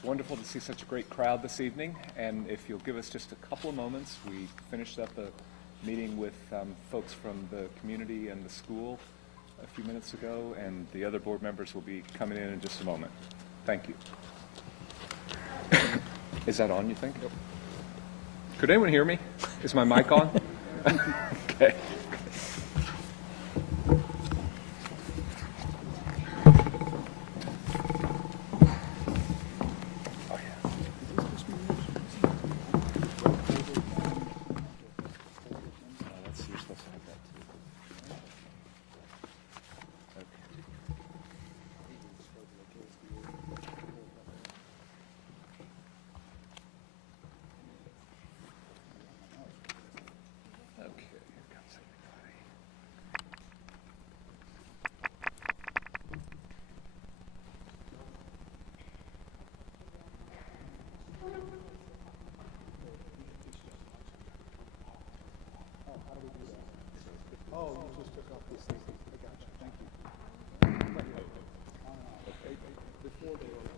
It's wonderful to see such a great crowd this evening, and if you'll give us just a couple of moments, we finished up a meeting with folks from the community and the school a few minutes ago, and the other board members will be coming in just a moment. Thank you. Is that on, you think? Yep. Could anyone hear me? Is my mic on? Okay. Oh, you just took off this thing. I got you. Thank you. Okay. Before they were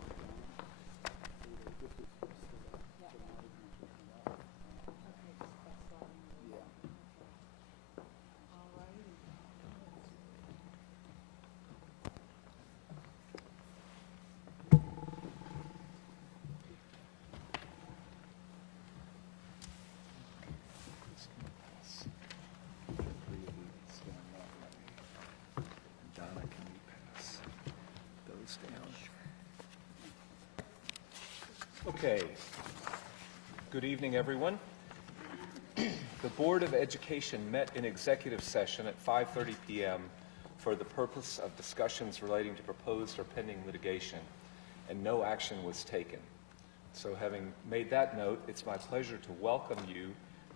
Okay. Good evening, everyone. The Board of Education met in executive session at 5:30 p.m. for the purpose of discussions relating to proposed or pending litigation, and no action was taken. So having made that note, it's my pleasure to welcome you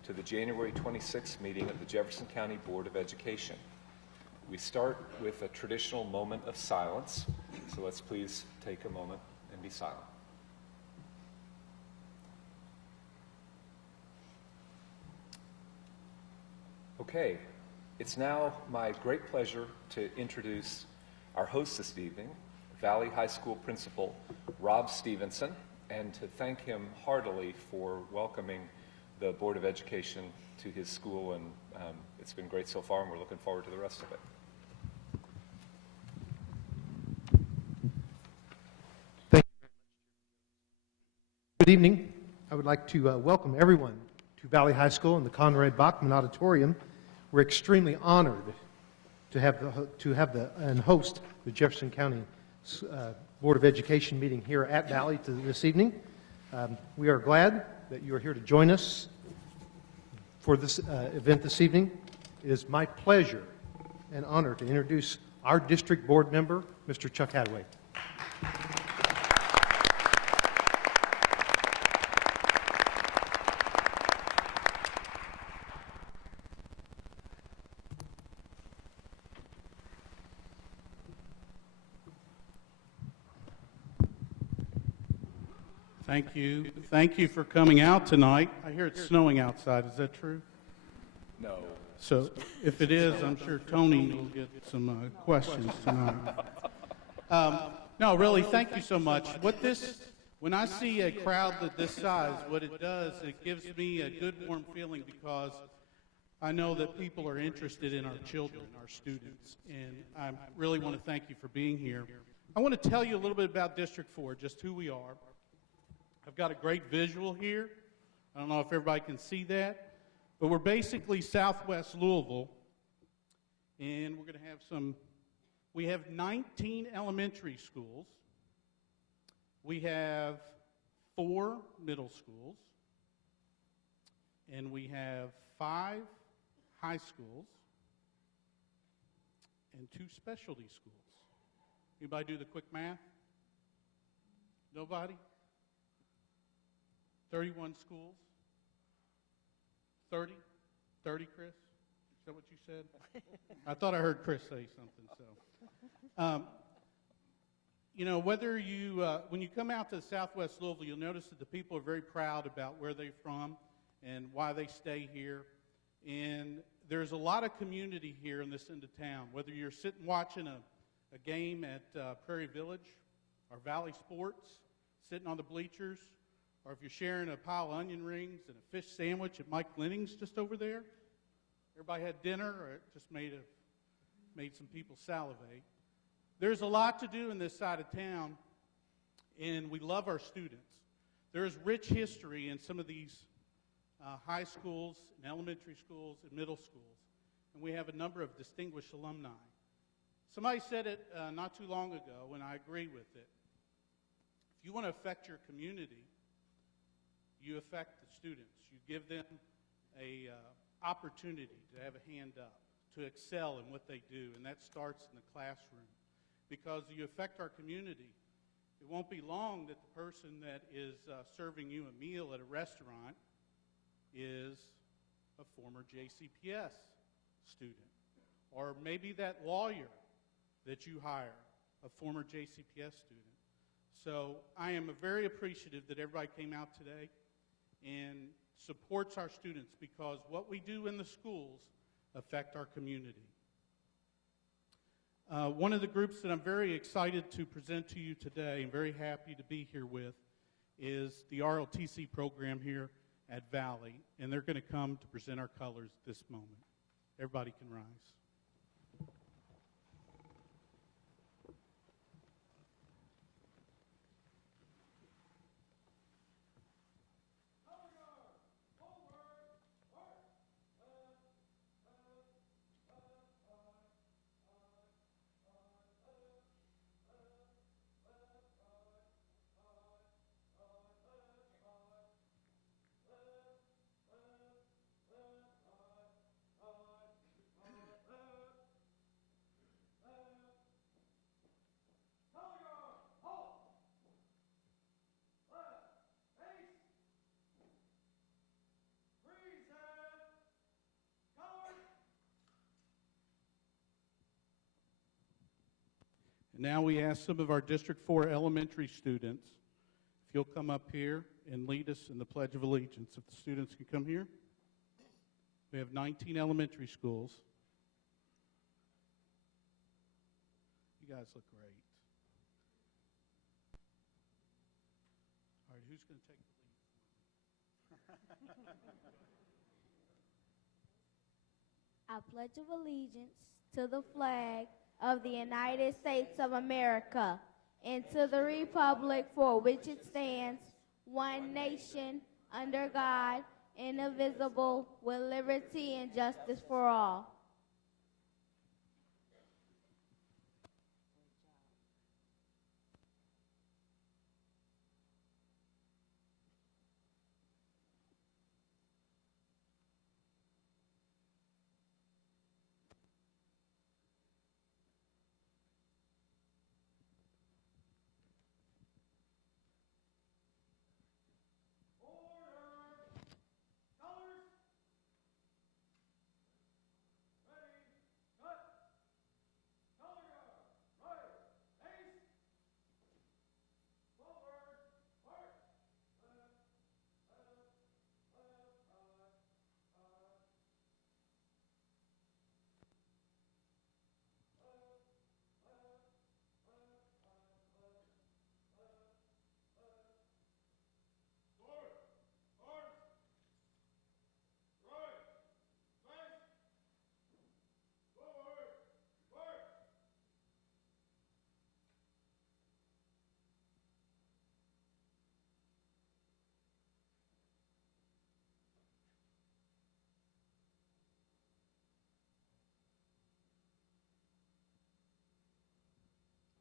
to the January 26th meeting of the Jefferson County Board of Education. We start with a traditional moment of silence, so let's please take a moment and be silent. Okay, it's now my great pleasure to introduce our host this evening, Valley High School Principal Rob Stevenson, and to thank him heartily for welcoming the Board of Education to his school, and it's been great so far, and we're looking forward to the rest of it. Thank you. Good evening. I would like to welcome everyone to Valley High School in the Conrad Bachman Auditorium. We're extremely honored to have and host the Jefferson County Board of Education meeting here at Valley this evening. We are glad that you are here to join us for this event this evening. It is my pleasure and honor to introduce our district board member, Mr. Chuck Hadaway. Thank you. Thank you for coming out tonight. I hear it's snowing outside. Is that true? No. So if it is, I'm sure Tony will get some questions tonight. No, really, thank you so much. When I see a crowd this size, what it does, it gives me a good, warm feeling because I know that people are interested in our children, our students, and I really want to thank you for being here. I want to tell you a little bit about District 4, just who we are. I've got a great visual here. I don't know if everybody can see that, but we're basically southwest Louisville, and we're going to have we have 19 elementary schools. We have 4 middle schools, and we have 5 high schools and 2 specialty schools. Anybody do the quick math? Nobody? 31 schools? 30? 30, Chris? Is that what you said? I thought I heard Chris say something. So, you know, whether you, when you come out to Southwest Louisville, you'll notice that the people are very proud about where they're from and why they stay here. And there's a lot of community here in this end of town. Whether you're sitting watching a game at Prairie Village or Valley Sports, sitting on the bleachers, or if you're sharing a pile of onion rings and a fish sandwich at Mike Lenning's just over there. Everybody had dinner, or it just made some people salivate. There's a lot to do in this side of town, and we love our students. There's rich history in some of these high schools, and elementary schools, and middle schools, and we have a number of distinguished alumni. Somebody said it not too long ago, and I agree with it. If you want to affect your community, you affect the students. You give them a opportunity to have a hand up, to excel in what they do, and that starts in the classroom. Because you affect our community, it won't be long that the person that is serving you a meal at a restaurant is a former JCPS student. Or maybe that lawyer that you hire, a former JCPS student. So I am very appreciative that everybody came out today and supports our students, because what we do in the schools affect our community. One of the groups that I'm very excited to present to you today and very happy to be here with is the ROTC program here at Valley, and they're going to come to present our colors at this moment. Everybody can rise. And now we ask some of our District 4 elementary students if you'll come up here and lead us in the Pledge of Allegiance. If the students can come here. We have 19 elementary schools. You guys look great. All right, who's going to take the lead? I pledge of allegiance to the flag of the United States of America and to the republic for which it stands, one nation, under God, indivisible, with liberty and justice for all.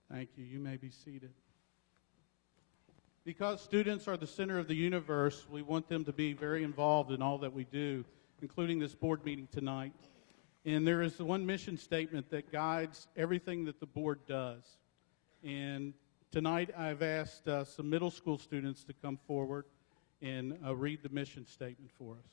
Thank you. You may be seated. Because students are the center of the universe, we want them to be very involved in all that we do, including this board meeting tonight. And there is one mission statement that guides everything that the board does. And tonight I've asked some middle school students to come forward and read the mission statement for us.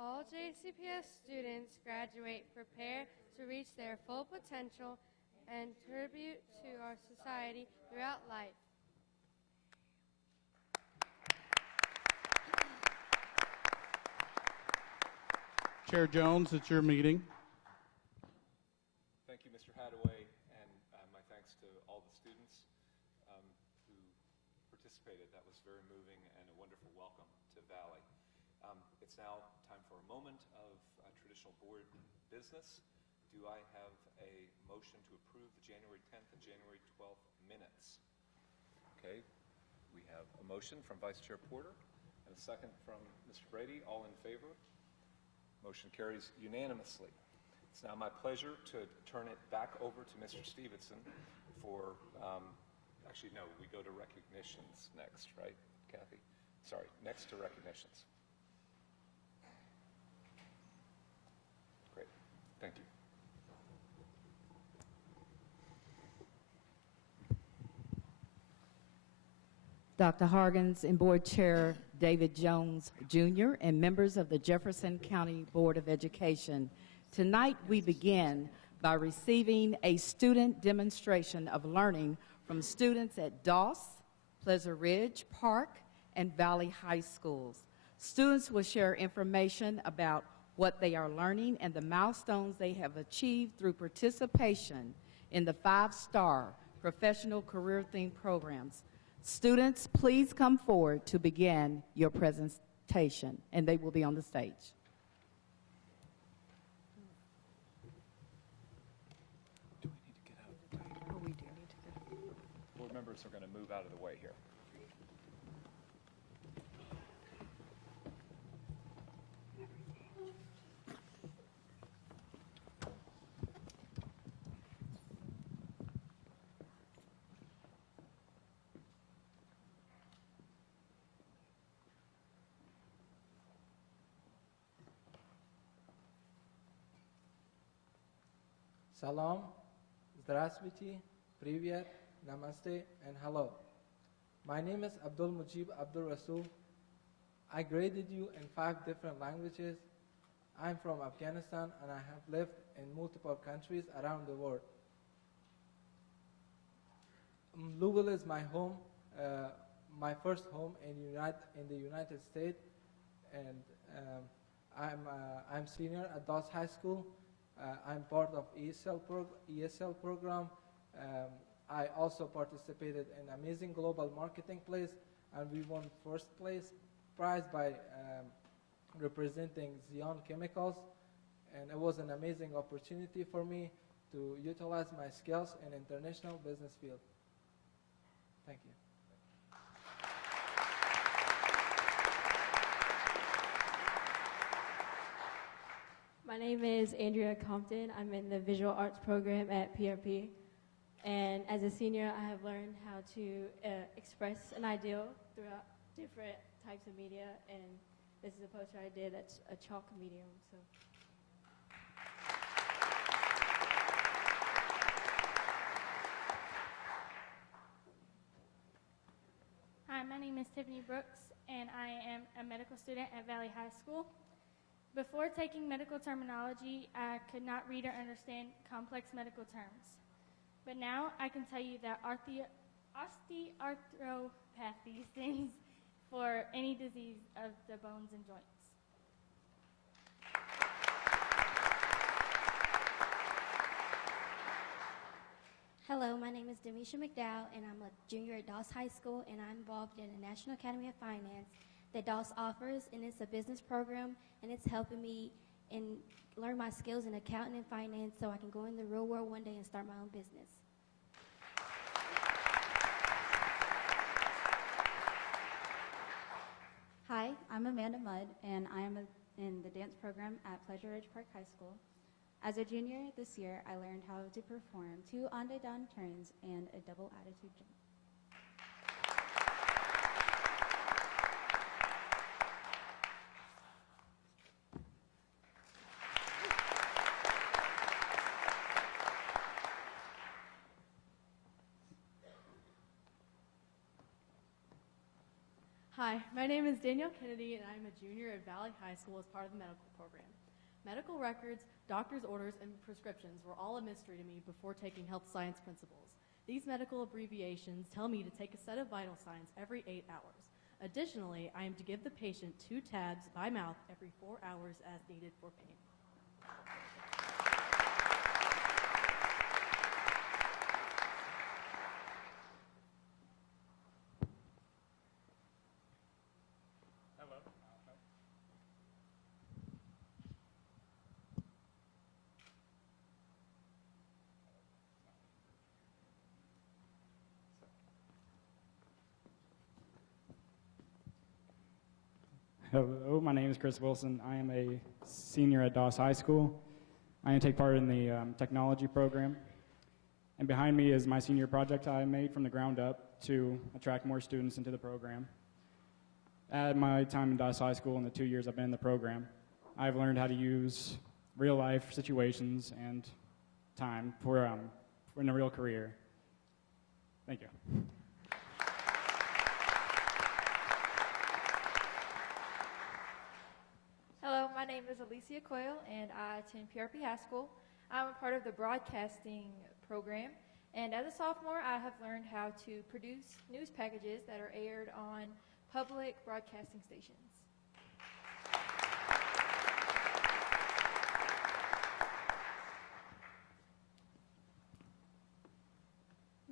All all JCPS students graduate prepare to reach their full potential and contribute to our society throughout life. Chair Jones, it's your meeting. Thank you, Mr. Hadaway, and my thanks to all the students who participated. That was very moving and a wonderful welcome to Valley. It's now time for a moment of traditional board business. Do I have a motion to approve the January 10th and January 12th minutes? Okay, we have a motion from Vice Chair Porter and a second from Mr. Brady. All in favor? Motion carries unanimously. It's now my pleasure to turn it back over to Mr. Stevenson for, actually, no, we go to recognitions next, right, Kathy? Sorry, next to recognitions. Great, thank you. Dr. Hargens and Board Chair David Jones, Jr., and members of the Jefferson County Board of Education. Tonight we begin by receiving a student demonstration of learning from students at Doss, Pleasant Ridge Park, and Valley High Schools. Students will share information about what they are learning and the milestones they have achieved through participation in the 5-star professional career theme programs. Students, please come forward to begin your presentation, and they will be on the stage. Do we need to get out? Oh, we do need to get Board members are going to move out of the way here. Salam, Здравствуйте, Привет, Namaste, and hello. My name is Abdul Mujib Abdul Rasul. I graded you in 5 different languages. I'm from Afghanistan and I have lived in multiple countries around the world. Louisville is my home, my first home in the United States, and I'm senior at Doss High School. I'm part of ESL program. I also participated in Amazing Global Marketing Place, and we won first place prize by representing Zion Chemicals. And it was an amazing opportunity for me to utilize my skills in international business field. Thank you. My name is Andrea Compton. I'm in the visual arts program at PRP. And as a senior, I have learned how to express an ideal throughout different types of media. And this is a poster I did that's a chalk medium. So. Hi, my name is Tiffany Brooks, and I am a medical student at Valley High School. Before taking medical terminology, I could not read or understand complex medical terms. But now I can tell you that osteoarthropathy stands for any disease of the bones and joints. Hello, my name is Demisha McDowell, and I'm a junior at Doss High School, and I'm involved in the National Academy of Finance that Doss offers, and it's a business program, and it's helping me learn my skills in accounting and finance so I can go in the real world one day and start my own business. Hi, I'm Amanda Mudd, and I am in the dance program at Pleasant Ridge Park High School. As a junior this year, I learned how to perform 2 on day down turns and a double attitude jump. Hi, my name is Danielle Kennedy, and I'm a junior at Valley High School as part of the medical program. Medical records, doctor's orders, and prescriptions were all a mystery to me before taking health science principles. These medical abbreviations tell me to take a set of vital signs every 8 hours. Additionally, I am to give the patient 2 tabs by mouth every 4 hours as needed for pain. Hello, my name is Chris Wilson. I am a senior at Doss High School. I take part in the technology program. And behind me is my senior project I made from the ground up to attract more students into the program. At my time in Doss High School, in the 2 years I've been in the program, I've learned how to use real-life situations and time for in a real career. Thank you. Hello, my name is Alicia Coyle, and I attend PRP High School. I'm a part of the broadcasting program, and as a sophomore, I have learned how to produce news packages that are aired on public broadcasting stations.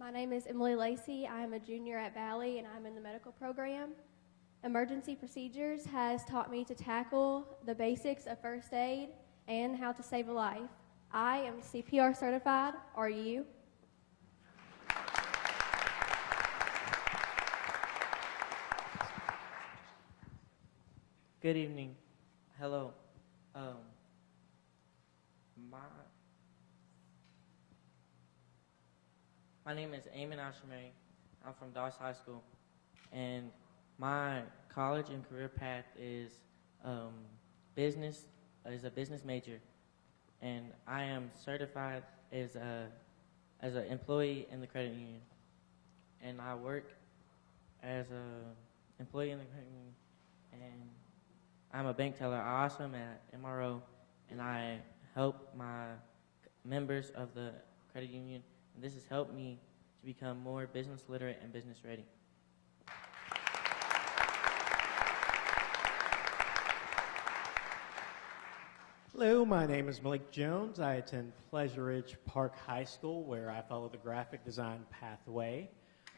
My name is Emily Lacey. I am a junior at Valley, and I'm in the medical program. Emergency procedures has taught me to tackle the basics of first aid and how to save a life. I am CPR certified. Are you? Good evening. Hello. My name is Eamon Ashmary. I'm from Doss High School, and my college and career path is business. Is a business major, and I am certified as an employee in the credit union, and I work as an employee in the credit union, and I'm a bank teller. I also am an MRO, and I help my members of the credit union, and this has helped me to become more business literate and business ready. Hello, my name is Malik Jones. I attend Pleasure Ridge Park High School, where I follow the graphic design pathway.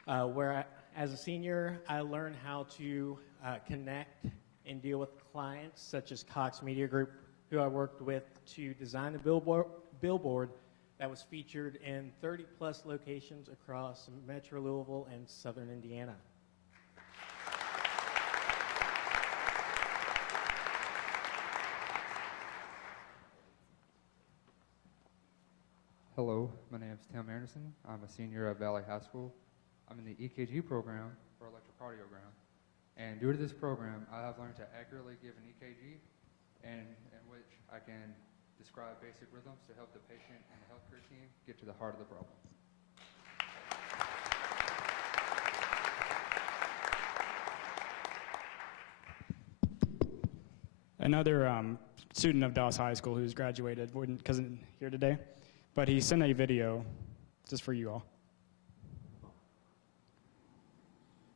As a senior, I learned how to connect and deal with clients such as Cox Media Group, who I worked with to design a billboard that was featured in 30-plus locations across Metro Louisville and Southern Indiana. Hello, my name is Tim Anderson. I'm a senior at Valley High School. I'm in the EKG program for electrocardiogram. And due to this program, I have learned to accurately give an EKG and in which I can describe basic rhythms to help the patient and the healthcare team get to the heart of the problem. Another student of Doss High School who's graduated isn't here today, but he sent a video just for you all.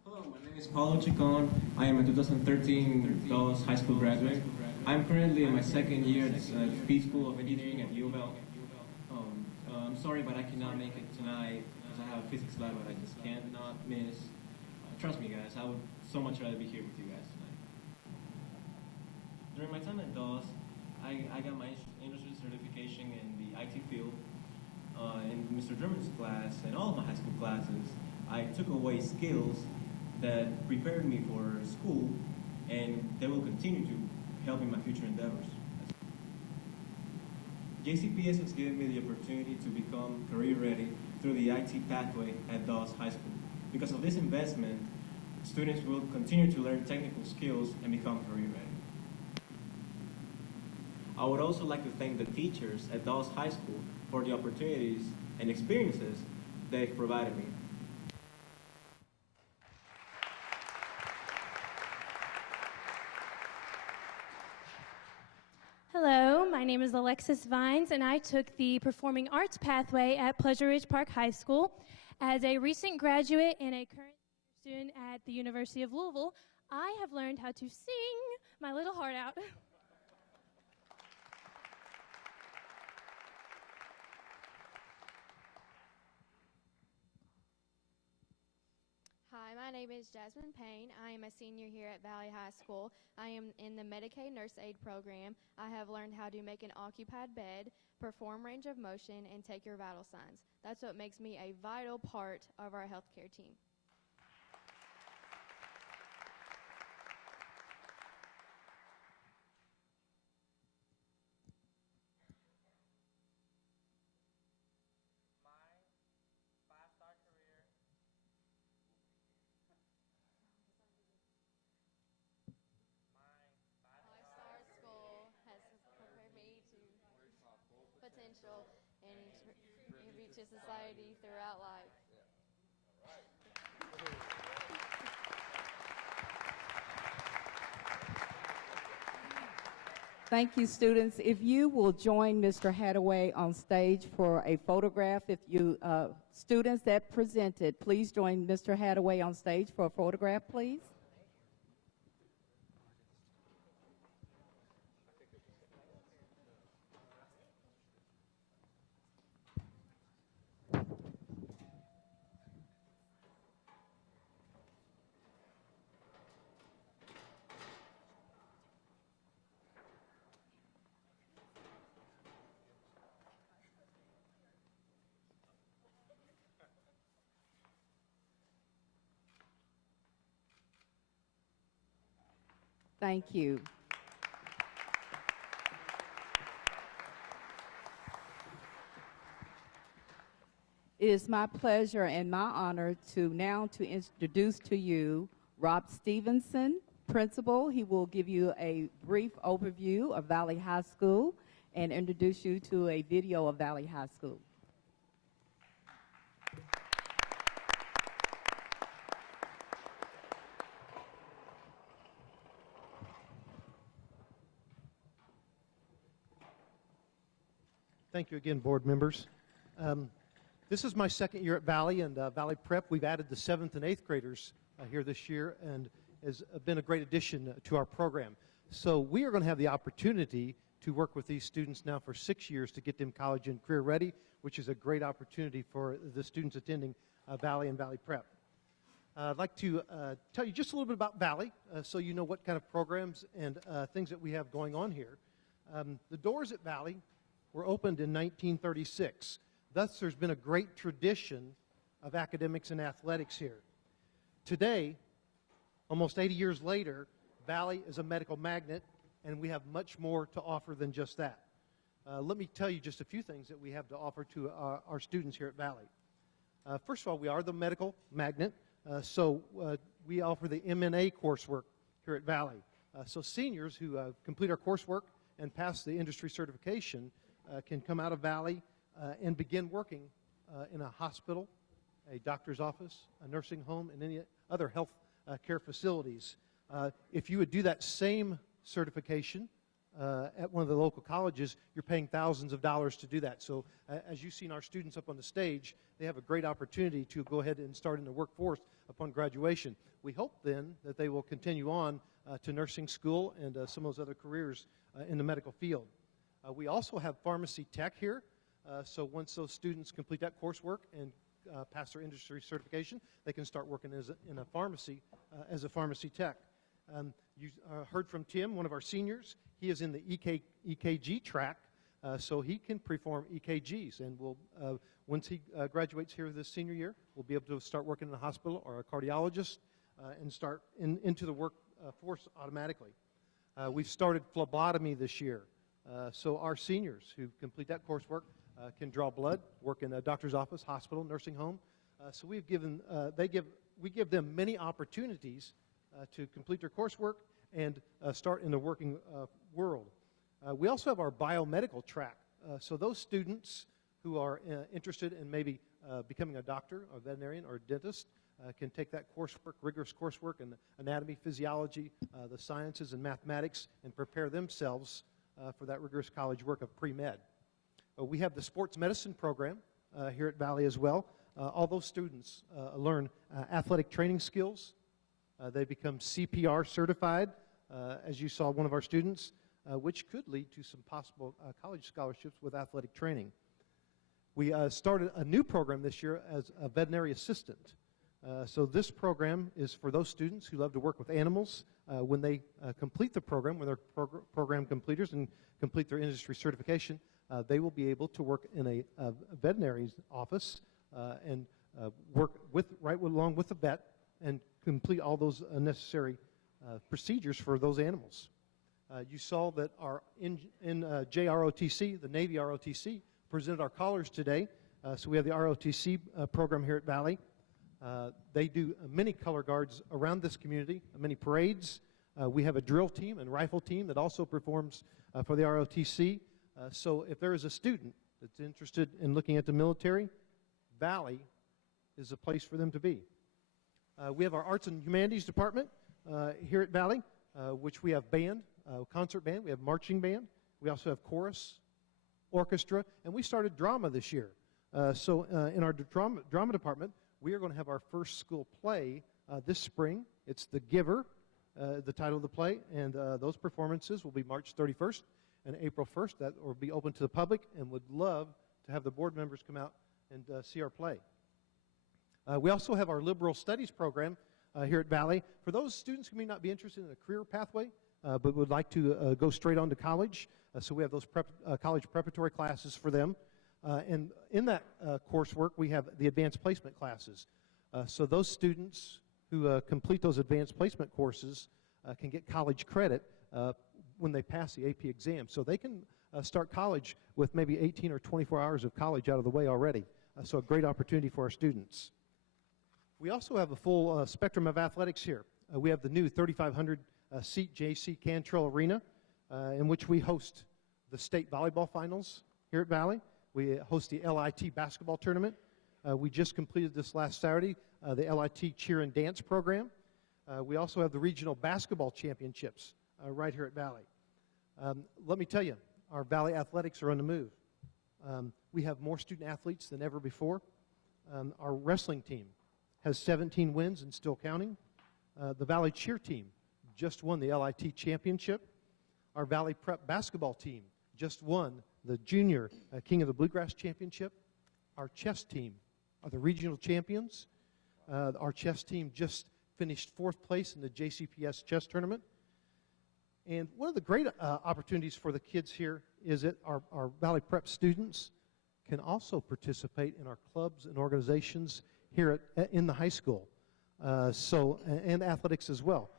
Hello, my name is Paulo Chicon. I am a 2013 Doss High School graduate. I'm currently in my second year at the B School of Engineering at U of L. I'm sorry, but I cannot make it tonight because I have a physics lab that I just cannot miss. Trust me, guys, I would so much rather be here with you guys tonight. During my time at Doss, I got my industry certification in the IT field. In Mr. Drummond's class and all of my high school classes, I took away skills that prepared me for school, and they will continue to help in my future endeavors. JCBE has given me the opportunity to become career ready through the IT pathway at Doss High School. Because of this investment, students will continue to learn technical skills and become career ready. I would also like to thank the teachers at Doss High School for the opportunities and experiences they've provided me. My name is Alexis Vines, and I took the Performing Arts pathway at Pleasure Ridge Park High School. As a recent graduate and a current student at the University of Louisville, I have learned how to sing my little heart out. Hi, my name is Jasmine Payne. I am a senior here at Valley High School. I am in the Medicaid Nurse Aid program. I have learned how to make an occupied bed, perform range of motion, and take your vital signs. That's what makes me a vital part of our healthcare team. Potential and contribute to society throughout life. Thank you, students. If you will join Mr. Hadaway on stage for a photograph, if you students that presented, please join Mr. Hadaway on stage for a photograph, please. Thank you. It is my pleasure and my honor to introduce to you Rob Stevenson, principal. He will give you a brief overview of Valley High School and introduce you to a video of Valley High School. Thank you again, board members. This is my second year at Valley and Valley Prep. We've added the 7th and 8th graders here this year, and has been a great addition to our program. So we are going to have the opportunity to work with these students now for 6 years to get them college and career ready, which is a great opportunity for the students attending Valley and Valley Prep. I'd like to tell you just a little bit about Valley so you know what kind of programs and things that we have going on here. The doors at Valley were opened in 1936. Thus, there's been a great tradition of academics and athletics here. Today, almost 80 years later, Valley is a medical magnet, and we have much more to offer than just that. Let me tell you just a few things that we have to offer to our students here at Valley. First of all, we are the medical magnet, so we offer the M&A coursework here at Valley. So seniors who complete our coursework and pass the industry certification can come out of Valley and begin working in a hospital, a doctor's office, a nursing home, and any other health care facilities. If you would do that same certification at one of the local colleges, you're paying thousands of dollars to do that. So as you've seen our students up on the stage, they have a great opportunity to go ahead and start in the workforce upon graduation. We hope then that they will continue on to nursing school and some of those other careers in the medical field. We also have pharmacy tech here. So once those students complete that coursework and pass their industry certification, they can start working in a pharmacy as a pharmacy tech. You heard from Tim, one of our seniors. He is in the EKG track, so he can perform EKGs. And once he graduates here this senior year, we'll be able to start working in a hospital or a cardiologist and start into the workforce automatically. We've started phlebotomy this year. So our seniors who complete that coursework can draw blood, work in a doctor's office, hospital, nursing home. So we give them many opportunities to complete their coursework and start in the working world. We also have our biomedical track. So those students who are interested in maybe becoming a doctor, a veterinarian, or a dentist can take that coursework, rigorous coursework in anatomy, physiology, the sciences, and mathematics, and prepare themselves for that rigorous college work of pre-med. We have the sports medicine program here at Valley as well. All those students learn athletic training skills. They become CPR certified, as you saw one of our students, which could lead to some possible college scholarships with athletic training. We started a new program this year as a veterinary assistant. So this program is for those students who love to work with animals. When they complete the program, when they're program completers and complete their industry certification, they will be able to work in a veterinary's office and work right along with the vet and complete all those necessary procedures for those animals. You saw that in JROTC, the Navy ROTC, presented our collars today. So we have the ROTC program here at Valley. They do many color guards around this community, many parades. We have a drill team and rifle team that also performs for the ROTC. So if there is a student that's interested in looking at the military, Valley is a place for them to be. We have our Arts and Humanities Department here at Valley, which we have band, concert band, we have marching band, we also have chorus, orchestra, and we started drama this year. So in our drama department, we are going to have our first school play this spring. It's The Giver, the title of the play, and those performances will be March 31st and April 1st. That will be open to the public, and would love to have the board members come out and see our play. We also have our liberal studies program here at Valley. For those students who may not be interested in a career pathway, but would like to go straight on to college, so we have those college preparatory classes for them. And in that coursework, we have the advanced placement classes. So those students who complete those advanced placement courses can get college credit when they pass the AP exam. So they can start college with maybe 18 or 24 hours of college out of the way already. So a great opportunity for our students. We also have a full spectrum of athletics here. We have the new 3,500 seat JC Cantrell Arena, in which we host the state volleyball finals here at Valley. We host the LIT basketball tournament. We just completed this last Saturday, the LIT cheer and dance program. We also have the regional basketball championships right here at Valley. Let me tell you, our Valley athletics are on the move. We have more student athletes than ever before. Our wrestling team has 17 wins and still counting. The Valley cheer team just won the LIT championship. Our Valley prep basketball team just won the junior King of the Bluegrass championship. Our chess team are the regional champions. Our chess team just finished 4th place in the JCPS chess tournament. And one of the great opportunities for the kids here is that our Valley Prep students can also participate in our clubs and organizations here in the high school, and athletics as well.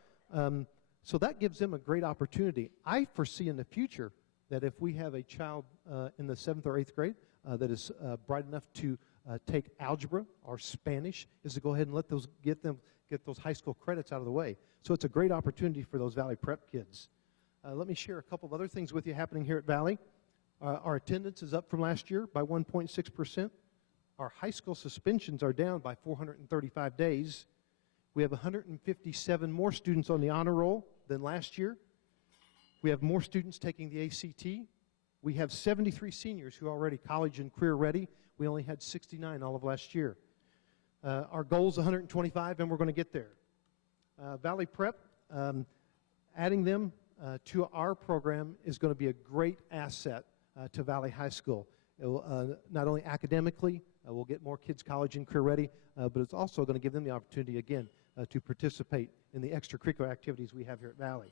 So that gives them a great opportunity. I foresee in the future that if we have a child in the 7th or 8th grade that is bright enough to take algebra or Spanish, is to go ahead and get those high school credits out of the way. So it's a great opportunity for those Valley Prep kids. Let me share a couple of other things with you happening here at Valley. Our attendance is up from last year by 1.6%. Our high school suspensions are down by 435 days. We have 157 more students on the honor roll than last year. We have more students taking the ACT. We have 73 seniors who are already college and career ready. We only had 69 all of last year. Our goal is 125, and we're going to get there. Valley Prep, adding them to our program is going to be a great asset to Valley High School. It will, not only academically, we'll get more kids college and career ready, but it's also going to give them the opportunity, again, to participate in the extracurricular activities we have here at Valley.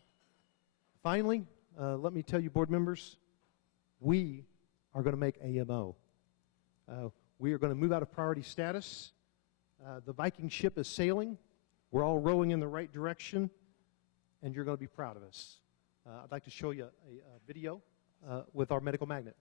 Finally, let me tell you, board members, we are going to make AMO. We are going to move out of priority status. The Viking ship is sailing. We're all rowing in the right direction, and you're going to be proud of us. I'd like to show you a video with our medical magnet.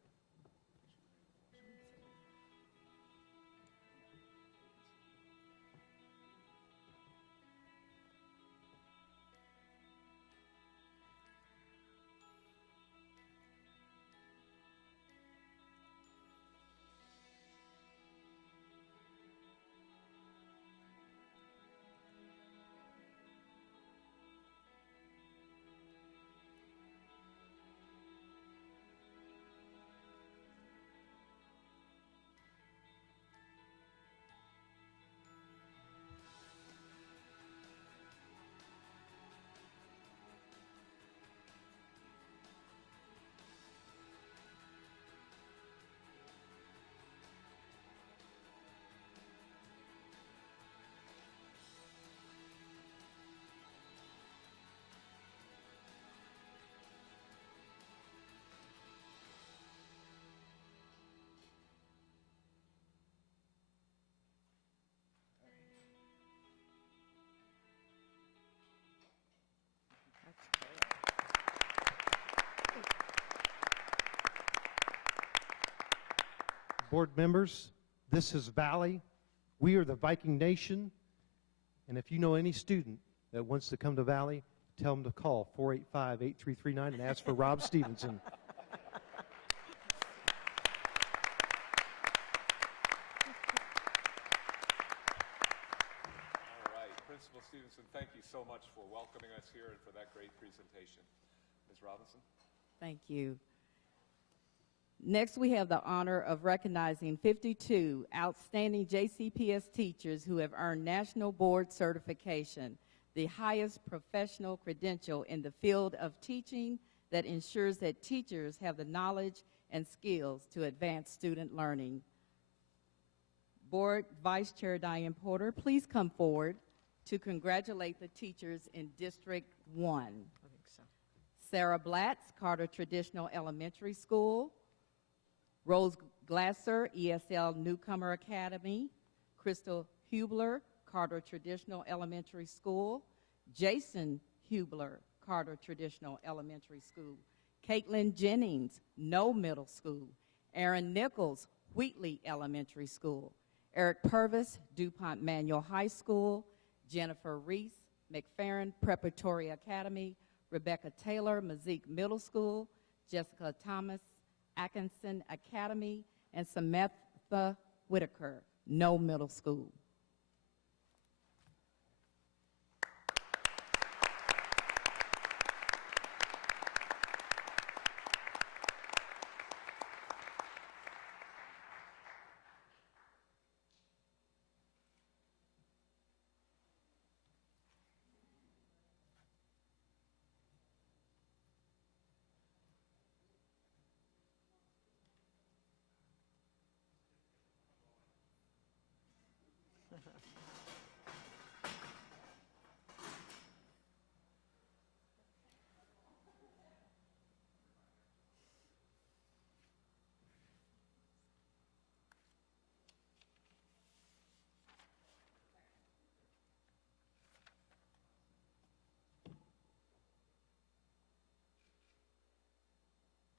Board members, this is Valley. We are the Viking Nation. And if you know any student that wants to come to Valley, tell them to call 485-8339 and ask for Rob Stevenson. All right, Principal Stevenson, thank you so much for welcoming us here and for that great presentation. Ms. Robinson? Thank you. Next, we have the honor of recognizing 52 outstanding JCPS teachers who have earned National Board Certification, the highest professional credential in the field of teaching that ensures that teachers have the knowledge and skills to advance student learning. Board Vice Chair Diane Porter, please come forward to congratulate the teachers in District 1. Sarah Blatz, Carter Traditional Elementary School. Rose Glasser, ESL Newcomer Academy. Crystal Hubler, Carter Traditional Elementary School. Jason Hubler, Carter Traditional Elementary School. Caitlin Jennings, No Middle School. Aaron Nichols, Wheatley Elementary School. Eric Purvis, DuPont Manual High School. Jennifer Reese, McFerrin Preparatory Academy. Rebecca Taylor, Mazik Middle School. Jessica Thomas, Atkinson Academy. And Samantha Whitaker, No Middle School.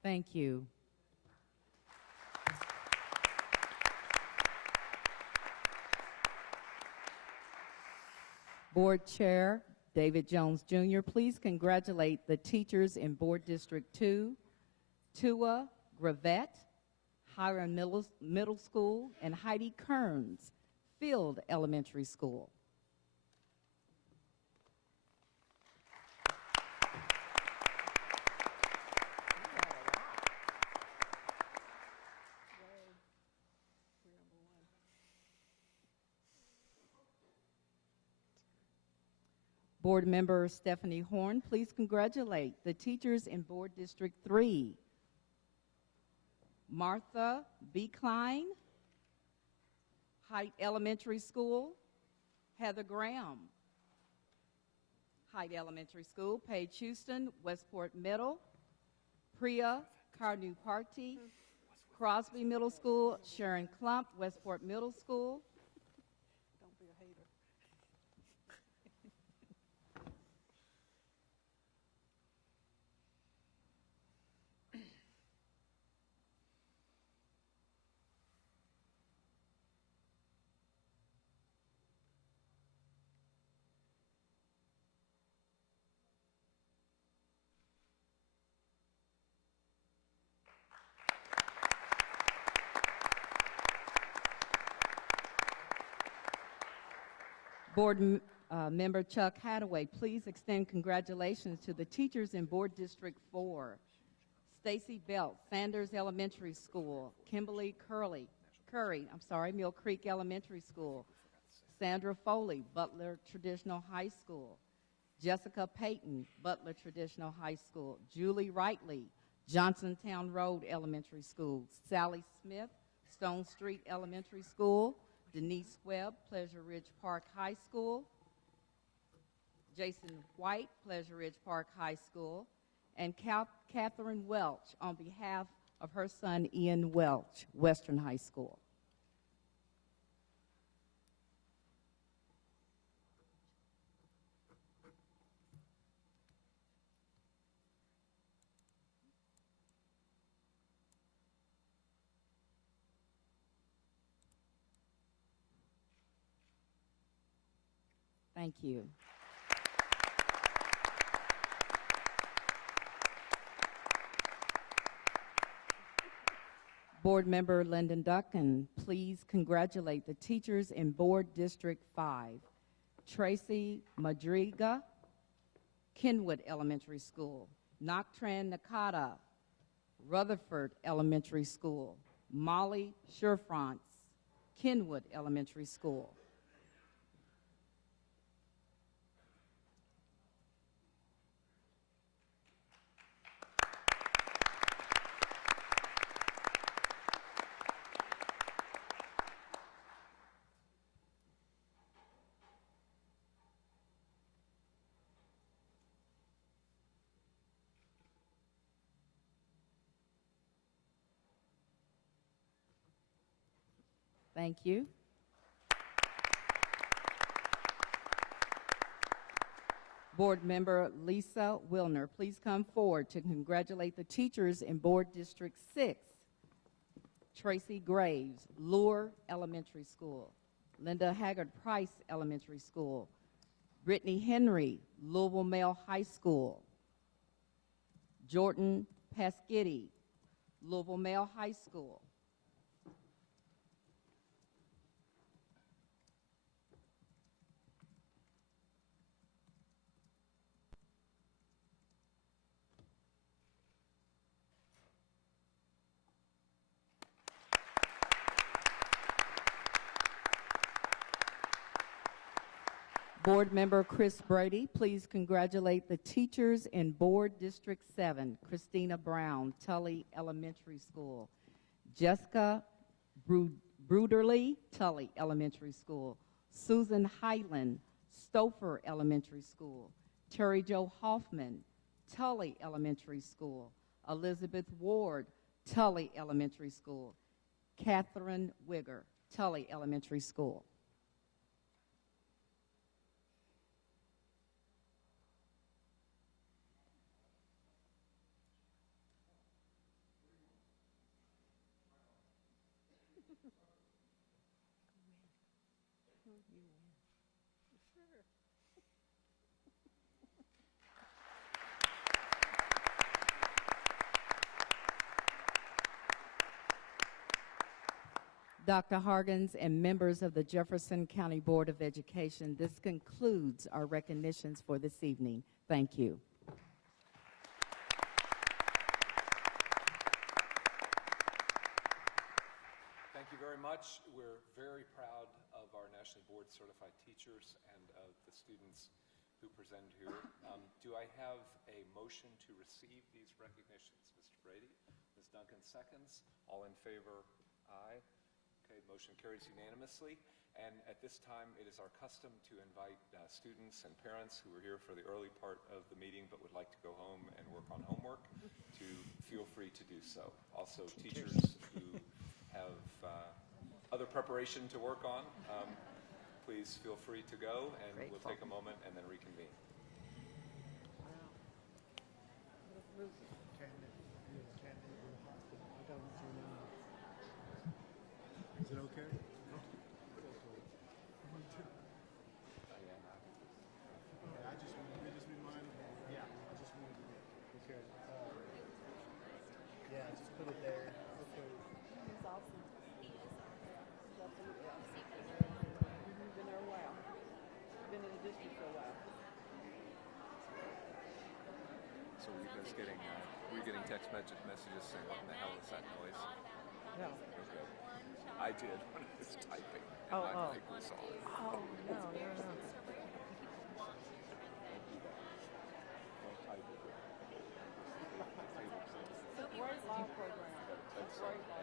Thank you. Board Chair David Jones Jr., please congratulate the teachers in Board District 2, Tua Gravette, Hiram Middle School, and Heidi Kearns, Field Elementary School. Board Member Stephanie Horn, please congratulate the teachers in Board District 3. Martha B. Klein, Height Elementary School. Heather Graham, Height Elementary School. Paige Houston, Westport Middle. Priya Karnuparty, Crosby Middle School. Sharon Klump, Westport Middle School. Board Member Chuck Hadaway, please extend congratulations to the teachers in Board District 4. Stacy Belt, Sanders Elementary School. Kimberly Curry, Mill Creek Elementary School. Sandra Foley, Butler Traditional High School. Jessica Payton, Butler Traditional High School. Julie Wrightley, Johnsontown Road Elementary School. Sally Smith, Stone Street Elementary School. Denise Webb, Pleasure Ridge Park High School. Jason White, Pleasure Ridge Park High School. And Catherine Welch on behalf of her son Ian Welch, Western High School. Thank you. Board Member Lyndon Duncan, please congratulate the teachers in Board District 5. Tracy Madriga, Kenwood Elementary School. Noctran Nakata, Rutherford Elementary School. Molly Sherfrantz, Kenwood Elementary School. Thank you. Board Member Lisa Wilner, please come forward to congratulate the teachers in Board District 6. Tracy Graves, Lure Elementary School. Linda Haggard Price Elementary School. Brittany Henry, Louisville Male High School. Jordan Pasquetti, Louisville Male High School. Board Member Chris Brady, please congratulate the teachers in Board District 7, Christina Brown, Tully Elementary School. Jessica Bruderly, Tully Elementary School. Susan Highland, Stouffer Elementary School. Terry Jo Hoffman, Tully Elementary School. Elizabeth Ward, Tully Elementary School. Catherine Wigger, Tully Elementary School. Dr. Hargens and members of the Jefferson County Board of Education, this concludes our recognitions for this evening. Thank you. Thank you very much. We're very proud of our nationally board certified teachers and of the students who presented here. Do I have a motion to receive these recognitions? Mr. Brady, Ms. Duncan seconds. All in favor, aye. Okay, motion carries unanimously. And at this time, it is our custom to invite students and parents who are here for the early part of the meeting but would like to go home and work on homework to feel free to do so. Also, teachers who have other preparation to work on, please feel free to go, and we'll take a moment and then reconvene. Is it okay? Yeah, just put it there. Okay. He's awesome. He is awesome. He's absolutely awesome. He's been there a while. Been in the district for a while. So were you getting text messages saying, what in the hell is that noise? No. Okay. I did when I was typing, and I think we saw it. Oh, no. Great law program. Great law program.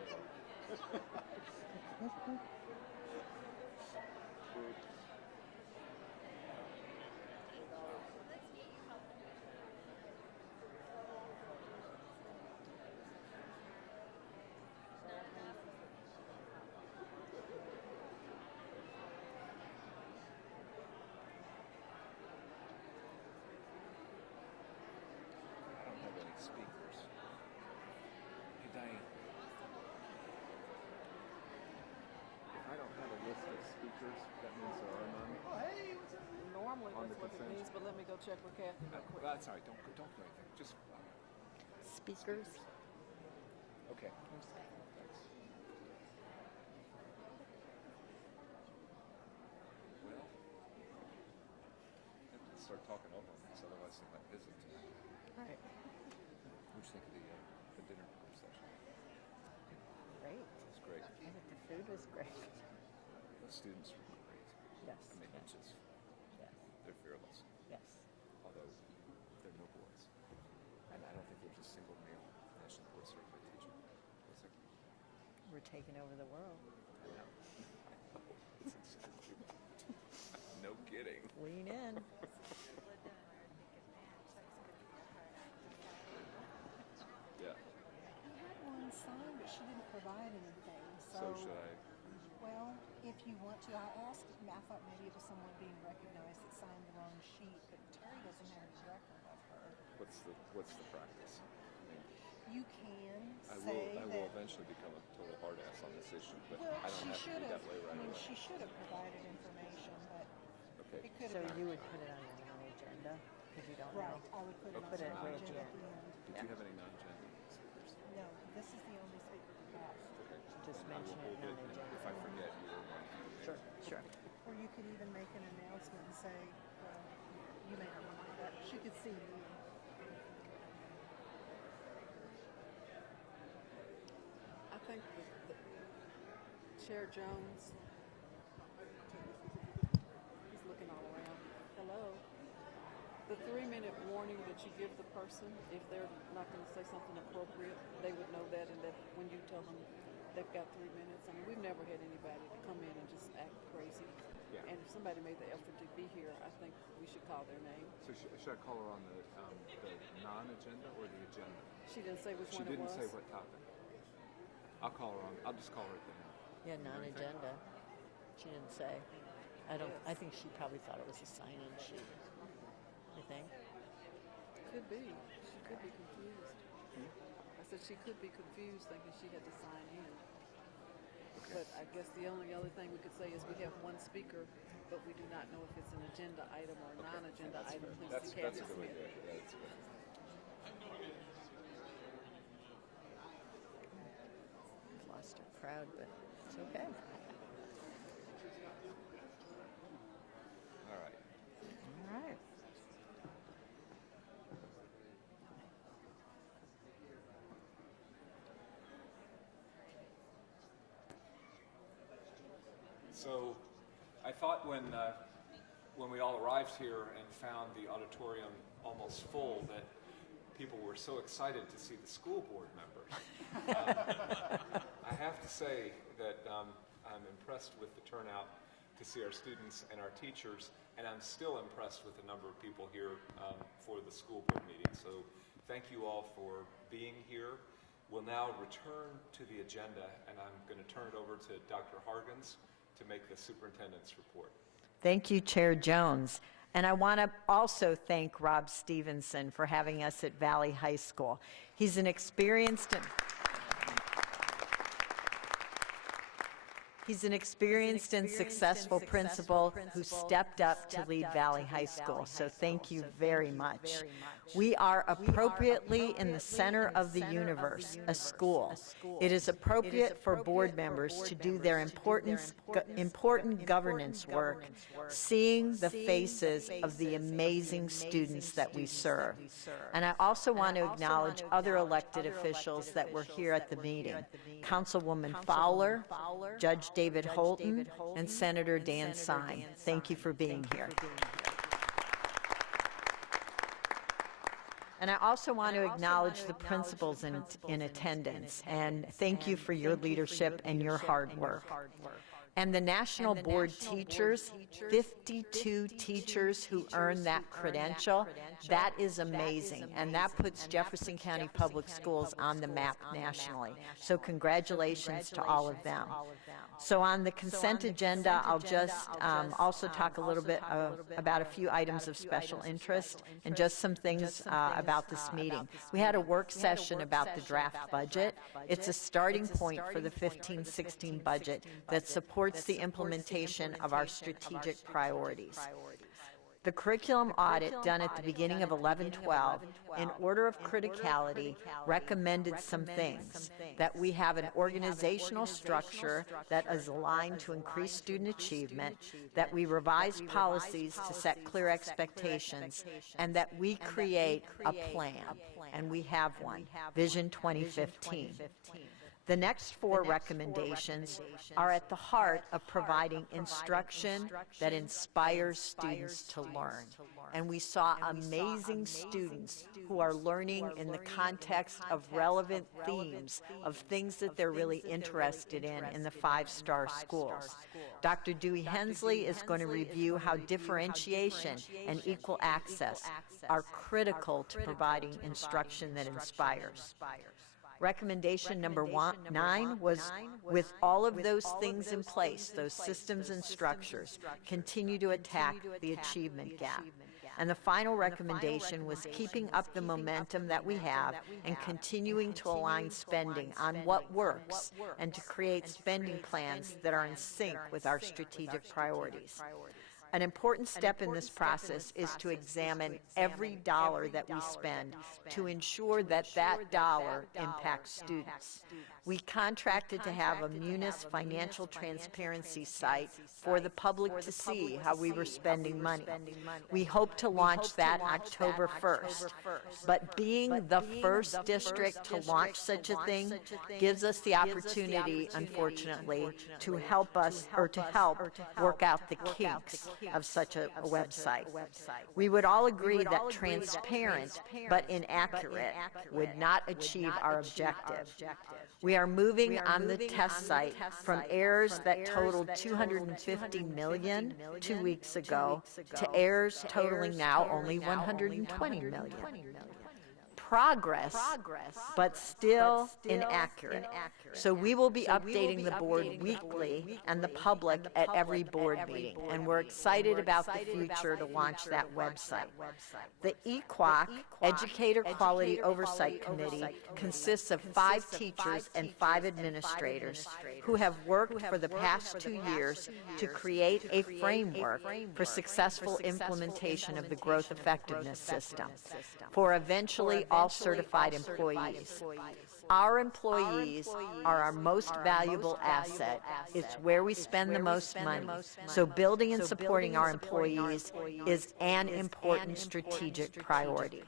check with Kathy real quick. That's all right. Don't do anything. Just Speakers. okay. Well, I have to start talking over them because otherwise they might visit tonight. Right. What do you think of the dinner session? Great. It's great. I think the food was great. The students were great. Yes. I mean, it's just, they're fearless. Yes. Although they're no boys. And I don't think there's a single male national board certified teacher. Is there? We're taking over the world. I know. It's insanity. No kidding. Lean in. Yeah. I had one signed, but she didn't provide anything. So should I? Well, if you want to, I asked, I thought maybe it was someone being recognized that signed the wrong sheet, but Terry doesn't have any record of her. What's the practice? I mean, You can I say will eventually become a total hard ass on this issue, but well, I don't she have to should be have. that way right I mean, away. she should have provided information, but Okay. it could So have been. you would put it on your non-agenda because you don't Right, know. I would put it on Put it the where agenda it's at the end. Did you have any non-agenda speakers? No, this is the only speaker we have. Okay. Just Then I will mention it hold it, and non-agenda. if I forget, you will remind me. Sure, sure. Or you could even make an announcement and say, well, you may not want to do that. She could see you. I think the Chair Jones, he's looking all around. Hello. The 3-minute warning that you give the person, if they're not going to say something appropriate, they would know that, and that when you tell them they've got 3 minutes. I mean, we've never had anybody to come in and just act crazy. Yeah. And if somebody made the effort to be here, I think we should call their name. So should I call her on the non-agenda or the agenda? She didn't say which She one it didn't was. say what topic. I'll call her on. I'll just call her at the end. Yeah, non-agenda. She didn't say. I think she probably thought it was a sign-in sheet. I think. Could be. She could be confused. I said she could be confused thinking she had to sign in. But I guess the only other thing we could say is we have one speaker, but we do not know if it's an agenda item or a non-agenda item. Please That's see a Kathy good Smith. idea. That's good. We've lost our crowd, but it's okay. All right. All right. So I thought when we all arrived here and found the auditorium almost full that people were so excited to see the school board members. I have to say that I'm impressed with the turnout to see our students and our teachers, and I'm still impressed with the number of people here for the school board meeting. So thank you all for being here. We'll now return to the agenda, and I'm going to turn it over to Dr. Hargens to make the superintendent's report. Thank you, Chair Jones. And I want to also thank Rob Stevenson for having us at Valley High School. He's an experienced and successful principal who stepped up to lead Valley High School, so thank you very much. We are appropriately in the center of the universe, a school. It is appropriate for board members to do their important governance work, seeing the faces of the amazing students that we serve. And I also want to acknowledge other elected officials that were here at the meeting. Councilwoman Fowler, Judge David Holton, and Senator Dan Sine. Thank you for being here. And I also want to acknowledge the principals in attendance, and thank you for your leadership and your hard work. And the National Board teachers, 52 teachers who earned that credential, that is amazing. And that puts Jefferson County Public Schools on the map nationally. So congratulations to all of them. So on the consent agenda, I'll just also talk a little bit about a few items of special interest and just some things about this meeting. We had a work session about the draft budget. It's a starting point for the 15-16 budget that supports the implementation of our strategic priorities. The curriculum audit done at the beginning of 11-12, in order of criticality, recommended some things. That we have an organizational structure that is aligned to increase student achievement, that we revise policies to set clear expectations, and that we create a plan. And we have one, Vision 2015. The next four recommendations are at the heart of providing instruction that inspires students to learn. And we saw amazing students who are learning in the context of relevant themes, of things that they're really interested in the five-star schools. Dr. Dewey Hensley is going to review how differentiation and equal access are critical to providing instruction that inspires. Recommendation number 9 was, with all of those things in place, those systems and structures, continue to attack the achievement gap. And the final recommendation was keeping up the momentum that we have and continuing to align spending on what works and to create spending plans that are in sync with our strategic priorities. An important step in this process is to examine every dollar that we spend to ensure that that dollar impacts students. We contracted to have a Munis financial transparency site for the public to see how we were spending money. We hope to launch that October 1st. But being the first district to launch such a thing gives us the opportunity, unfortunately, to help us, or to help work out the kinks of such a website. We would all agree that transparent but inaccurate would not achieve our objective. We are moving on the test site from errors that totaled 250 million 2 weeks ago to errors totaling now only 120 million. Progress, but still inaccurate. So we will be updating the board weekly and the public at every board meeting, and we're excited about the future to launch that website. The EQUOC, Educator Quality Oversight Committee, consists of 5 teachers and 5 administrators who have worked for the past 2 years to create a framework for successful implementation of the growth effectiveness system for eventually all certified employees. Our employees are our most valuable asset. It's where we spend the most money. So building and supporting our employees is an important strategic priority.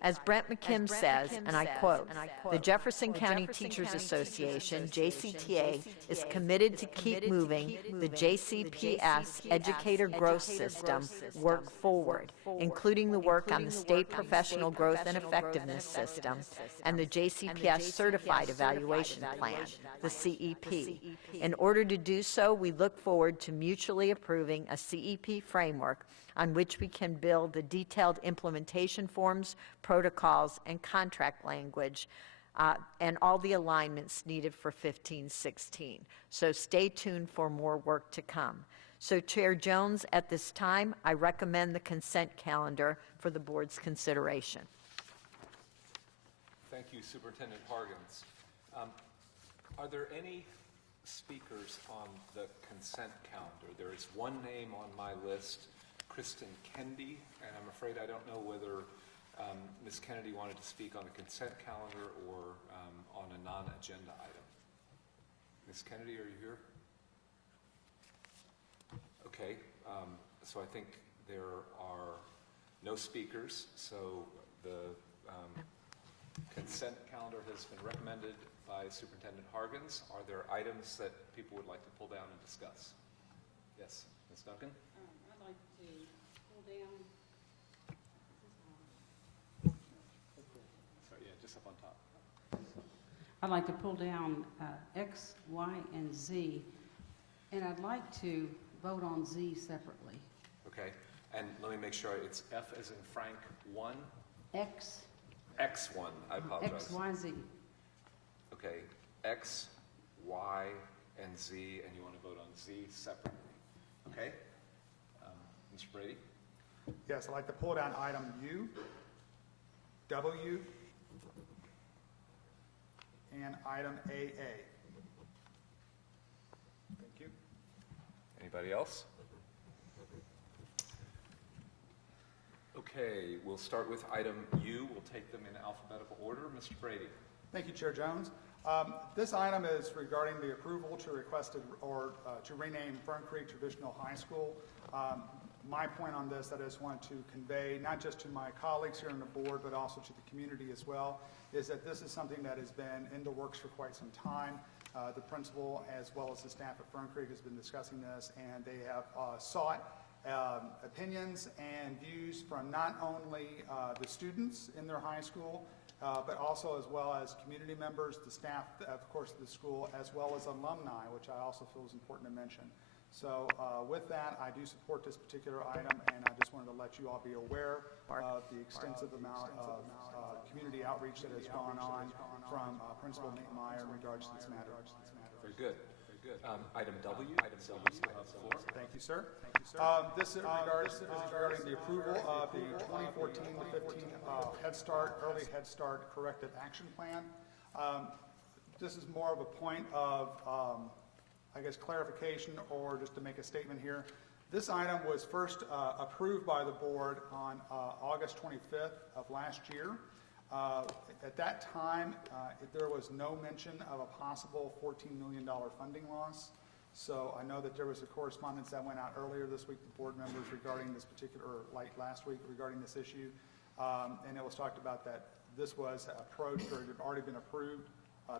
As Brent McKim says, and I quote, "The Jefferson County Teachers Association, JCTA, is committed to keep moving the JCPS educator growth system work forward, including the work on the State Professional Growth and Effectiveness System and the JCPS Certified Evaluation Plan, the CEP. In order to do so, we look forward to mutually approving a CEP framework on which we can build the detailed implementation forms, protocols, and contract language, and all the alignments needed for 15-16. So stay tuned for more work to come. So Chair Jones, at this time, I recommend the consent calendar for the board's consideration. Thank you, Superintendent Hargens. Are there any speakers on the consent calendar? There is one name on my list, Kristen Kennedy, and I'm afraid I don't know whether Ms. Kennedy wanted to speak on the consent calendar or on a non-agenda item. Ms. Kennedy, are you here? Okay, so I think there are no speakers, so the consent calendar has been recommended by Superintendent Hargens. Are there items that people would like to pull down and discuss? Yes, Ms. Duncan? I'd like to pull down. Sorry, yeah, just up on top. I'd like to pull down X, Y, and Z, and I'd like to vote on Z separately. Okay, and let me make sure it's F as in Frank 1? X1, I apologize. X, Y, Z. Okay, X, Y, and Z, and you want to vote on Z separately. Okay? Mr. Brady? Yes, I'd like to pull down item U, W, and item AA. Thank you. Anybody else? Okay, we'll start with item U. We'll take them in alphabetical order. Mr. Brady. Thank you, Chair Jones. This item is regarding the approval to to rename Fern Creek Traditional High School. My point on this that I just wanted to convey, not just to my colleagues here on the board, but also to the community as well, is that this is something that has been in the works for quite some time. The principal, as well as the staff at Fern Creek, has been discussing this, and they have sought opinions and views from not only the students in their high school, but also as well as community members, the staff, of course, of the school, as well as alumni, which I also feel is important to mention. So with that, I do support this particular item, and I just wanted to let you all be aware of the extensive amount of community outreach that has gone on from Principal Nate Meyer in regards to this matter. Very good. Very good. Item W. Thank you, sir. This is regarding the approval of the 2014-15 Head Start, Early Head Start Corrective Action Plan. This is more of a point of I guess clarification, or just to make a statement here. This item was first approved by the board on August 25th of last year. At that time, there was no mention of a possible $14 million funding loss. So I know that there was a correspondence that went out earlier this week to board members regarding this particular, like last week, regarding this issue. And it was talked about that this was approached, or it had already been approved,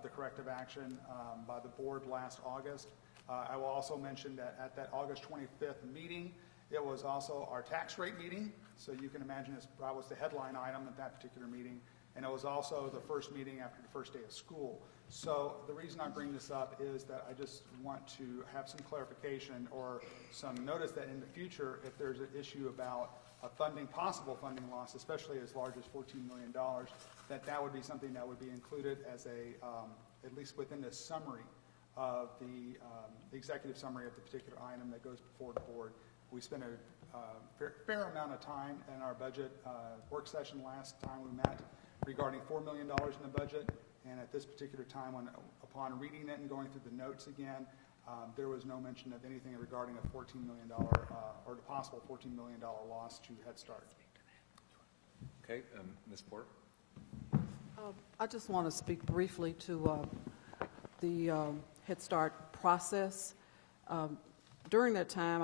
the corrective action by the board last August. I will also mention that at that August 25th meeting, it was also our tax rate meeting. So you can imagine that was the headline item at that particular meeting. And it was also the first meeting after the first day of school. So the reason I bring this up is that I just want to have some clarification or some notice that in the future, if there's an issue about a possible funding loss, especially as large as $14 million, that would be something that would be included as at least within the summary of the executive summary of the particular item that goes before the board. We spent a fair amount of time in our budget work session last time we met regarding $4 million in the budget, and at this particular time, upon reading it and going through the notes again, there was no mention of anything regarding a $14 million or the possible $14 million loss to Head Start. Okay, Ms. Porter. I just want to speak briefly to the Head Start process. During that time,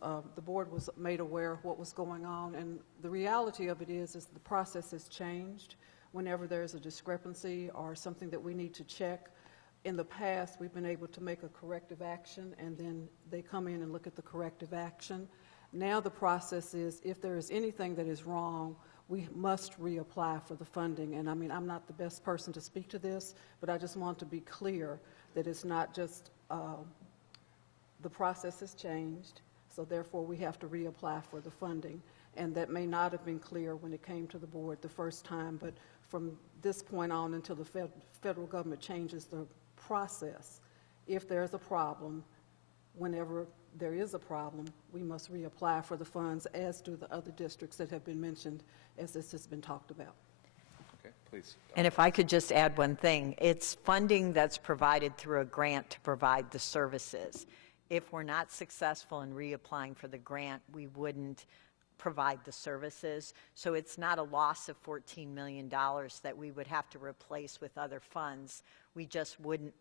the board was made aware of what was going on, and the reality of it is the process has changed. Whenever there's a discrepancy or something that we need to check, in the past we've been able to make a corrective action, and then they come in and look at the corrective action. Now the process is, if there is anything that is wrong, we must reapply for the funding. And I mean, I'm not the best person to speak to this, but I just want to be clear that it's not just the process has changed, so therefore we have to reapply for the funding. And that may not have been clear when it came to the board the first time, but from this point on until the federal government changes the process, if there's a problem, whenever there is a problem, we must reapply for the funds, as do the other districts that have been mentioned as this has been talked about. Okay, please. And if I could just add one thing, it's funding that's provided through a grant to provide the services. If we're not successful in reapplying for the grant, we wouldn't provide the services. So it's not a loss of $14 million that we would have to replace with other funds. We just wouldn't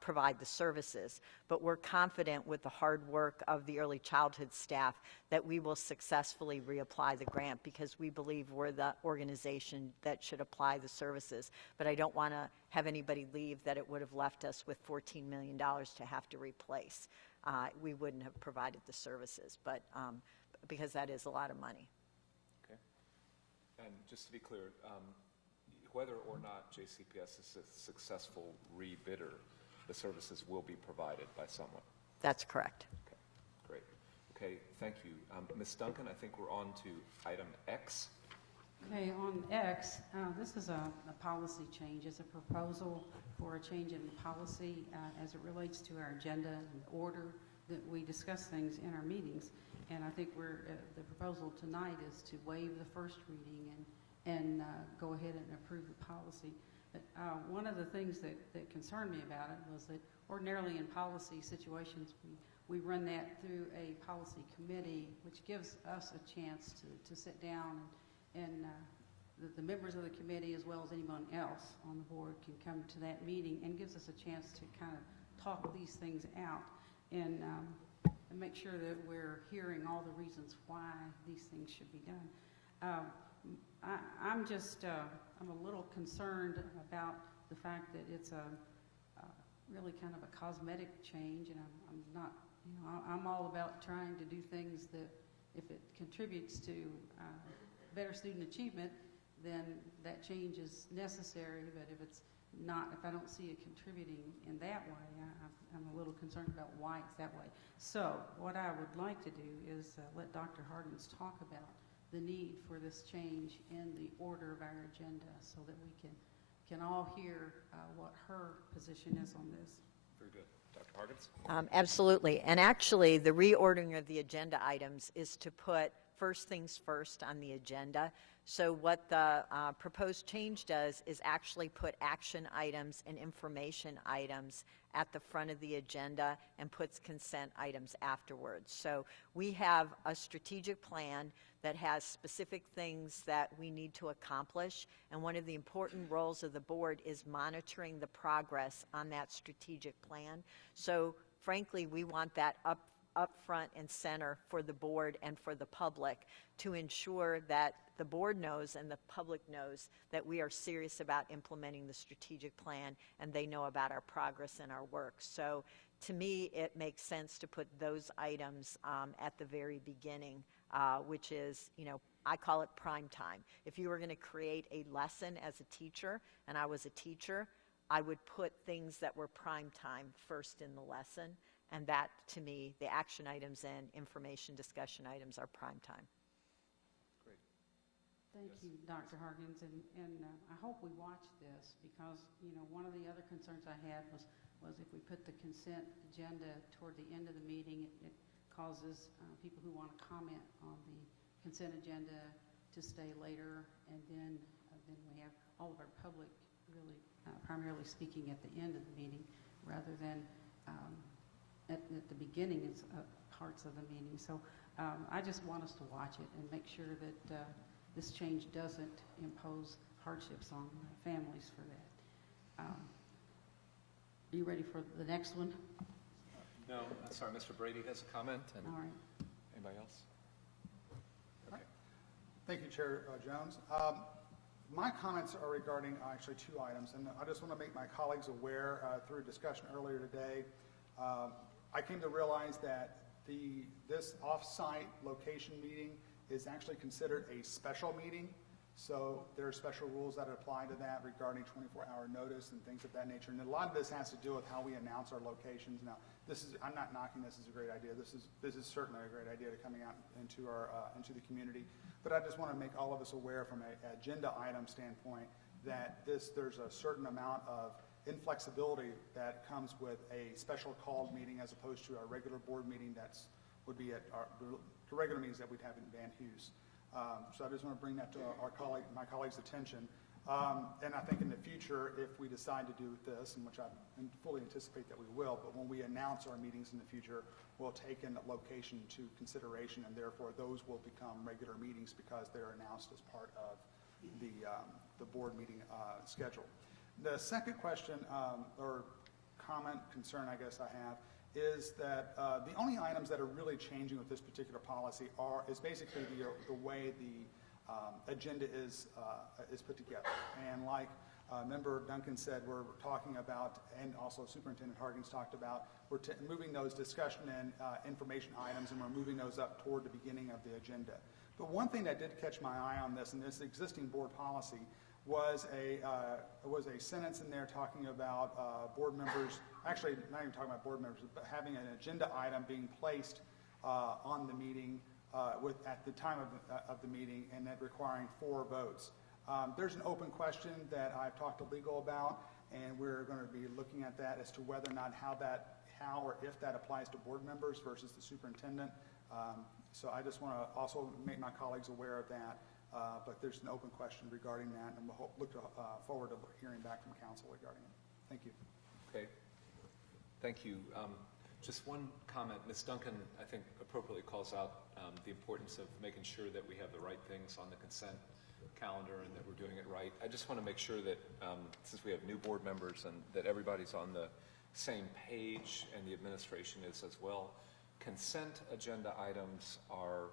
provide the services. But we're confident with the hard work of the early childhood staff that we will successfully reapply the grant, because we believe we're the organization that should apply the services. But I don't want to have anybody leave that it would have left us with $14 million to have to replace. We wouldn't have provided the services, but because that is a lot of money. Okay. And just to be clear, whether or not JCPS is a successful rebidder, the services will be provided by someone. That's correct. Okay, great. Okay, thank you. Ms. Duncan, I think we're on to item X. Okay, on X, this is a policy change. It's a proposal for a change in policy as it relates to our agenda and order that we discuss things in our meetings. And I think the proposal tonight is to waive the first reading and go ahead and approve the policy. But one of the things that concerned me about it was that ordinarily in policy situations we run that through a policy committee, which gives us a chance to sit down and the members of the committee, as well as anyone else on the board, can come to that meeting and gives us a chance to kind of talk these things out and make sure that we're hearing all the reasons why these things should be done. I'm a little concerned about the fact that it's a really kind of a cosmetic change, and I'm not, I'm all about trying to do things that, if it contributes to better student achievement, then that change is necessary. But if it's not, if I don't see it contributing in that way, I'm a little concerned about why it's that way. So what I would like to do is let Dr. Hargens talk about the need for this change in the order of our agenda, so that we can all hear what her position is on this. Very good. Dr. Hargens? Absolutely. And actually, the reordering of the agenda items is to put first things first on the agenda. So what the proposed change does is actually put action items and information items at the front of the agenda and puts consent items afterwards. So we have a strategic plan that has specific things that we need to accomplish, and one of the important roles of the board is monitoring the progress on that strategic plan. So frankly, we want that up front and center for the board and for the public, to ensure that the board knows and the public knows that we are serious about implementing the strategic plan, and they know about our progress and our work. So to me, it makes sense to put those items at the very beginning, which is, I call it prime time. If you were going to create a lesson as a teacher, and I was a teacher, I would put things that were prime time first in the lesson. And that, to me, the action items and information discussion items are prime time. Great. Thank you, Dr. Hargens, and I hope we watch this, because one of the other concerns I had was if we put the consent agenda toward the end of the meeting, it causes people who want to comment on the consent agenda to stay later, and then we have all of our public really primarily speaking at the end of the meeting, rather than at the beginning is parts of the meeting. So I just want us to watch it and make sure that this change doesn't impose hardships on families for that. Are you ready for the next one? No, sorry, Mr. Brady has a comment. And all right. Anybody else? Okay. Thank you, Chair Jones. My comments are regarding actually two items, and I just want to make my colleagues aware through a discussion earlier today. I came to realize that this off-site location meeting is actually considered a special meeting. So there are special rules that apply to that regarding 24-hour notice and things of that nature. And a lot of this has to do with how we announce our locations. Now, I'm not knocking this as a great idea. This is certainly a great idea to coming out into the community. But I just want to make all of us aware from an agenda item standpoint that there's a certain amount of inflexibility that comes with a special called meeting as opposed to our regular board meeting would be at the regular meetings that we'd have in Van Hughes. So I just want to bring that to my colleagues' attention. And I think in the future, if we decide to do this, and which I fully anticipate that we will, but when we announce our meetings in the future, we'll take in location to consideration, and therefore those will become regular meetings because they're announced as part of the board meeting schedule. The second question or comment, concern I guess I have, is that the only items that are really changing with this particular policy is basically the way the agenda is put together. And like Member Duncan said, we're talking about, and also Superintendent Hargens talked about, we're moving those discussion and information items, and we're moving those up toward the beginning of the agenda. But one thing that did catch my eye on this, and this existing board policy, was a sentence in there talking about board members, actually not even talking about board members, but having an agenda item being placed on the meeting at the time of the meeting, and that requiring 4 votes. There's an open question that I've talked to legal about, and we're going to be looking at that as to whether or not how or if that applies to board members versus the superintendent. So I just want to also make my colleagues aware of that. But there's an open question regarding that, and we'll look forward to hearing back from council regarding it. Thank you. Okay. Thank you. Just one comment. Ms. Duncan, I think, appropriately calls out the importance of making sure that we have the right things on the consent calendar and that we're doing it right. I just want to make sure that since we have new board members and that everybody's on the same page and the administration is as well. Consent agenda items are,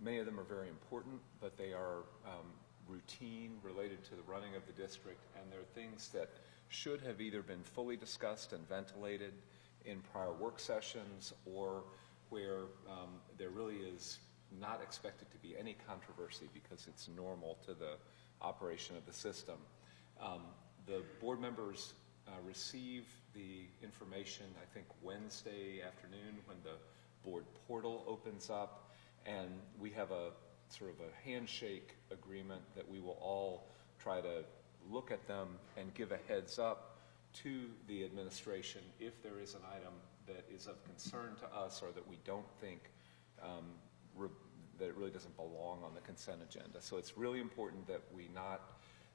many of them are very important, but they are routine related to the running of the district, and they're things that should have either been fully discussed and ventilated in prior work sessions or where there really is not expected to be any controversy because it's normal to the operation of the system. The board members receive the information, I think, Wednesday afternoon when the board portal opens up, and we have a sort of a handshake agreement that we will all try to look at them and give a heads up to the administration if there is an item that is of concern to us or that we don't think that it really doesn't belong on the consent agenda. So it's really important that we not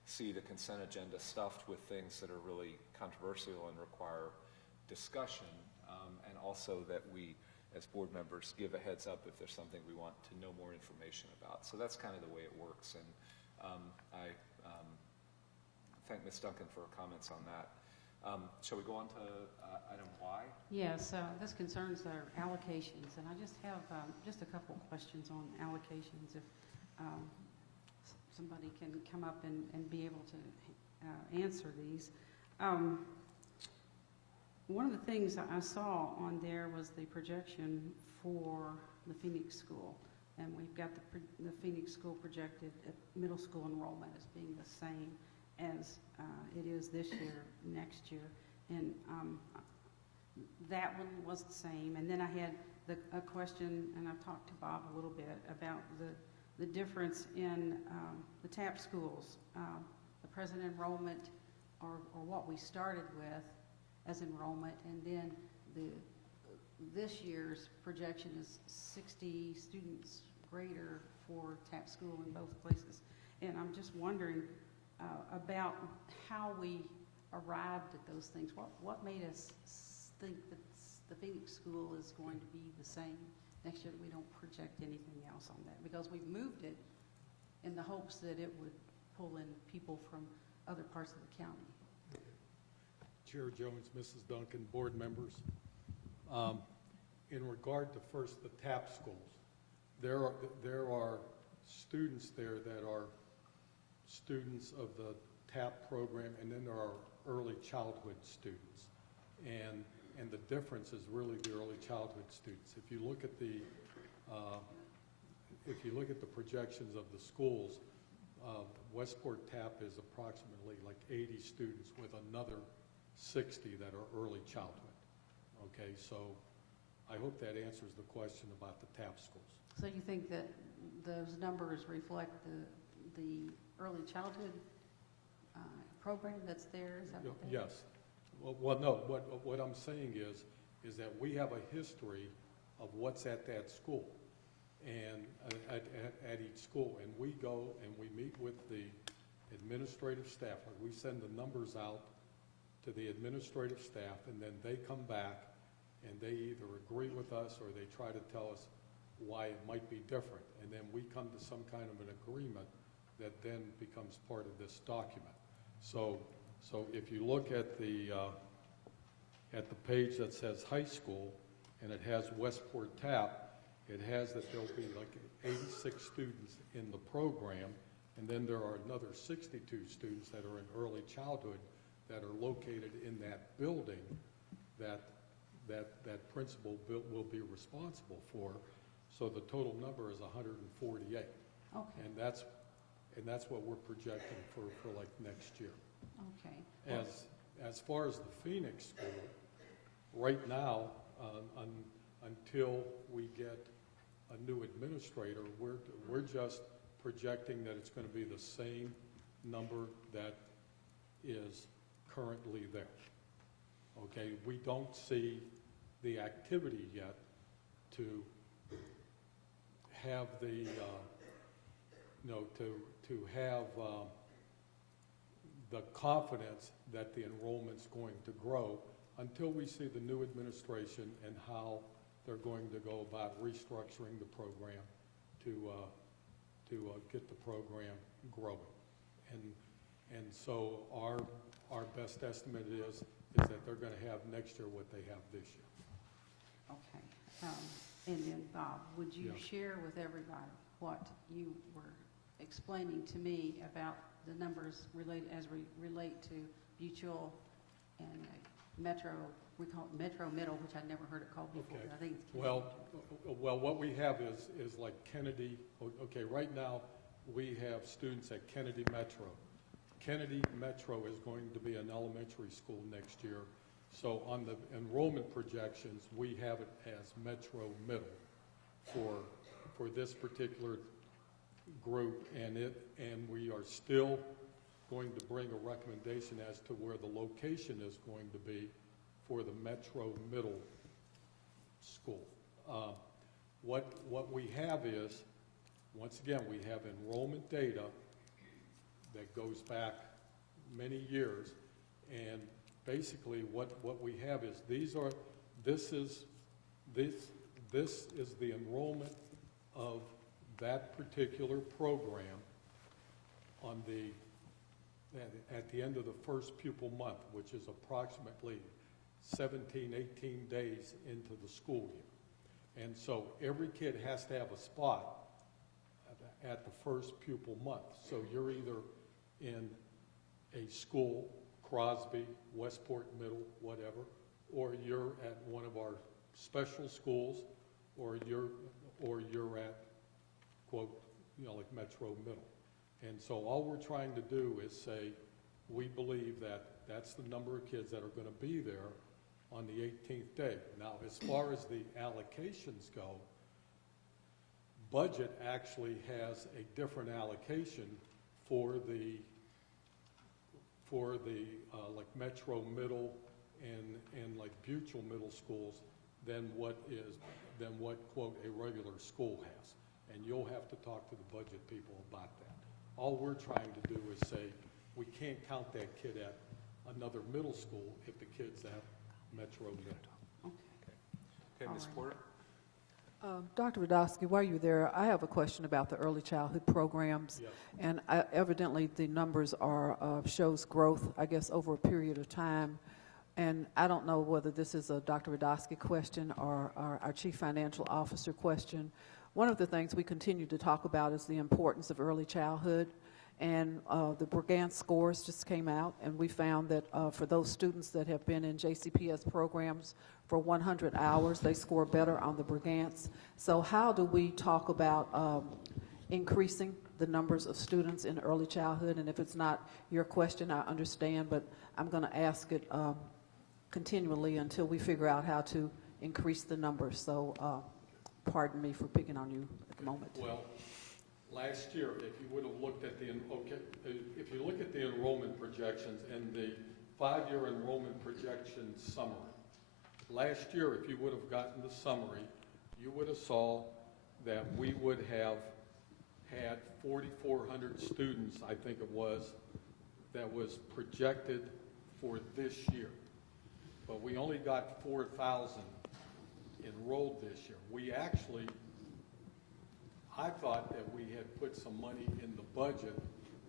see the consent agenda stuffed with things that are really controversial and require discussion, and also that we, as board members, give a heads up if there's something we want to know more information about. So that's kind of the way it works, and I thank Ms. Duncan for her comments on that. Shall we go on to item Y? Yes, this concerns our allocations, and I just have just a couple questions on allocations. If somebody can come up and be able to answer these. One of the things that I saw on there was the projection for the Phoenix School, and we've got the Phoenix School projected at middle school enrollment as being the same as it is this year, next year, and that one was the same. And then I had a question, and I've talked to Bob a little bit about the difference in the TAP schools, the present enrollment or what we started with as enrollment, and then this year's projection is 60 students greater for TAP school in both places. And I'm just wondering about how we arrived at those things. What made us think that the Phoenix school is going to be the same next year, that we don't project anything else on that? Because we've moved it in the hopes that it would pull in people from other parts of the county. Chair Jones, Mrs. Duncan, board members. In regard to first the TAP schools, there are students there that are students of the TAP program, and then there are early childhood students. And the difference is really the early childhood students. If you look at the projections of the schools, Westport TAP is approximately like 80 students with another 60 that are early childhood. Okay, so I hope that answers the question about the TAP schools. So you think that those numbers reflect the early childhood program that's there? Is that what that Yes. Well, no. What I'm saying is that we have a history of what's at that school, and at each school, and we go and we meet with the administrative staff. We send the numbers out to the administrative staff, and then they come back and they either agree with us or they try to tell us why it might be different, and then we come to some kind of an agreement that then becomes part of this document. So if you look at the page that says high school and it has Westport TAP, it has that there'll be like 86 students in the program, and then there are another 62 students that are in early childhood that are located in that building that principal will be responsible for. So the total number is 148. Okay. And that's what we're projecting for like next year. Okay. As far as the Phoenix school, right now, until we get a new administrator, we're just projecting that it's going to be the same number that is currently there. Okay, we don't see the activity yet to have the to have the confidence that the enrollment's going to grow until we see the new administration and how they're going to go about restructuring the program to get the program growing. And so our best estimate is that they're going to have next year what they have this year. Okay. And then, Bob, would you Yeah. share with everybody what you were explaining to me about the numbers relate to Mutual and Metro? We call it Metro Middle, which I never heard it called before. Okay. But I think it's Well, what we have is like Kennedy. Okay, right now we have students at Kennedy Metro. Kennedy Metro is going to be an elementary school next year. So on the enrollment projections, we have it as Metro Middle for this particular group, and we are still going to bring a recommendation as to where the location is going to be for the Metro Middle School. What we have is, once again, we have enrollment data that goes back many years, and basically what we have is this is the enrollment of that particular program at the end of the first pupil month, which is approximately 17, 18 days into the school year. And so every kid has to have a spot at the first pupil month. So you're either in a school, Crosby, Westport Middle, whatever, or you're at one of our special schools, or you're at, quote, like Metro Middle. And so all we're trying to do is say, we believe that that's the number of kids that are going to be there on the 18th day. Now, as far as the allocations go, budget actually has a different allocation for the like Metro Middle and like Butyl Middle schools than what quote a regular school has. And you'll have to talk to the budget people about that. All we're trying to do is say we can't count that kid at another middle school if the kid's at Metro Middle. Okay, Ms. Porter? Dr. Radosky, while you're there, I have a question about the early childhood programs. Yes. And evidently the numbers shows growth, I guess, over a period of time. And I don't know whether this is a Dr. Radosky question or our Chief Financial Officer question. One of the things we continue to talk about is the importance of early childhood. And the Brigance scores just came out, and we found that for those students that have been in JCPS programs for 100 hours, they score better on the Brigance. So how do we talk about increasing the numbers of students in early childhood? And if it's not your question, I understand, but I'm going to ask it continually until we figure out how to increase the numbers. So pardon me for picking on you at the moment. Well, last year, if you would have looked at if you look at the enrollment projections and the 5-year enrollment projection summary, last year, if you would have gotten the summary, you would have saw that we would have had 4,400 students, I think it was, that was projected for this year. But we only got 4,000 enrolled this year. We actually, I thought that we had put some money in the budget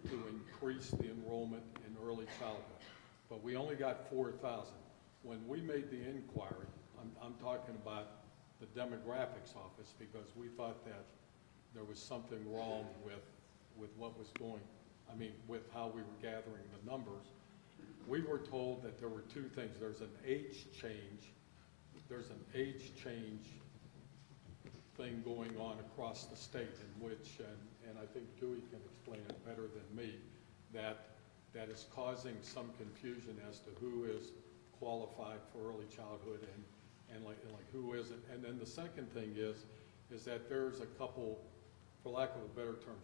to increase the enrollment in early childhood, but we only got 4,000. When we made the inquiry, I'm talking about the demographics office, because we thought that there was something wrong with what was going, with how we were gathering the numbers. We were told that there were two things. There's an age change thing going on across the state, in which, and I think Dewey can explain it better than me, that is causing some confusion as to who is qualified for early childhood and like who isn't. And then the second thing is that there's a couple, for lack of a better term,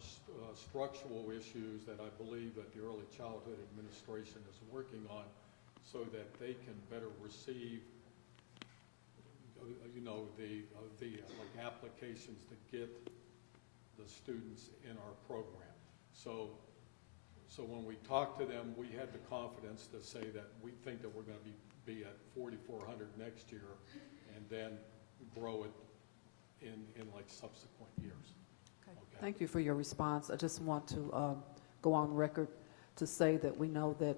structural issues that I believe that the Early Childhood Administration is working on, so that they can better receive the applications to get the students in our program. So So when we talked to them, we had the confidence to say that we think that we're going to be at 4,400 next year, and then grow it in like subsequent years. Okay. Thank you for your response. I just want to go on record to say that we know that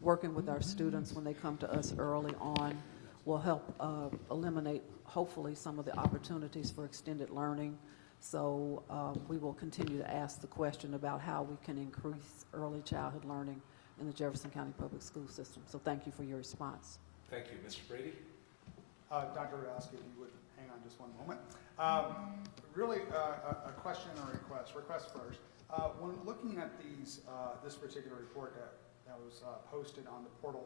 working with our students when they come to us early on will help eliminate, hopefully, some of the opportunities for extended learning. So we will continue to ask the question about how we can increase early childhood learning in the Jefferson County Public School System. So thank you for your response. Thank you. Mr. Brady? Dr. Radowski, if you would hang on just one moment. Really a question or request. Request first. When looking at this particular report that was posted on the portal,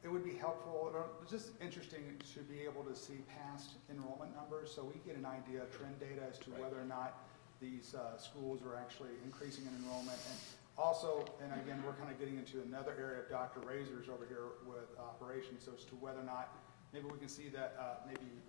it would be helpful, or just interesting to be able to see past enrollment numbers so we get an idea of trend data as to whether or not these schools are actually increasing in enrollment. And also, and again, we're kind of getting into another area of Dr. Razor's over here with operations, so as to whether or not maybe we can see that maybe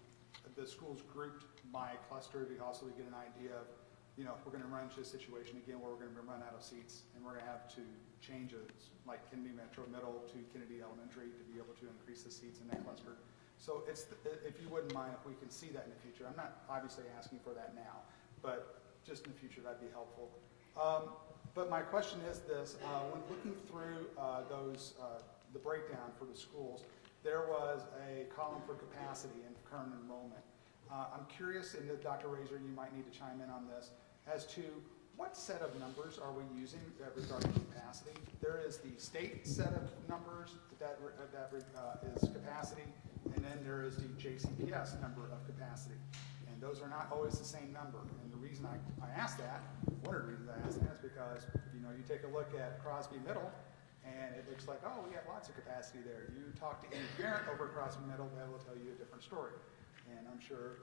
the schools grouped by cluster. We also get an idea of, you know, if we're going to run into a situation again where we're going to run out of seats and we're going to have to change it, like Kennedy Metro Middle to Kennedy Elementary to be able to increase the seats in that cluster. So it's if you wouldn't mind if we can see that in the future. I'm not obviously asking for that now, but just in the future that'd be helpful. But my question is this: when looking through the breakdown for the schools, there was a column for capacity and current enrollment. I'm curious, and Dr. Razor, you might need to chime in on this, as to what set of numbers are we using regarding capacity? There is the state set of numbers that is capacity, and then there is the JCPS number of capacity. And those are not always the same number. And the reason I ask that, one of the reasons I ask that is because, you know, you take a look at Crosby Middle, and it looks like, oh, we have lots of capacity there. You talk to any parent over at Crosby Middle, they will tell you a different story. And I'm sure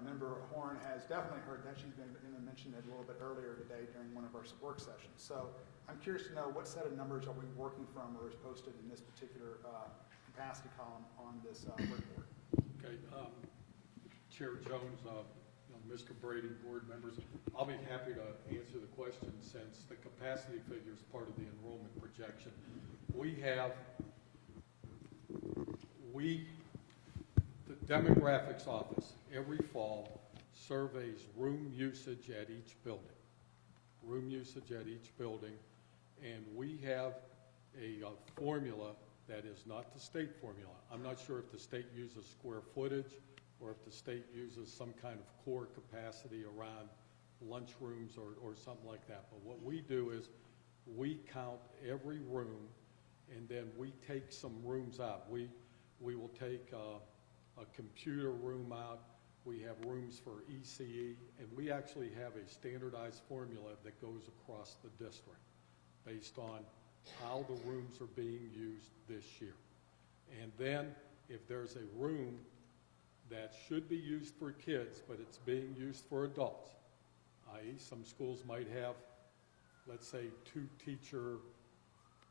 Member Horn has definitely heard that. She's been mentioned it a little bit earlier today during one of our work sessions. So I'm curious to know what set of numbers are we working from or is posted in this particular capacity column on this report. Okay, Chair Jones, Mr. Brady, board members, I'll be happy to answer the question since the capacity figure is part of the enrollment projection. The demographics office every fall surveys room usage at each building. And we have a formula that is not the state formula. I'm not sure if the state uses square footage or if the state uses some kind of core capacity around lunchrooms or something like that. But what we do is we count every room, and then we take some rooms out. We will take a computer room out. We have rooms for ECE, and we actually have a standardized formula that goes across the district based on how the rooms are being used this year. And then if there's a room that should be used for kids, but it's being used for adults, i.e. some schools might have, let's say, 2 teacher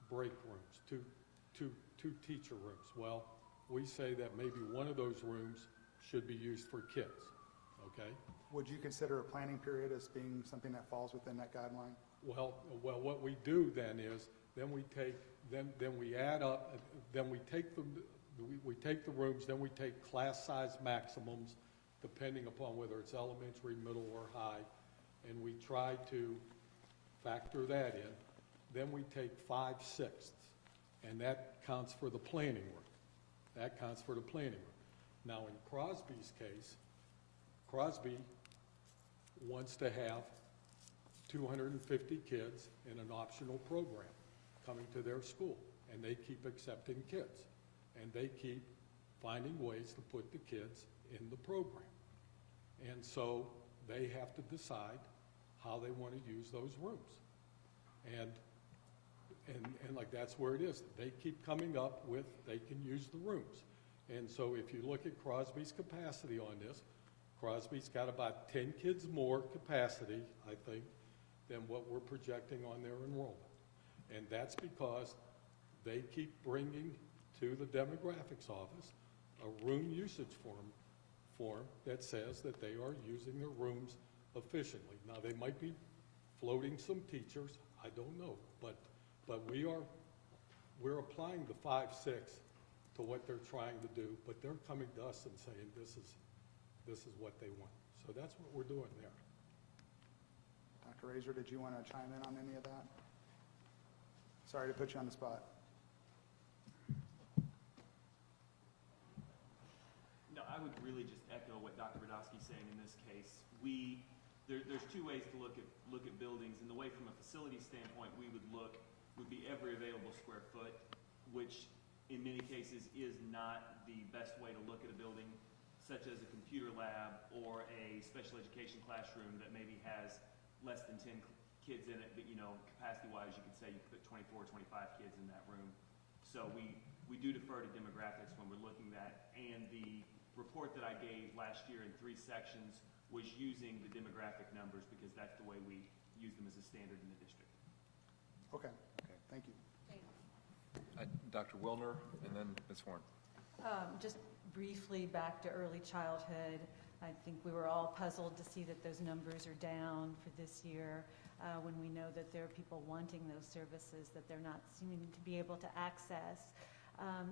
break rooms, two teacher rooms. Well, we say that maybe one of those rooms should be used for kids, okay? Would you consider a planning period as being something that falls within that guideline? Well, what we do then is, then we take the rooms, then we take class size maximums, depending upon whether it's elementary, middle, or high, and we try to factor that in. Then we take 5/6, and that counts for the planning work. Now, in Crosby's case, Crosby wants to have 250 kids in an optional program coming to their school, and they keep accepting kids, and they keep finding ways to put the kids in the program. And so they have to decide how they want to use those rooms. And like that's where it is. They keep coming up with they can use the rooms. And so if you look at Crosby's capacity on this, Crosby's got about 10 kids more capacity, I think, than what we're projecting on their enrollment. And that's because they keep bringing to the demographics office a room usage form that says that they are using their rooms efficiently. Now, they might be floating some teachers. I don't know, but we're applying the 5-6 to what they're trying to do, but they're coming to us and saying this is what they want. So that's what we're doing there. Dr. Razor, did you want to chime in on any of that? Sorry to put you on the spot. No, I would really just echo what Dr. Radowski's saying in this case. There's two ways to look at buildings, and the way from a facility standpoint would be every available square foot, which in many cases is not the best way to look at a building, such as a computer lab or a special education classroom that maybe has less than 10 kids in it, but capacity-wise, you could say you could put 24 or 25 kids in that room. So we do defer to demographics when we're looking at that, and the report that I gave last year in 3 sections was using the demographic numbers because that's the way we use them as a standard in the district. Okay. Thank you. Dr. Wilner, and then Ms. Horn. Just briefly back to early childhood. I think we were all puzzled to see that those numbers are down for this year when we know that there are people wanting those services that they're not seeming to be able to access.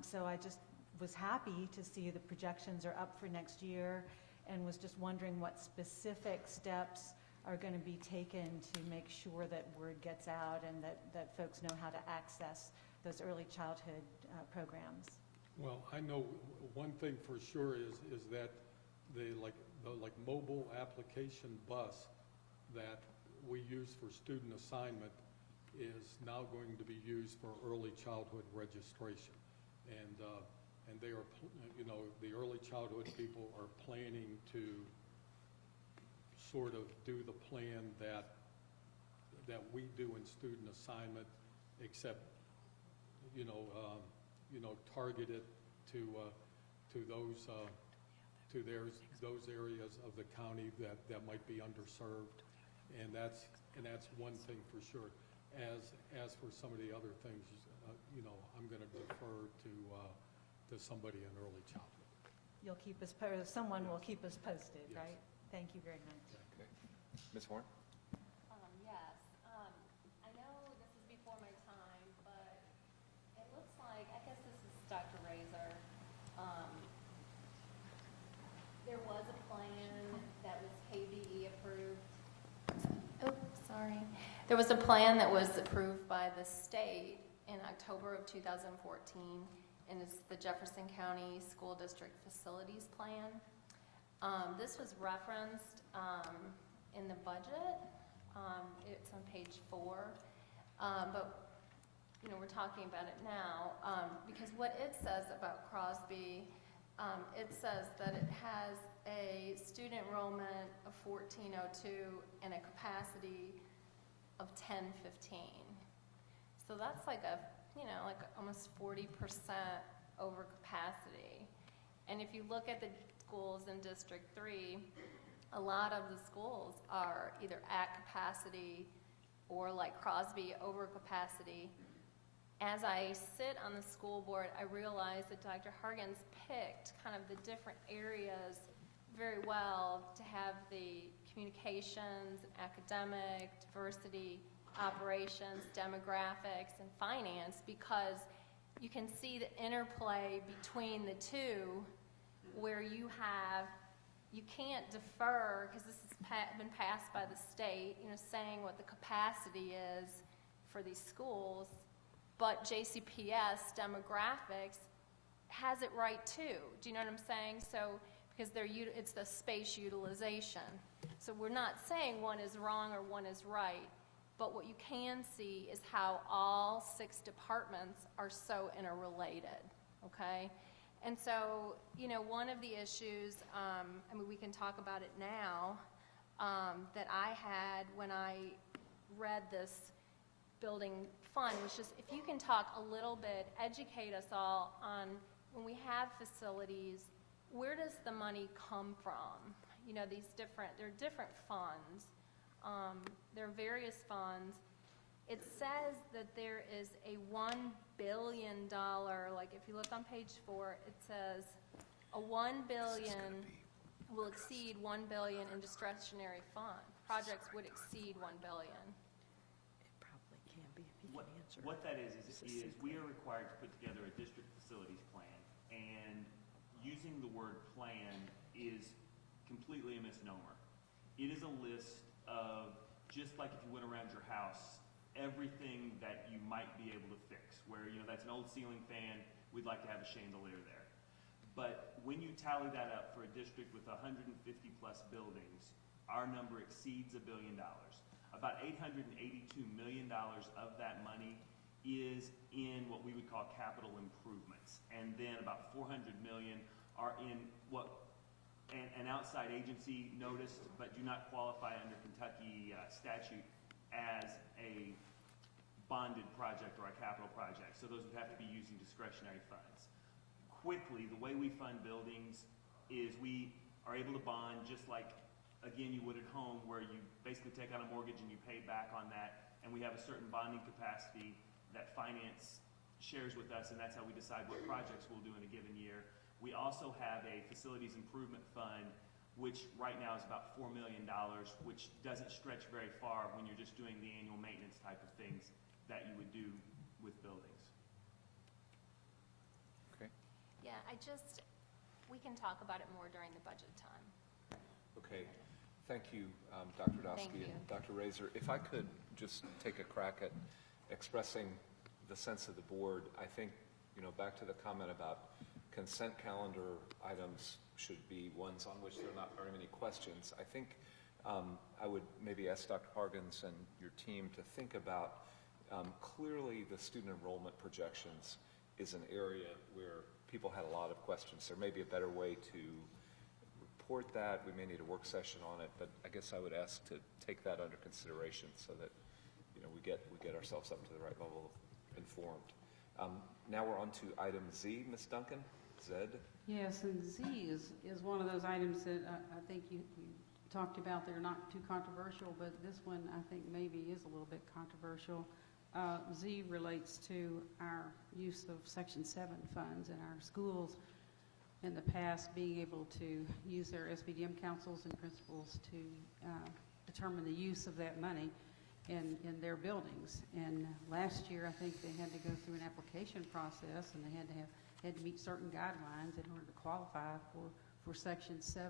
So I just was happy to see the projections are up for next year and was just wondering what specific steps are going to be taken to make sure that word gets out and that folks know how to access those early childhood programs. Well, I know one thing for sure is that the mobile application bus that we use for student assignment is now going to be used for early childhood registration, and they are, the early childhood people are planning to sort of do the plan that we do in student assignment, except targeted to those areas of the county that might be underserved, and that's one thing for sure. As for some of the other things, I'm going to defer to somebody in early childhood. You'll keep us posted. Someone will keep us posted, yes. Right? Thank you very much. Okay. Ms. Horn? Yes. I know this is before my time, but it looks like, I guess this is Dr. Razor. There was a plan that was KBE approved. Oh, sorry. There was a plan that was approved by the state in October of 2014, and it's the Jefferson County School District Facilities Plan. This was referenced in the budget. It's on page 4. But we're talking about it now because what it says about Crosby, it says that it has a student enrollment of 1402 and a capacity of 1015. So that's like almost 40% over capacity. And if you look at the schools in District 3, a lot of the schools are either at capacity or like Crosby over capacity. As I sit on the school board, I realize that Dr. Hargens picked kind of the different areas very well to have the communications, academic, diversity, operations, demographics, and finance, because you can see the interplay between the two where you can't defer, because this has been passed by the state, saying what the capacity is for these schools, but JCPS demographics has it right too. Do you know what I'm saying? So, because it's the space utilization. So we're not saying one is wrong or one is right, but what you can see is how all 6 departments are so interrelated, okay? And so, one of the issues, we can talk about it now, that I had when I read this building fund was just, if you can talk a little bit, educate us all on when we have facilities, where does the money come from? There are different funds. There are various funds. It says that there is a $1 billion, like if you look on page 4, it says a $1 billion will exceed $1 billion in discretionary fund. Projects would exceed $1 billion. What that is we are required to put together a district facilities plan, and using the word plan is completely a misnomer. It is a list of, just like if you went around your house, everything that you might be able to fix, where, that's an old ceiling fan, we'd like to have a chandelier there. But when you tally that up for a district with 150 plus buildings, our number exceeds $1 billion. About $882 million of that money is in what we would call capital improvements. And then about $400 million are in what an outside agency noticed but do not qualify under Kentucky statute as a bonded project or a capital project. So those would have to be using discretionary funds. Quickly, the way we fund buildings is we are able to bond just like, again, you would at home, where you basically take out a mortgage and you pay back on that, and we have a certain bonding capacity that finance shares with us, and that's how we decide what projects we'll do in a given year. We also have a facilities improvement fund, which right now is about $4 million, which doesn't stretch very far when you're just doing the annual maintenance type of things that you would do with buildings. Okay. Yeah, we can talk about it more during the budget time. Okay. Thank you, Dr. Thank Dosky you. and Dr. Razor. If I could just take a crack at expressing the sense of the board, I think, back to the comment about consent calendar items should be ones on which there are not very many questions. I think I would maybe ask Dr. Hargens and your team to think about clearly the student enrollment projections is an area where people had a lot of questions. There may be a better way to report that. We may need a work session on it, but I guess I would ask to take that under consideration so that we get ourselves up to the right level of informed. Now we're on to item Z, Ms. Duncan. Z. Yes, and Z is one of those items that I think you talked about. They're not too controversial, but this one I think maybe is a little bit controversial. Z relates to our use of Section 7 funds in our schools. In the past, being able to use their SBDM councils and principals to determine the use of that money in their buildings. And last year, I think they had to go through an application process, and they had to meet certain guidelines in order to qualify for Section 7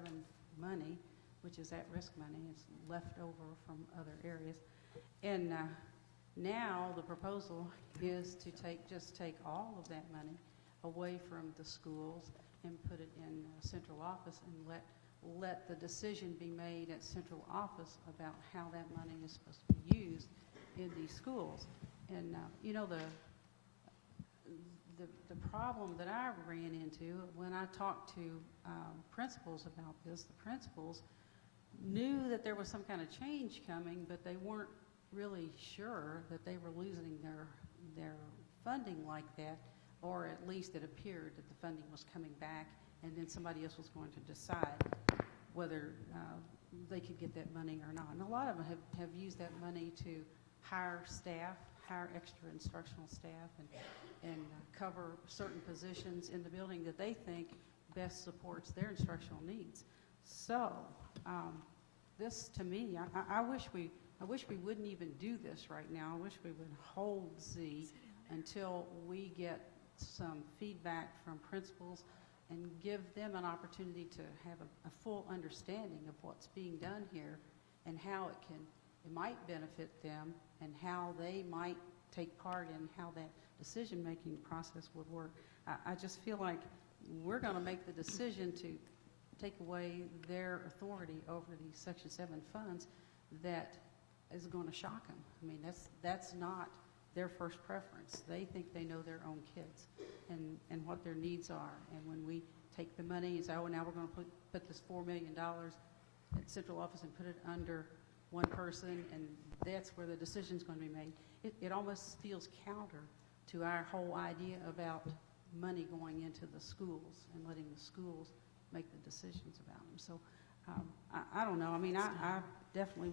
money, which is at-risk money. It's left over from other areas. And now the proposal is to take all of that money away from the schools and put it in central office and let the decision be made at central office about how that money is supposed to be used in these schools. And the problem that I ran into when I talked to principals about this, the principals knew that there was some kind of change coming, but they weren't really sure that they were losing their funding like that, or at least it appeared that the funding was coming back, and then somebody else was going to decide whether they could get that money or not. And a lot of them have used that money to hire staff, hire extra instructional staff, and cover certain positions in the building that they think best supports their instructional needs. So this, to me, I wish we wouldn't even do this right now. I wish we would hold Z until we get some feedback from principals and give them an opportunity to have a full understanding of what's being done here and how it might benefit them and how they might take part in how that decision-making process would work. I just feel like we're going to make the decision to take away their authority over these Section 7 funds that is going to shock them. I mean, that's not their first preference. They think they know their own kids and what their needs are. And when we take the money and say, oh, now we're going to put this $4 million at central office and put it under one person, and that's where the decision's going to be made, it almost feels counter to our whole idea about money going into the schools and letting the schools make the decisions about them. So I don't know. I mean, I definitely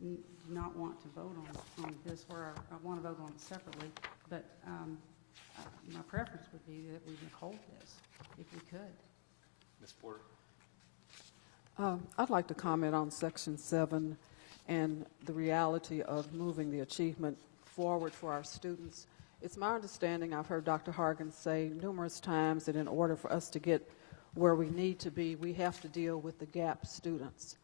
do not want to vote on this, or I want to vote on it separately, but my preference would be that we would hold this if we could. Ms. Porter. I'd like to comment on Section 7 and the reality of moving the achievement forward for our students. It's my understanding, I've heard Dr. Hargan say numerous times, that in order for us to get where we need to be, we have to deal with the GAP students.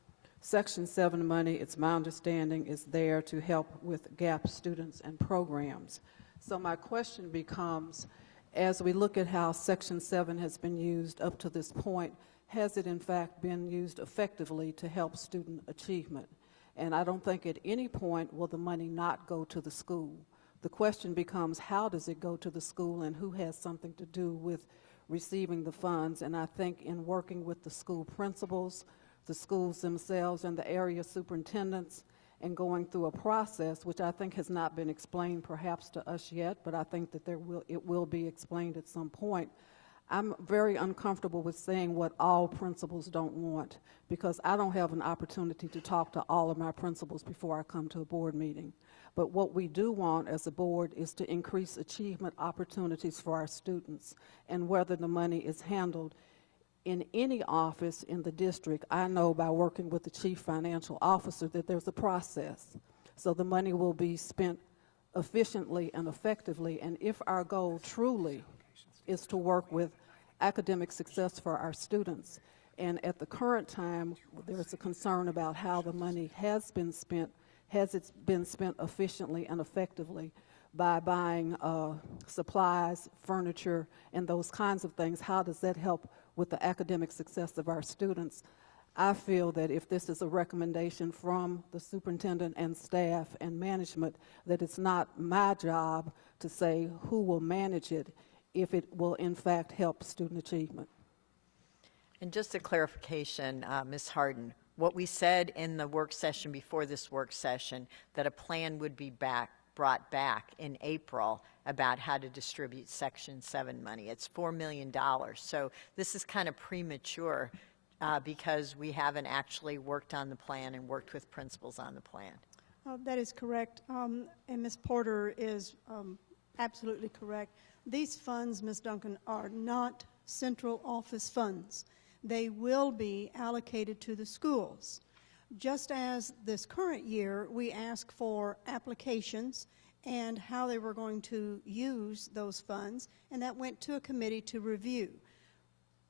Section 7 money, it's my understanding, is there to help with GAP students and programs. So my question becomes, as we look at how Section 7 has been used up to this point, has it in fact been used effectively to help student achievement? And I don't think at any point will the money not go to the school. The question becomes, how does it go to the school and who has something to do with receiving the funds? And I think in working with the school principals, the schools themselves, and the area superintendents, and going through a process which I think has not been explained perhaps to us yet, but I think that it will be explained at some point. I'm very uncomfortable with saying what all principals don't want, because I don't have an opportunity to talk to all of my principals before I come to a board meeting. But what we do want as a board is to increase achievement opportunities for our students, and whether the money is handled in any office in the district, I know by working with the chief financial officer that there's a process. So the money will be spent efficiently and effectively, and if our goal truly is to work with academic success for our students, and at the current time there's a concern about how the money has been spent, has it been spent efficiently and effectively by buying supplies, furniture, and those kinds of things, how does that help with the academic success of our students? I feel that if this is a recommendation from the superintendent and staff and management, that it's not my job to say who will manage it if it will in fact help student achievement. And just a clarification, Ms. Harden, what we said in the work session before this work session, that a plan would be brought back in April about how to distribute Section 7 money. It's $4 million. So this is kind of premature because we haven't actually worked on the plan and worked with principals on the plan. That is correct. And Ms. Porter is absolutely correct. These funds, Ms. Duncan, are not central office funds. They will be allocated to the schools. Just as this current year, we asked for applications and how they were going to use those funds, and that went to a committee to review.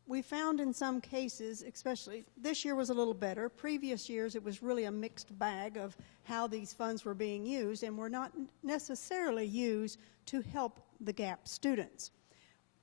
We found in some cases, especially this year was a little better. Previous years, it was really a mixed bag of how these funds were being used and were not necessarily used to help the GAP students.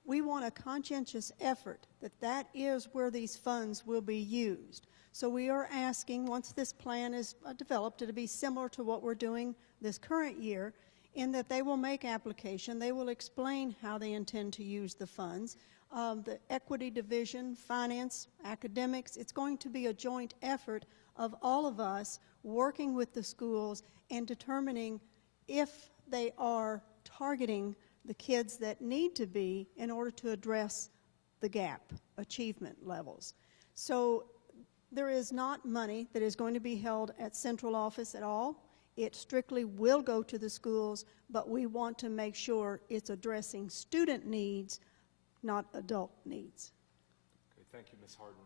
We want a conscientious effort that is where these funds will be used. So we are asking, once this plan is developed, it'll be similar to what we're doing this current year, in that they will make application, they will explain how they intend to use the funds. The equity division, finance, academics, it's going to be a joint effort of all of us working with the schools and determining if they are targeting the kids that need to be in order to address the GAP achievement levels. So there is not money that is going to be held at central office at all. It strictly will go to the schools, but we want to make sure it's addressing student needs, not adult needs. Okay, thank you, Ms. Harden.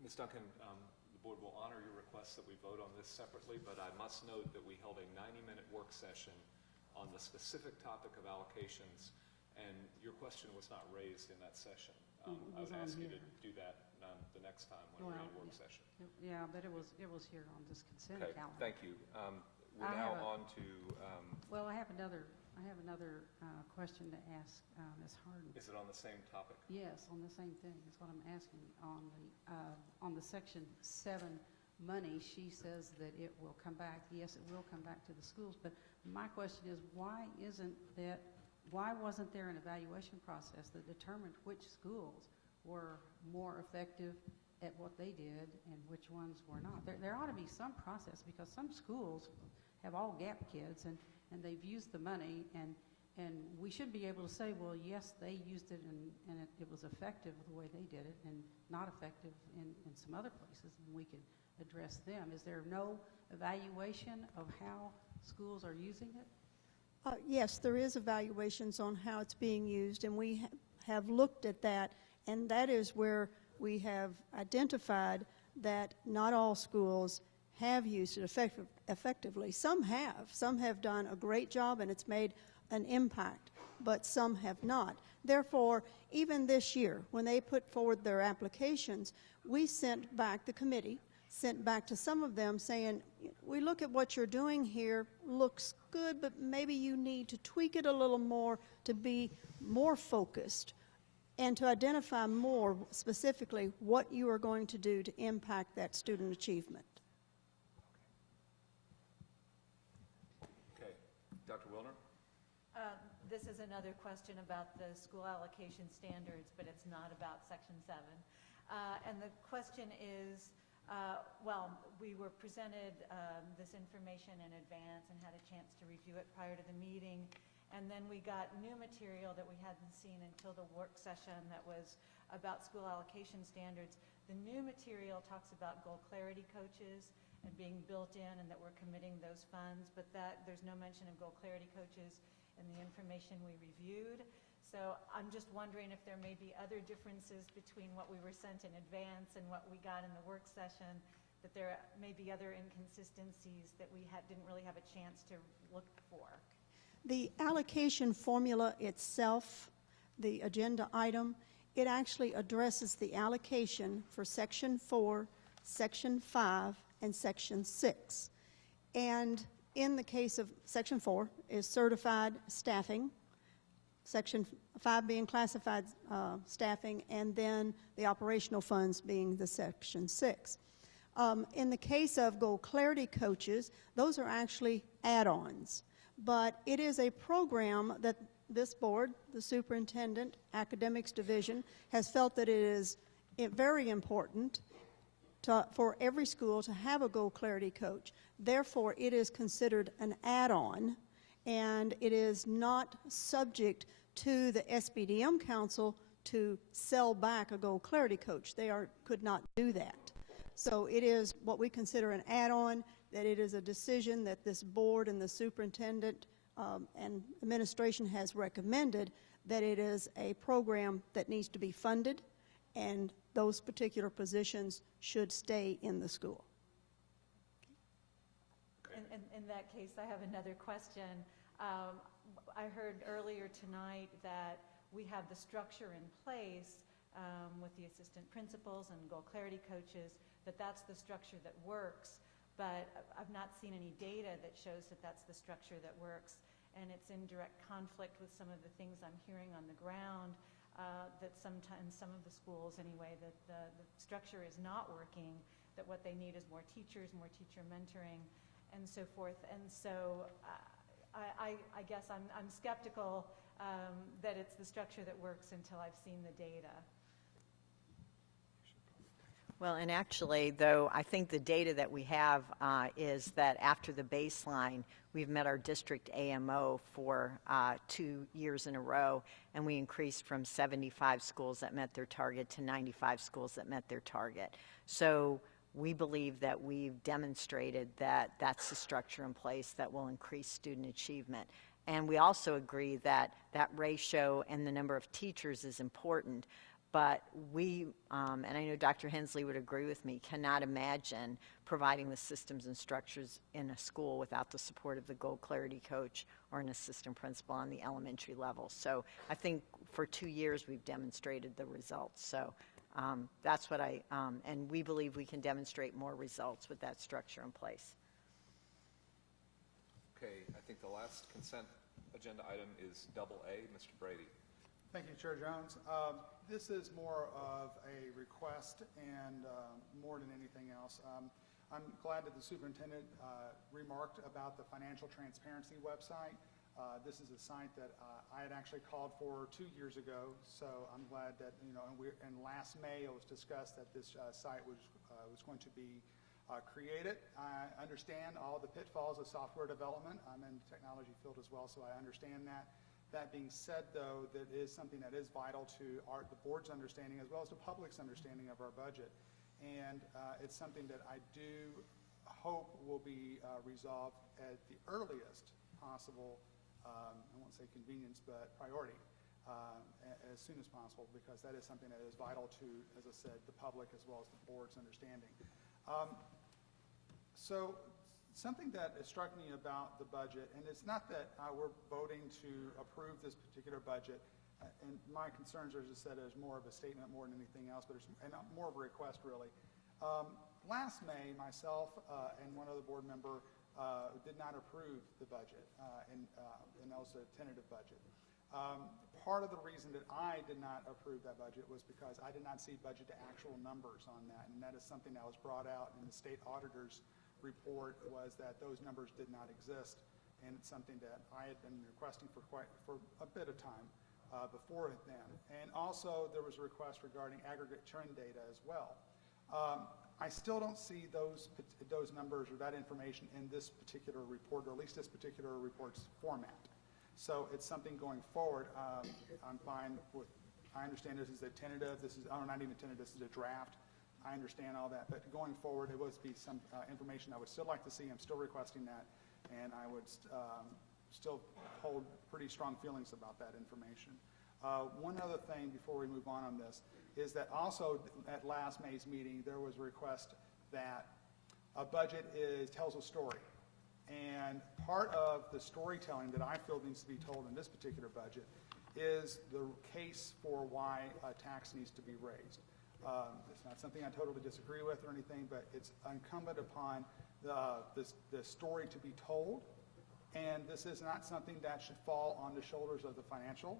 Ms. Duncan, the board will honor your request that we vote on this separately, but I must note that we held a 90-minute work session on the specific topic of allocations, and your question was not raised in that session. I would ask you to do that the next time when we're in work session. Yeah, but it was here on this consent Okay, calendar. thank you. We're now on to. Well, I have another question to ask Ms. Harden. Is it on the same topic? Yes, on the same thing. Is what I'm asking on the Section 7 money. She says that it will come back. Yes, it will come back to the schools. But my question is, why wasn't there an evaluation process that determined which schools were more effective at what they did and which ones were not? There ought to be some process, because some schools have all GAP kids and they've used the money, and we should be able to say, well, yes, they used it and it was effective the way they did it, and not effective in some other places, and we could address them. Is there no evaluation of how schools are using it? Yes, there is evaluations on how it's being used, and we have looked at that, and that is where we have identified that not all schools have used it effectively. Some have done a great job and it's made an impact, but some have not. Therefore, even this year, when they put forward their applications, we sent back, the committee sent back to some of them saying, we look at what you're doing here, looks good, but maybe you need to tweak it a little more to be more focused and to identify more specifically what you are going to do to impact that student achievement. Okay. Dr. Wilner? This is another question about the school allocation standards, but it's not about Section 7. And the question is, well, we were presented this information in advance and had a chance to review it prior to the meeting. And then we got new material that we hadn't seen until the work session that was about school allocation standards. The new material talks about goal clarity coaches and being built in and that we're committing those funds, but that there's no mention of goal clarity coaches in the information we reviewed. So I'm just wondering if there may be other differences between what we were sent in advance and what we got in the work session, that there may be other inconsistencies that we didn't really have a chance to look for. The allocation formula itself, the agenda item, it actually addresses the allocation for Section 4, Section 5, and Section 6. And in the case of Section 4 is certified staffing, Section 5 being classified staffing, and then the operational funds being the Section 6. In the case of goal clarity coaches, those are actually add-ons. But it is a program that this board, the superintendent, academics division, has felt that it is very important for every school to have a goal clarity coach. Therefore, it is considered an add-on, and it is not subject to the SBDM Council to sell back a goal clarity coach. They could not do that. So it is what we consider an add-on, that it is a decision that this board and the superintendent and administration has recommended, that it is a program that needs to be funded, and those particular positions should stay in the school. In that case, I have another question. I heard earlier tonight that we have the structure in place with the assistant principals and goal clarity coaches, that's the structure that works. But I've not seen any data that shows that that's the structure that works, and it's in direct conflict with some of the things I'm hearing on the ground, that sometimes some of the schools anyway, that the structure is not working, that what they need is more teachers, more teacher mentoring, and so forth. And so I guess I'm skeptical that it's the structure that works until I've seen the data. Well, and actually, though, I think the data that we have is that after the baseline, we've met our district AMO for 2 years in a row, and we increased from 75 schools that met their target to 95 schools that met their target. So we believe that we've demonstrated that that's the structure in place that will increase student achievement. And we also agree that that ratio and the number of teachers is important. But we, and I know Dr. Hensley would agree with me, cannot imagine providing the systems and structures in a school without the support of the goal clarity coach or an assistant principal on the elementary level. So I think for 2 years we've demonstrated the results. So that's what and we believe we can demonstrate more results with that structure in place. Okay, I think the last consent agenda item is double A. Mr. Brady. Thank you, Chair Jones. This is more of a request and more than anything else. I'm glad that the superintendent remarked about the financial transparency website. This is a site that I had actually called for 2 years ago, so I'm glad that, and last May it was discussed that this site was going to be created. I understand all the pitfalls of software development. I'm in the technology field as well, so I understand that. That being said, though, that is something that is vital to the board's understanding as well as the public's understanding of our budget. And it's something that I do hope will be resolved at the earliest possible, I won't say convenience, but priority as soon as possible, because that is something that is vital to, as I said, the public as well as the board's understanding. So something that struck me about the budget, and it's not that we're voting to approve this particular budget, and my concerns are, as I said, is more of a statement more than anything else, but it's more of a request, really. Last May, myself and one other board member did not approve the budget, and that was a tentative budget. Part of the reason that I did not approve that budget was because I did not see budget to actual numbers on that, and that is something that was brought out in the state auditor's report, was that those numbers did not exist, and it's something that I had been requesting for a bit of time before then. And also there was a request regarding aggregate trend data as well. I still don't see those numbers or that information in this particular report, or at least this particular report's format. So it's something going forward. I'm fine with. I understand this is a tentative. This is not even tentative. This is a draft. I understand all that, but going forward, it would be some information I would still like to see. I'm still requesting that, and I would still hold pretty strong feelings about that information. One other thing before we move on this is that also at last May's meeting, there was a request that a budget tells a story. And part of the storytelling that I feel needs to be told in this particular budget is the case for why a tax needs to be raised. It's not something I totally disagree with or anything, but it's incumbent upon the story to be told. And this is not something that should fall on the shoulders of the financial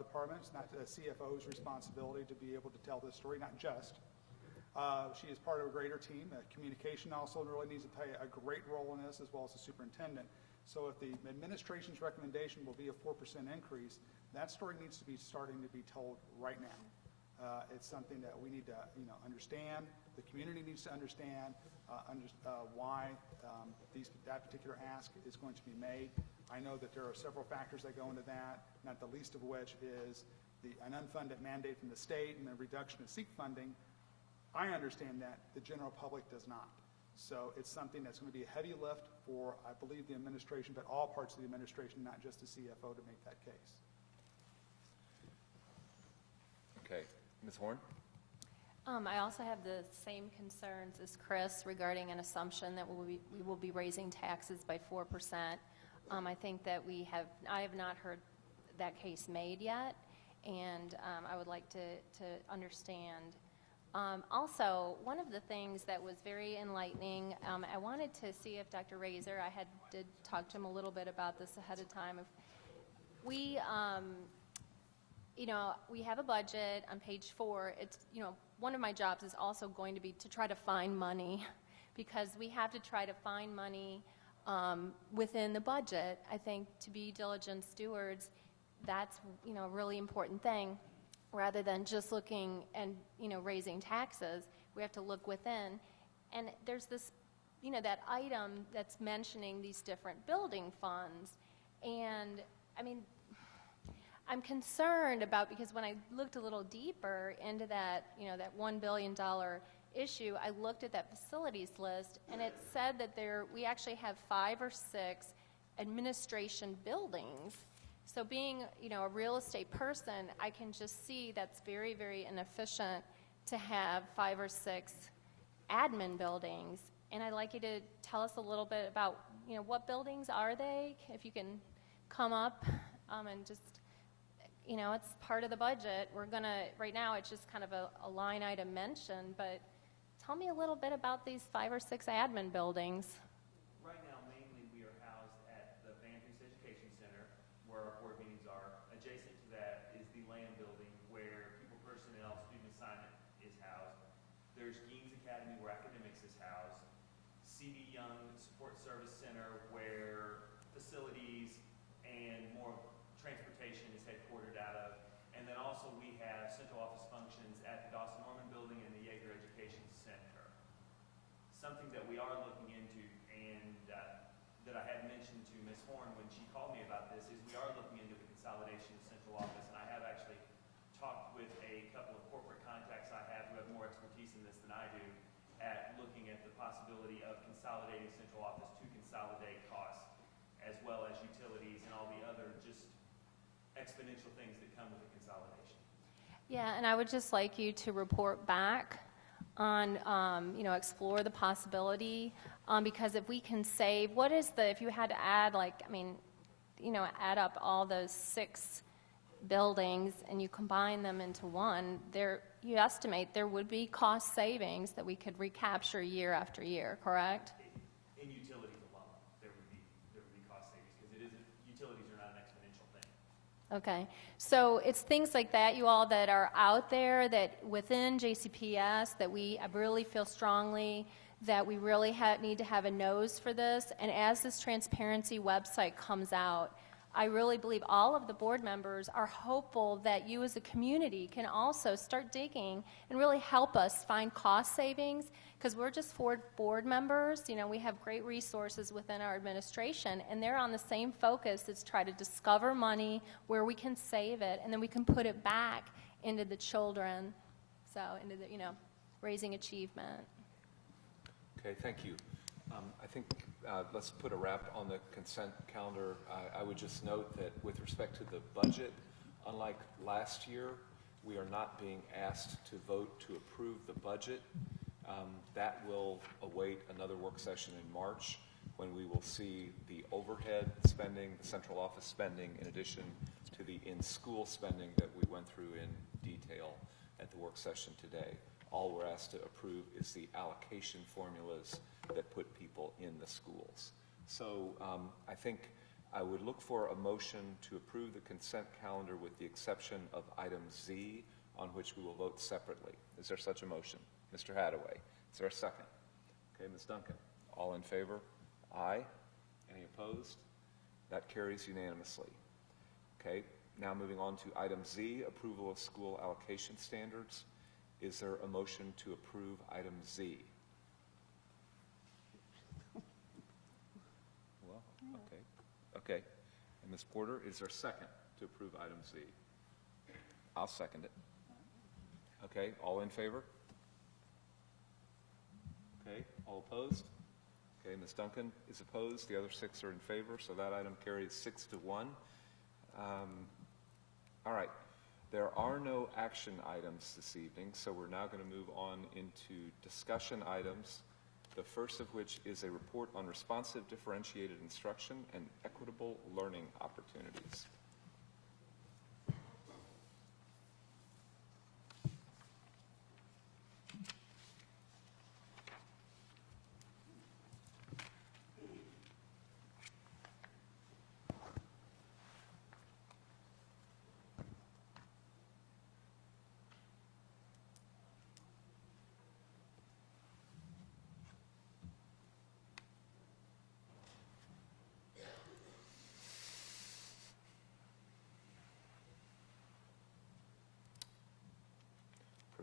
department. It's not the CFO's responsibility to be able to tell this story, not just. She is part of a greater team. Communication also really needs to play a great role in this, as well as the superintendent. So if the administration's recommendation will be a 4% increase, that story needs to be starting to be told right now. It's something that we need to understand. The community needs to understand why that particular ask is going to be made. I know that there are several factors that go into that, not the least of which is an unfunded mandate from the state and the reduction of SEEK funding. I understand that. The general public does not. So it's something that's going to be a heavy lift for, I believe, the administration, but all parts of the administration, not just the CFO, to make that case. Okay. Ms. Horn? I also have the same concerns as Chris regarding an assumption that we will be raising taxes by 4%. I think that I have not heard that case made yet, and I would like to understand. Also, one of the things that was very enlightening, I wanted to see if Dr. Razor, I did talk to him a little bit about this ahead of time. If we have a budget on page 4. It's, one of my jobs is also going to be to try to find money, because we have to try to find money within the budget. I think to be diligent stewards, that's, a really important thing. Rather than just looking and, raising taxes, we have to look within. And there's this, that item that's mentioning these different building funds. And, I'm concerned about, because when I looked a little deeper into that, that $1 billion issue, I looked at that facilities list, and it said that we actually have 5 or 6 administration buildings. So being, a real estate person, I can just see that's very, very inefficient to have 5 or 6 admin buildings. And I'd like you to tell us a little bit about, what buildings are they? If you can come up and just, it's part of the budget. We're going to, right now it's just kind of a line item mention, but tell me a little bit about these 5 or 6 admin buildings. Right now, mainly we are housed at the Vanderbilt Education Center, where our board meetings are. Adjacent to that is the land building, where people personnel, student assignment is housed. There's Genes Academy, where academics is housed. C.D. Young Support Service Center, where facilities and more transportation is headquartered out of. And then also we have central office functions at the Dawson Norman Building and the Yeager Education Center. Something that we are looking into, and that I had mentioned to Ms. Horn when she called me about this, is we are looking into the consolidation of central office. And I have actually talked with a couple of corporate contacts I have who have more expertise in this than I do, at looking at the possibility of consolidating central office to consolidate costs, as well as utilities and all the other just exponential things that come with the consolidation. Yeah, and I would just like you to report back on, explore the possibility Because if we can save, if you had to add, add up all those 6 buildings and you combine them into one, you estimate there would be cost savings that we could recapture year after year, correct? In utilities alone, there would be cost savings, because utilities are not an exponential thing. Okay, so it's things like that, you all, that are out there that within JCPS that we really feel strongly that we really need to have a nose for this. And as this transparency website comes out, I really believe all of the board members are hopeful that you as a community can also start digging and really help us find cost savings, because we're just 4 board members. We have great resources within our administration, and they're on the same focus as try to discover money where we can save it, and then we can put it back into the children, so into the, raising achievement. Okay, thank you. I think let's put a wrap on the consent calendar. I would just note that with respect to the budget, unlike last year, we are not being asked to vote to approve the budget. That will await another work session in March, when we will see the overhead spending, the central office spending, in addition to the in-school spending that we went through in detail at the work session today. All we're asked to approve is the allocation formulas that put people in the schools. So I think I would look for a motion to approve the consent calendar with the exception of item Z, on which we will vote separately. Is there such a motion? Mr. Hadaway, is there a second? Okay, Ms. Duncan, all in favor? Aye. Any opposed? That carries unanimously. Okay, now moving on to item Z, approval of school allocation standards. Is there a motion to approve item Z? Well, okay. And Ms. Porter, is there a second to approve item Z? I'll second it. Okay, all in favor? Okay, all opposed? Okay, Ms. Duncan is opposed. The other 6 are in favor, so that item carries 6-1. All right. There are no action items this evening, so we're now going to move on into discussion items, the first of which is a report on responsive differentiated instruction and equitable learning opportunities.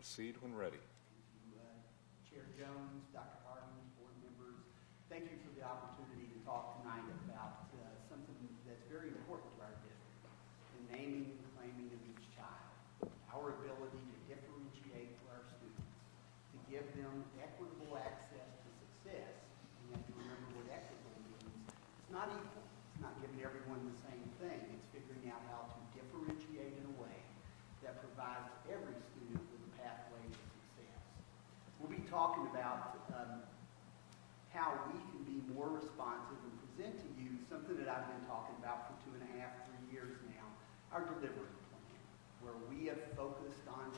Proceed when ready. Chair Jones, Dr. Harden, board members, thank you for the opportunity to talk tonight about something that's very important to our district, the naming and claiming of each child, our ability to differentiate for our students, to give them equitable access to success. You have to remember what equitable means. It's not equal. It's not giving everyone the same thing. It's figuring out how to differentiate in a way that provides every student with a pathway to success. We'll be talking about how we can be more responsive and present to you something that I've been talking about for 2.5, 3 years now, our delivery plan, where we have focused on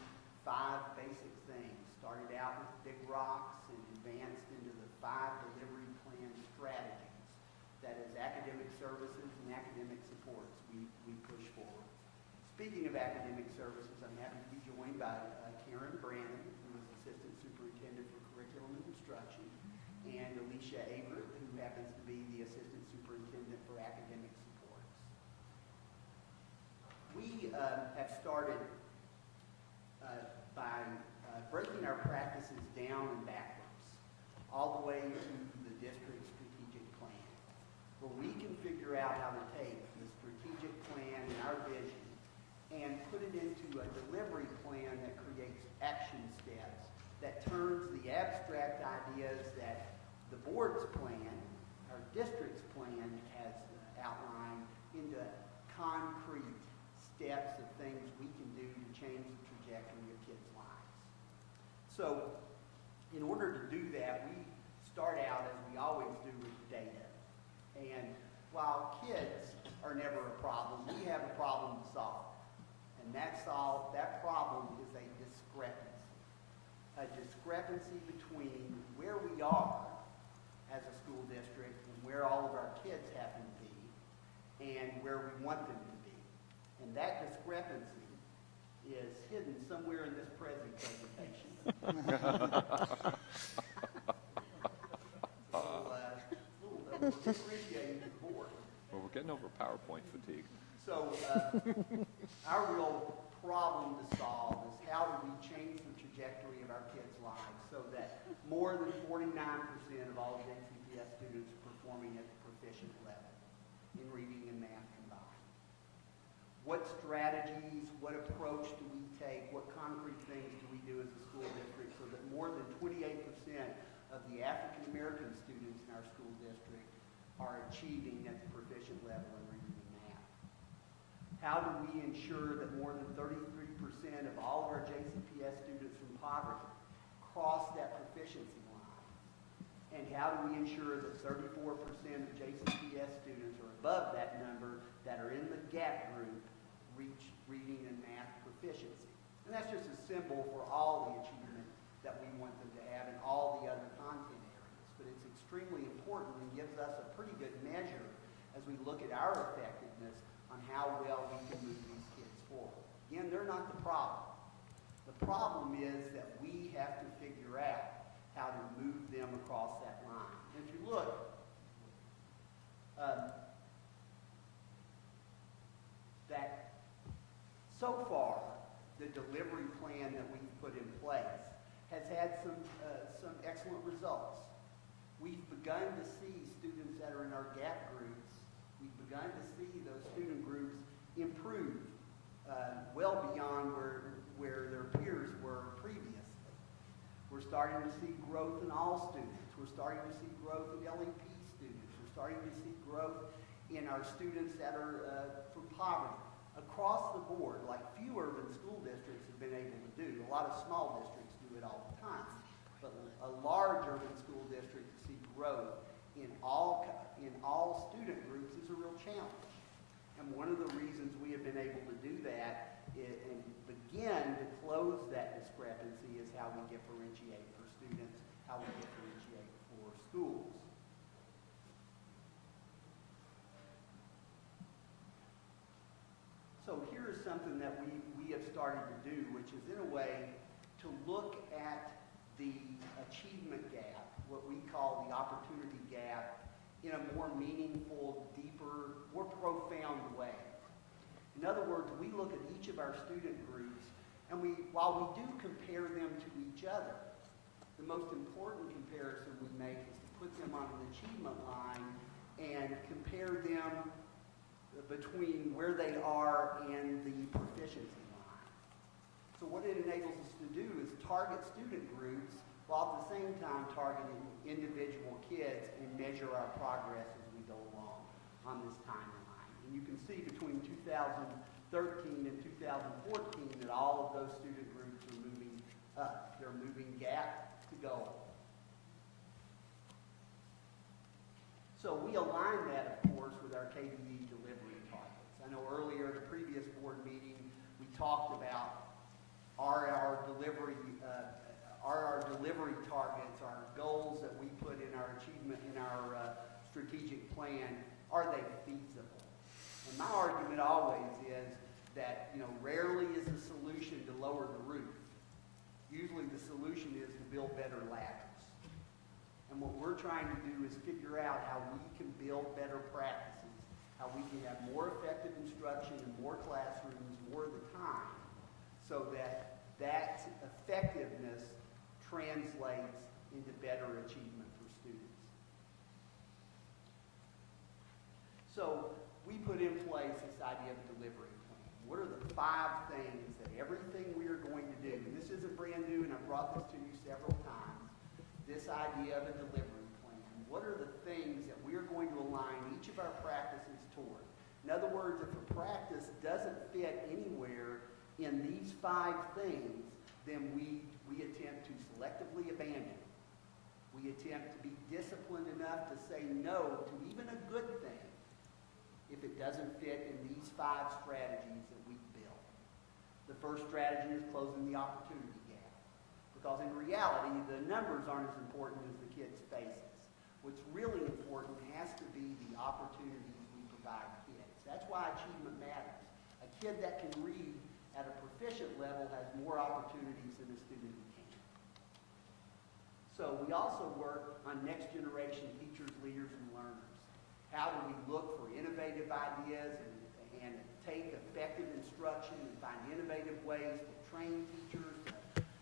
5 basic things. Started out with big rocks and advanced into the 5 delivery plan strategies. That is academic services and academic supports we push forward. Speaking of academic services, I'm happy to be joined by Karen Brannon, who is Assistant Superintendent for Curriculum and Instruction, and Alicia Averitt, who happens to be the Assistant Superintendent for Academic Supports. We have started by breaking our practices down and backwards, all the way to the district's strategic plan, where we can figure out how to take the strategic plan and our vision and put it into a delivery plan that creates action steps, that turns the abstract ideas that the board's plan, our district's plan has outlined, into concrete steps of things we can do to change the trajectory of kids' lives. So, in order to do that, we start out, as we always while kids are never a problem, we have a problem to solve. And that problem is a discrepancy. A discrepancy between where we are as a school district and where all of our kids happen to be and where we want them to be. And that discrepancy is hidden somewhere in this presentation. Differentiating the board. Well, we're getting over PowerPoint fatigue. So our real problem to solve is how do we change the trajectory of our kids' lives so that more than 49% of all JCPS students are performing at the proficient level in reading and math combined. What strategies, what approach do we take, what concrete things do we do as a school district so that more than 28% of the African American students in our school district are achieving at the proficient level in reading and math? How do we ensure that more than 33% of all of our JCPS students from poverty cross that proficiency line? And how do we ensure that 34% of JCPS students are above that number that are in the gap group reach reading and math proficiency? And that's just a symbol for all the achievement that we want them to have in all the other content areas. But it's extremely important and gives us a pretty good measure as we look at our effectiveness on how well we can move these kids forward. Again, they're not the problem. The problem is that we have to figure out how to move them across that line. And if you look, that so far, the delivery plan that we've put in place has had some excellent results. We've begun to see students that are in our gap groups, we've begun to see those student groups improve well beyond where their peers were previously. We're starting to see growth in all students. We're starting to see growth in LEP students. We're starting to see growth in our students that are from poverty. Across the board, like few urban school districts have been able to do. A lot of small districts do it all the time. But a large urban school district to see growth in all student groups is a real challenge. And one of the reasons we have been able to do that and begin to close that discrepancy is how we differentiate for students, how we differentiate for schools. So here is something that we have started to do, which is in a way to look at the achievement gap, what we call the opportunity gap, in a more meaningful, deeper, more profound way. In other words, we look at each of our student groups, and while we do compare them to each other, the most important comparison we make is to put them on an achievement line and compare them between where they are and the proficiency line. So what it enables us to do is target student groups while at the same time targeting individual kids and measure our progress as we go along on this timeline. And you can see between 2013 and 2014 that all of those student groups are moving up. They're moving gap to goal. So we align that, of course, with our KDE delivery targets. I know earlier at a previous board meeting, we talked about our delivery targets, our goals that we put in our achievement, in our strategic plan, are they feasible? And my argument always is that, rarely is the solution to lower the roof. Usually the solution is to build better ladders. And what we're trying to do is figure out how we can build better practices, how we can have more effective instruction in more classrooms more of the time, so that effectiveness translates into better achievement for students. So we put in place this idea of a delivery plan. What are the 5 things that everything we are going to do, and this isn't brand new, and I've brought this to you several times, this idea of a delivery plan. What are the things that we are going to align each of our practices toward? In other words, if a practice doesn't fit anywhere in these 5 things, then we attempt to selectively abandon it. We attempt to be disciplined enough to say no to even a good thing if it doesn't fit in these 5 strategies that we built. The first strategy is closing the opportunity gap. Because in reality, the numbers aren't as important as the kids' faces. What's really important has to be the opportunities we provide kids. That's why achievement matters. A kid that can read at a proficient level has more opportunities than a student who can't. So we also work on next generation teachers, leaders, and learners. How do we look for innovative ideas and take effective instruction and find innovative ways to train teachers,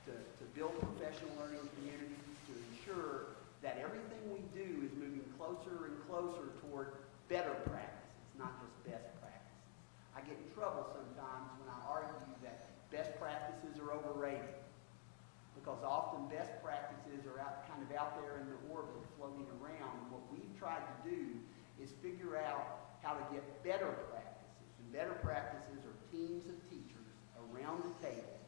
to build professional learning communities, to ensure that everything we do is moving closer and closer toward better practices, not just best practices. I get in trouble sometimes when I argue that best practices are overrated, because often best practices are kind of out there in the orbit floating around. And what we've tried to do is figure out how to get better practices. And better practices are teams of teachers around the table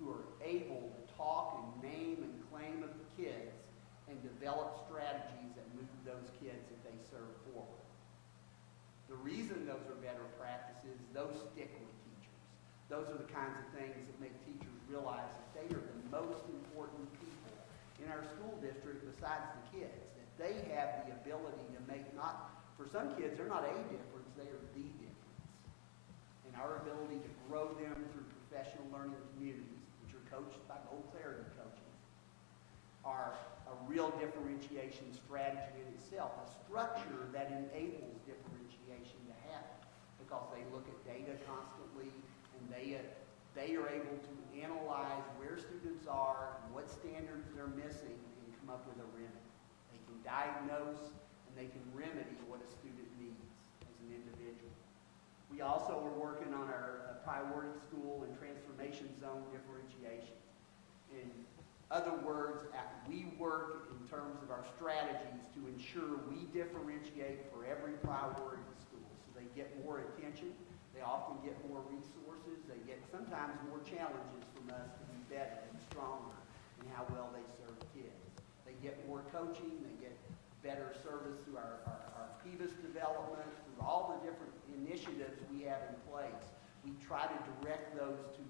who are able to talk and name and claim of the kids and develop strategies that move those kids that they serve forward. The reason those are better practices, those stick with teachers. Those are the kinds of things that make teachers realize that they are the most important people in our school district besides the kids, that they have the ability to make for some kids, they're not a difference, they are the difference. And our ability to grow them through professional learning communities, which are coached by Gold Clarity coaches, are a real differentiation strategy in itself, a structure that enables differentiation to happen, because they look at data constantly and they are able to analyze where students are and what standards they're missing and come up with a remedy. They can diagnose and they can remedy what a student needs as an individual. We also are working on our priority school and transformation zone differentiation. In other words, we work in terms of our strategies to ensure we differentiate for every priority school. So they get more attention, they often get more resources, they get sometimes more challenges from us to be better and stronger in how well they serve kids. They get more coaching, they get better service through our PIVAS development, through all the different initiatives we have in place. We try to direct those to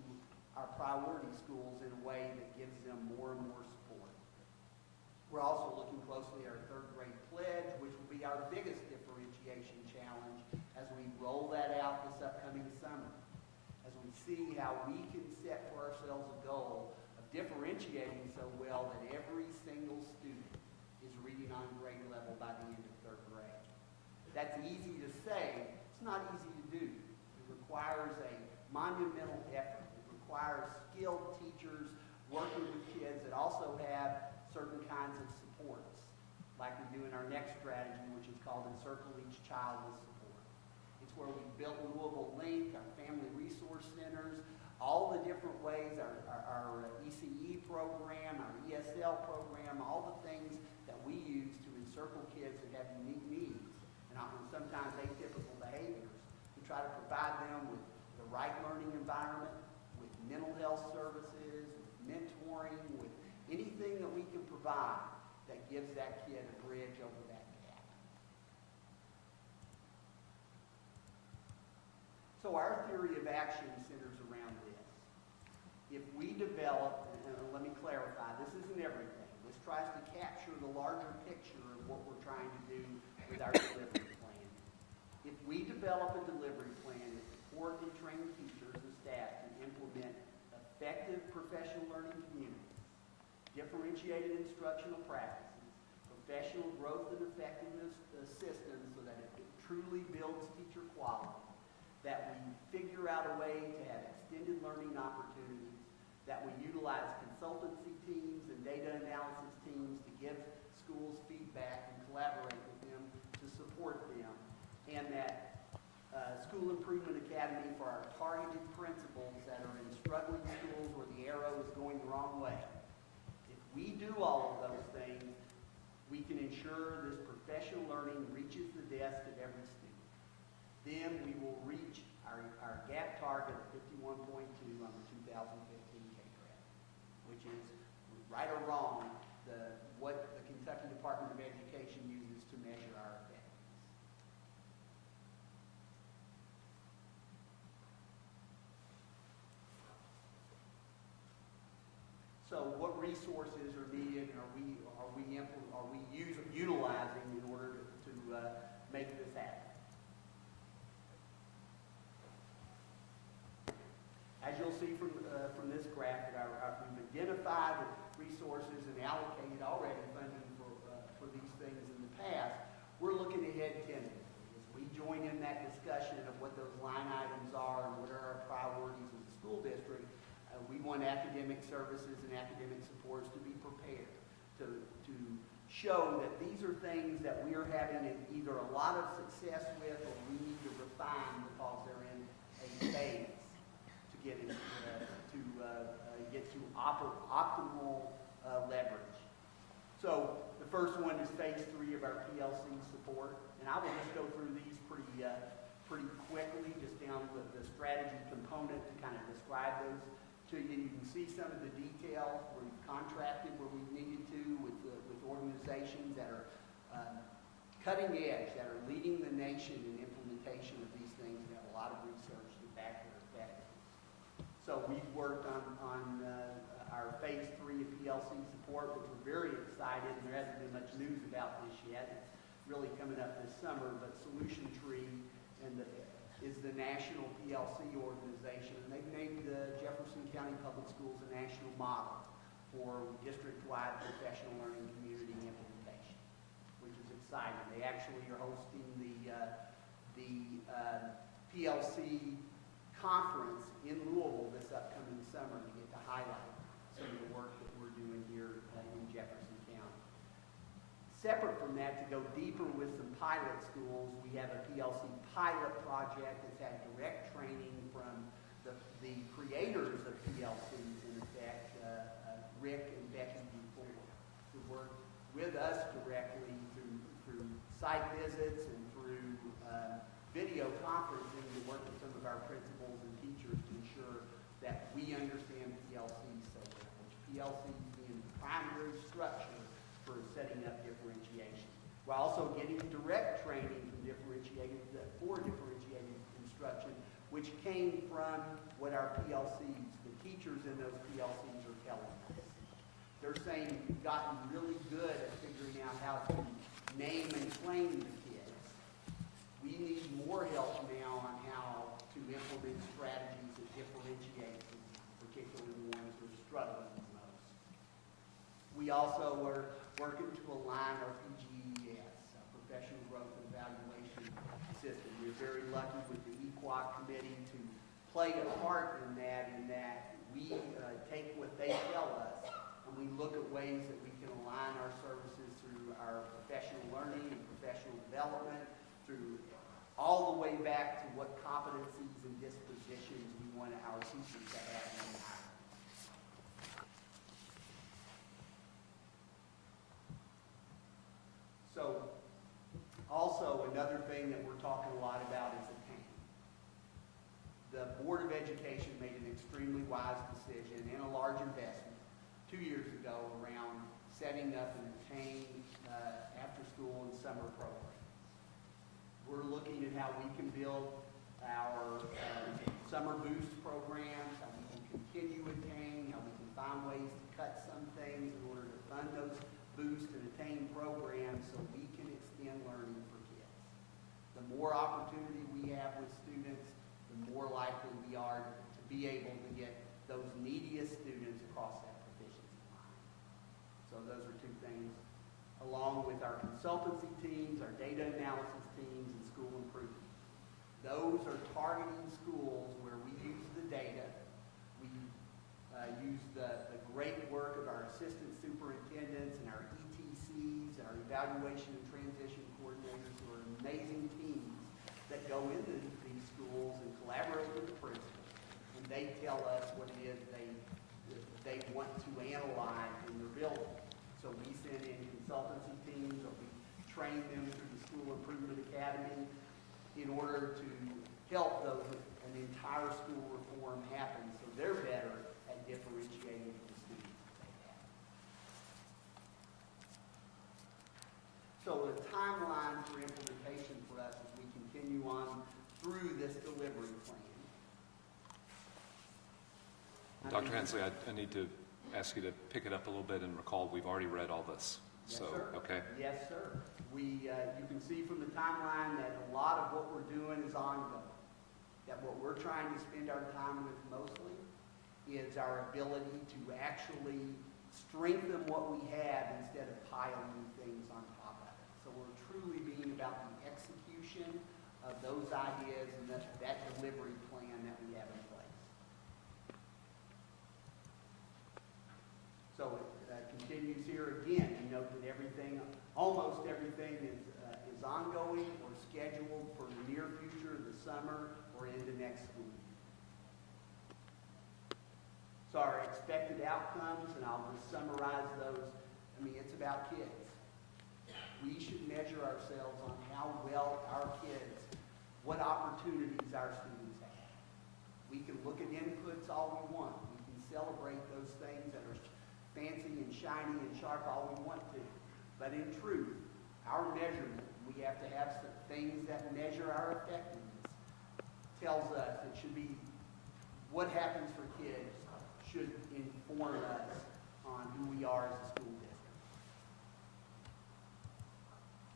our priority schools in a way that gives them more and more support. We're also looking closely at our 3rd grade pledge, which will be our biggest differentiation challenge as we roll that out this upcoming summer. As we see how we can set for ourselves a goal of differentiating so well that every single student is reading on grade level by the end of 3rd grade. That's easy to say, it's not easy to do. It requires a monumental effort. It requires skilled teachers working with kids that also have certain kinds of supports, like we do in our next strategy, which is called Encircle Each Child with Support. It's where we built Louisville Link, our family resource centers, all the different ways, our ECE program, our ESL program, all the things that we use to encircle kids that have unique needs and sometimes atypical behaviors, to try to provide them with the right learning environment, with mental health services, with mentoring, with anything that we can provide that gives that kid a bridge over that gap. So our theory of action centers around this. If we develop, and let me clarify, this isn't everything. This tries to capture the larger picture of what we're trying to do with our delivery plan. If we develop a delivery plan to support and train teachers and staff to implement effective professional learning communities, differentiated instructional practices, professional growth and effectiveness systems so that it truly builds teacher quality, that we figure out a way to have extended learning opportunities, that we utilize consultancy teams and data analysis teams to give schools feedback and collaborate with them to support them, and that School Improvement Academy for our targeted principals that are in struggling schools where the arrow is going the wrong way. If we do all of those things, we can ensure this professional learning reaches the desk of every student. Then we will reach our gap target of 51.2 on the 2015 K-Credit, which is, right or wrong, what the Kentucky Department of Education uses to measure our effectiveness. want academic services and academic supports to be prepared, to show that these are things that we are having either a lot of success with or we need to refine because they're in a phase to get to optimal leverage. So the first one is phase 3 of our PLC support, and I will just go through these pretty quickly, just down the strategy component to kind of describe those to you. You can see some of the detail where we've contracted where we've needed to with organizations that are cutting edge, that are leading the nation in implementation of these things, and have a lot of research to back their effectiveness. So we've worked on our phase 3 of PLC support, which we're very excited, and there hasn't been much news about this yet. It's really coming up this summer, but Solution Tree is the national PLC organization, and they've named Jefferson County Public Schools a national model for district-wide professional learning community implementation, which is exciting. They actually are hosting the PLC conference in Louisville this upcoming summer to get to highlight some of the work that we're doing here in Jefferson County. Separate from that, to go deeper with some pilot schools, we have a PLC pilot project that's had direct training from the creators of PLCs, in effect, Rick and Becky Dufour, who worked with us directly through site visits and through video conferencing to work with some of our principals and teachers to ensure that we understand PLCs so well, which PLCs being the primary structure for setting up differentiation. We're also getting direct training for differentiated instruction, which came from what our PLCs, the teachers in those PLCs are telling us. They're saying we've gotten really good at figuring out how to name and claim the kids. We need more help now on how to implement strategies that differentiate them, particularly the ones who are struggling the most. We also are working to align our PGES, our Professional Growth and Evaluation System. We're very lucky with the EQUOC committee to play a part in that we take what they tell us and we look at ways that we can align our services through our professional learning and professional development, through all the way back to what competencies and dispositions we want our teachers to have in the high. So, also another thing that we're talking a lot about is attainment. The Board of Education made an extremely wise decision and a large investment 2 years ago around setting up an Attain after-school and summer program. We're looking at how we can build our summer boost programs, how we can continue Attain, how we can find ways to cut some things in order to fund those boost and Attain programs so we can extend learning for kids. The more opportunity we have with students, the more likely we are to be able to get those neediest students across that proficiency line. So those are two things, along with our consultancy teams, our data analysis teams, and school improvement. Those are targeting schools where we use the data. We use the great work of our assistant superintendents and our ETCs, our evaluation and transition coordinators, who are amazing teams that go into these schools and collaborate with the principals. And they tell us what it is they want to analyze in their building. So we send in consultancy teams, or we train them through the School Improvement Academy in order to help an entire school reform happen so they're better at differentiating the students that they have. So the timeline for implementation for us as we continue on through this delivery plan. Dr. Hensley, I need to ask you to pick it up a little bit and recall we've already read all this. Yes, so, sir. okay. Yes, sir. You can see from the timeline that a lot of what we're doing is ongoing. That what we're trying to spend our time with mostly is our ability to actually strengthen what we have instead of piling things on top of it. So we're truly being about the execution of those ideas and that delivery plan that we have in place. about kids. We should measure ourselves on how well our kids, what opportunities our students have. We can look at inputs all we want. We can celebrate those things that are fancy and shiny and sharp all we want to. But in truth, our measurement, we have to have some things that measure our effectiveness, tells us it should be what happens for kids should inform us on who we are as a school district.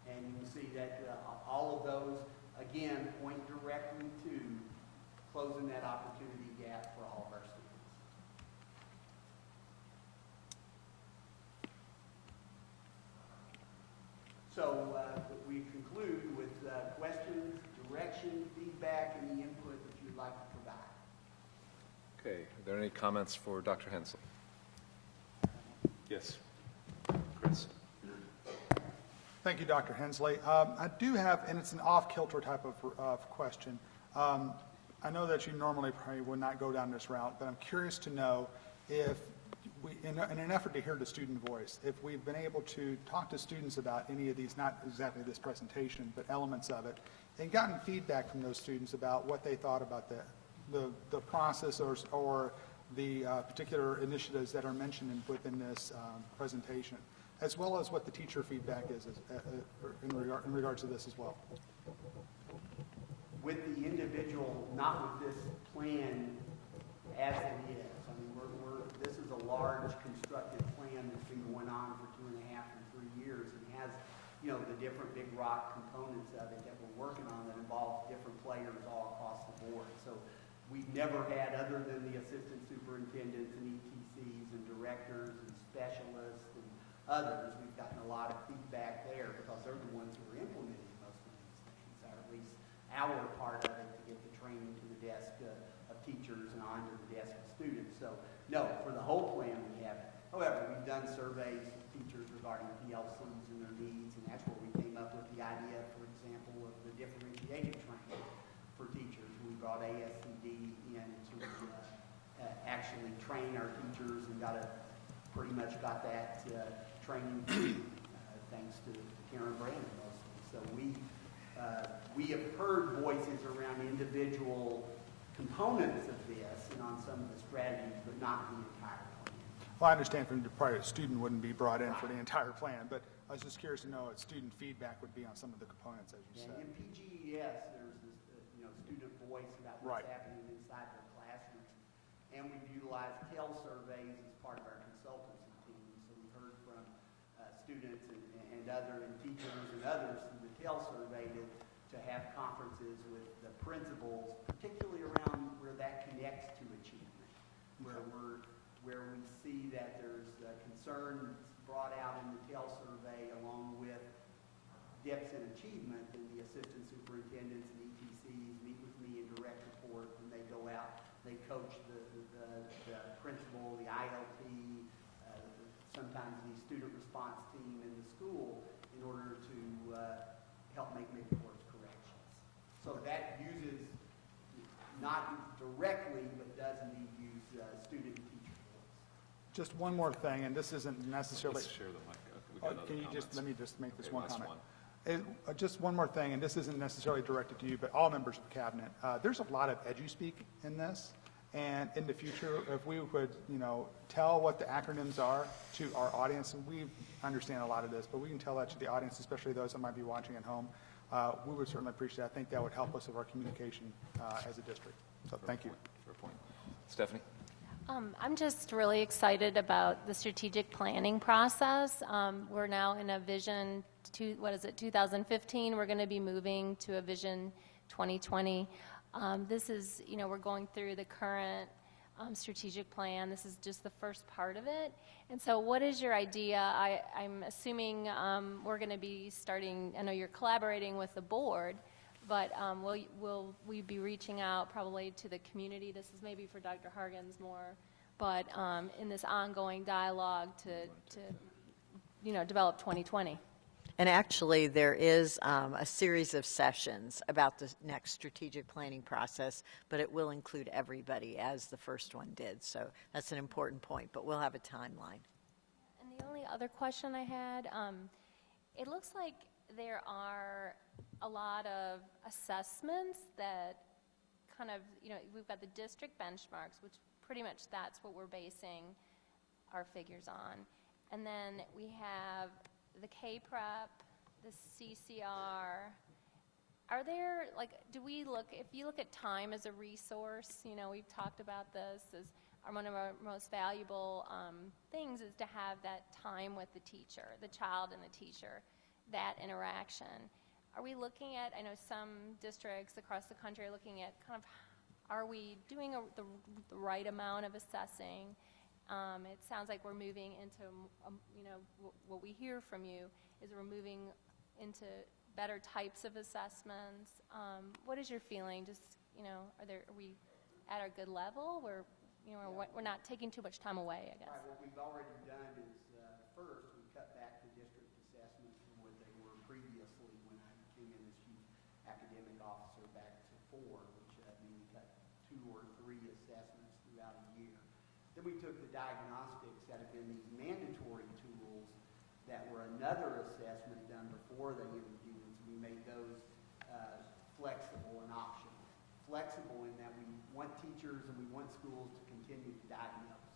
And you can see that all of those, again, point directly to closing that opportunity gap for all of our students. So we conclude with questions, direction, feedback, and the input that you'd like to provide. Okay, are there any comments for Dr. Hensel? Yes, Chris. Thank you, Dr. Hensley. I do have, and it's an off-kilter type of question. I know that you normally probably would not go down this route, but I'm curious to know if, in an effort to hear the student voice, if we've been able to talk to students about any of these, not exactly this presentation, but elements of it, and gotten feedback from those students about what they thought about the process or the particular initiatives that are mentioned within this presentation, as well as what the teacher feedback is in regards to this as well. With the individual, not with this plan as it is. I mean, this is a large constructed plan that's been going on for 2.5 and 3 years and has, you know, the different big rock components of it that we're working on that involve different players all across the board. So we've never had, other than the assistant superintendents and ETCs and directors and specialists and others, we've gotten a lot of feedback there because they're the ones who are implementing most of these things, or at least our part of it to get the training to the desk of teachers and onto the desk of students. So no, for the whole plan we haven't. However, we've done surveys of teachers regarding PLCs and their needs, and that's where we came up with the idea, for example, of the differentiated training for teachers. We brought ASCD in to actually train our teachers and pretty much got that training thanks to Karen Brandon mostly. So we have heard voices around individual components of this and on some of the strategies, but not the entire plan. Well, I understand from the prior student wouldn't be brought in for the entire plan, but I was just curious to know what student feedback would be on some of the components, as you said. In PGES, there's this student voice about what's happening inside their classrooms. And we've utilized TEL surveys as part of our consultancy team. So we've heard from students and other teachers and others through the TEL survey to have conferences with the principals, particularly around where that connects to achievement, where we see that there's concerns brought out in the TEL survey along with dips in achievement, then the assistant superintendents and ETCs meet with me in direct report when they go out. They coach the principal, the ILT, sometimes the student response team in the school in order to help make course corrections. So that uses, not directly, but does indeed use student and teacher voice. Just one more thing, and this isn't necessarily... Let's share the mic. We got other comments. Let me just make this Okay, one last comment. one. Just one more thing, and this isn't necessarily directed to you, but all members of the cabinet. There's a lot of edu-speak in this, and in the future, if we would, tell what the acronyms are to our audience, and we understand a lot of this, but we can tell that to the audience, especially those that might be watching at home. We would certainly appreciate it. I think that would help us with our communication as a district. So thank you. Fair point. Stephanie? I'm just really excited about the strategic planning process. We're now in a vision, 2015. We're going to be moving to a vision 2020. This is, we're going through the current strategic plan. This is just the first part of it. And so what is your idea? I'm assuming we're going to be starting, I know you're collaborating with the board, but will we be reaching out probably to the community? This is maybe for Dr. Hargens more, but in this ongoing dialogue to develop 2020. And actually, there is a series of sessions about the next strategic planning process, but it will include everybody, as the first one did. So that's an important point, but we'll have a timeline. And the only other question I had. It looks like there are a lot of assessments that kind of, we've got the district benchmarks, which pretty much that's what we're basing our figures on. And then we have the K-Prep, the CCR. Are there, do we look, if you look at time as a resource, we've talked about this as one of our most valuable things is to have that time with the teacher, the child and the teacher, that interaction. Are we looking at, I know some districts across the country are looking at kind of, are we doing the right amount of assessing? It sounds like we're moving into, what we hear from you is we're moving into better types of assessments. What is your feeling? Just, are we at a good level? We're not taking too much time away, I guess. Right, what we've already done is, first, we cut back the district assessments from what they were previously when I came in as chief academic officer back to 4, which means we cut 2 or 3 assessments throughout a year. Then we took the diagnostics that have been these mandatory tools that were another assessment done before they interviewed, so we made those flexible and optional. Flexible in that we want teachers and we want schools to continue to diagnose.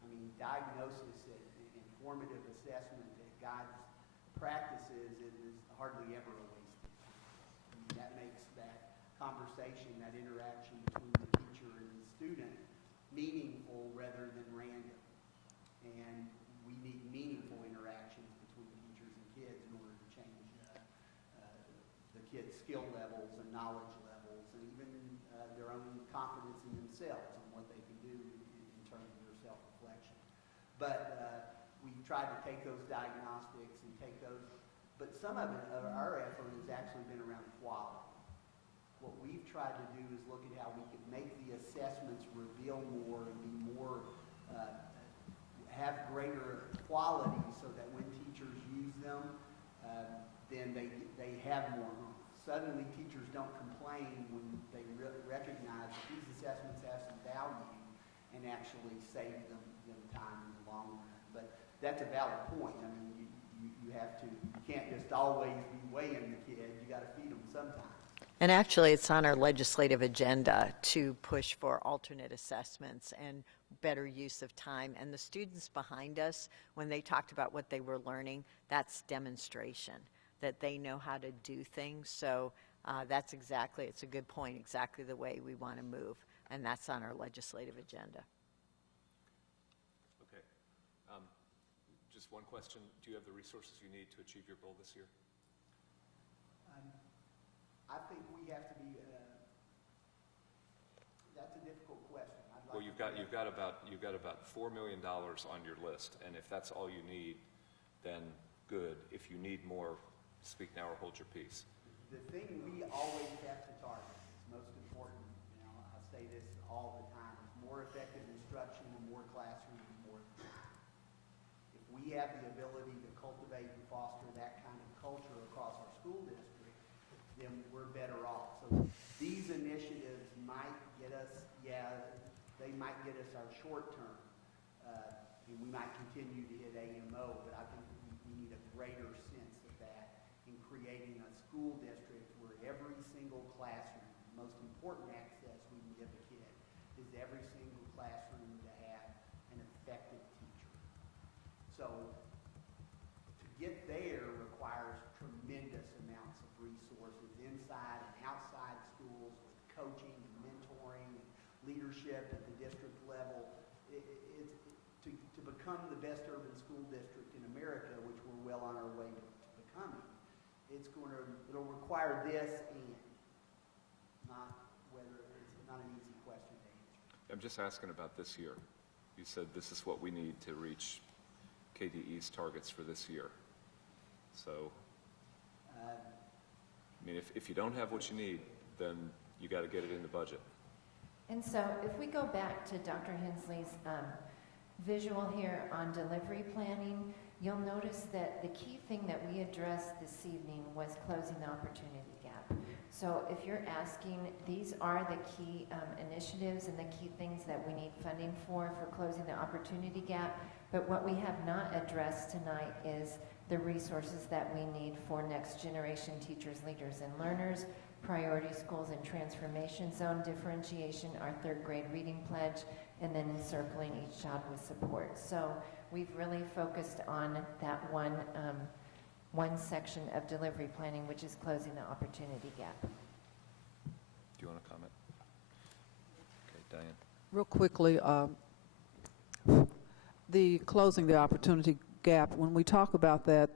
I mean, diagnosis and informative assessment that guides practices is hardly ever a wasted time. I mean, that makes that conversation, that interaction between the teacher and the student meaningful rather than random. And we need meaningful interactions between teachers and kids in order to change the kids' skill levels and knowledge levels and even their own confidence in themselves and what they can do in terms of their self-reflection. But we tried to take those diagnostics and take those, but some of it, our effort has actually been around quality. What we've tried to do is look at how we can make the assessments reveal more and be more, have greater quality so that when teachers use them, then they have more room. Suddenly teachers don't complain when they recognize that these assessments have some value and actually save them time in the long run. But that's a valid point. I mean, you can't just always be weighing the kid. You got to feed them sometimes. And actually, it's on our legislative agenda to push for alternate assessments and better use of time. And the students behind us, when they talked about what they were learning, that's demonstration, that they know how to do things. So that's exactly, it's a good point, exactly the way we want to move. And that's on our legislative agenda. Okay. Just one question. Do you have the resources you need to achieve your goal this year? I think we have to be, that's a difficult question. Well, you've got about $4 million on your list, and if that's all you need, then good. If you need more, speak now or hold your peace. The thing we always have to target, it's most important, I say this all the time, is more effective instruction and more classrooms and more time. If we have the ability to cultivate and foster that kind of culture across our school district, then we're better off. So these initiatives might get us, they might get us our short term, and we might continue to hit AMO, but I think we need a greater sense of that in creating a school district where every single classroom, the most important access we can give a kid is every single classroom to have an effective teacher. So to get there requires tremendous amounts of resources inside and outside schools with coaching and mentoring and leadership at the district level. To become the best urban school district in America, which we're well on our way to becoming, it'll require this and not an easy question to answer. I'm just asking about this year. You said this is what we need to reach KDE's targets for this year. So, I mean, if you don't have what you need, then you got to get it in the budget. And so if we go back to Dr. Hensley's visual here on delivery planning, you'll notice that the key thing that we addressed this evening was closing the opportunity gap. So if you're asking, these are the key initiatives and the key things that we need funding for closing the opportunity gap. But what we have not addressed tonight is the resources that we need for next generation teachers, leaders, and learners, priority schools and transformation zone differentiation, our third grade reading pledge, and then encircling each child with support. So we've really focused on that one section of delivery planning, which is closing the opportunity gap. Do you want to comment? Okay, Diane. Real quickly, the closing the opportunity gap, when we talk about that,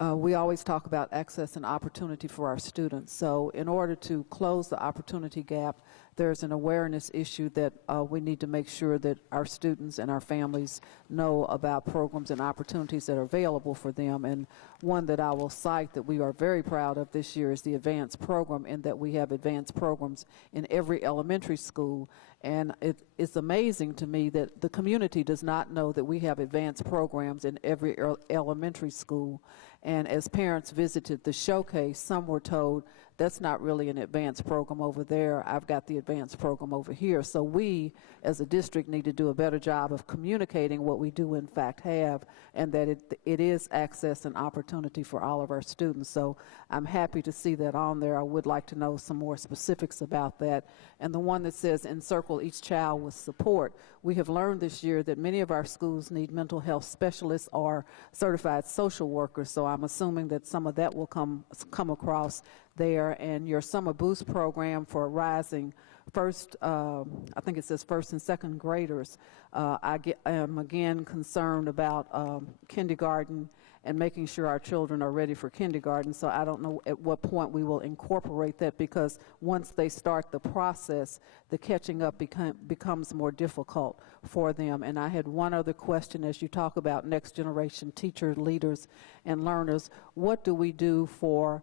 we always talk about access and opportunity for our students. So in order to close the opportunity gap, there's an awareness issue that we need to make sure that our students and our families know about programs and opportunities that are available for them. And one that I will cite that we are very proud of this year is the advanced program, in that we have advanced programs in every elementary school. And it's amazing to me that the community does not know that we have advanced programs in every elementary school. And as parents visited the showcase, some were told, that's not really an advanced program over there. I've got the advanced program over here. So we, as a district, need to do a better job of communicating what we do in fact have, and that it is access and opportunity for all of our students. So I'm happy to see that on there. I would like to know some more specifics about that. And the one that says encircle each child with support, we have learned this year that many of our schools need mental health specialists or certified social workers. So I'm assuming that some of that will come across there. And your summer boost program for rising first, I think it says first and second graders. I am again concerned about kindergarten and making sure our children are ready for kindergarten. So I don't know at what point we will incorporate that, because once they start the process, the catching up becomes more difficult for them. And I had one other question as you talk about next generation teachers, leaders, and learners. What do we do for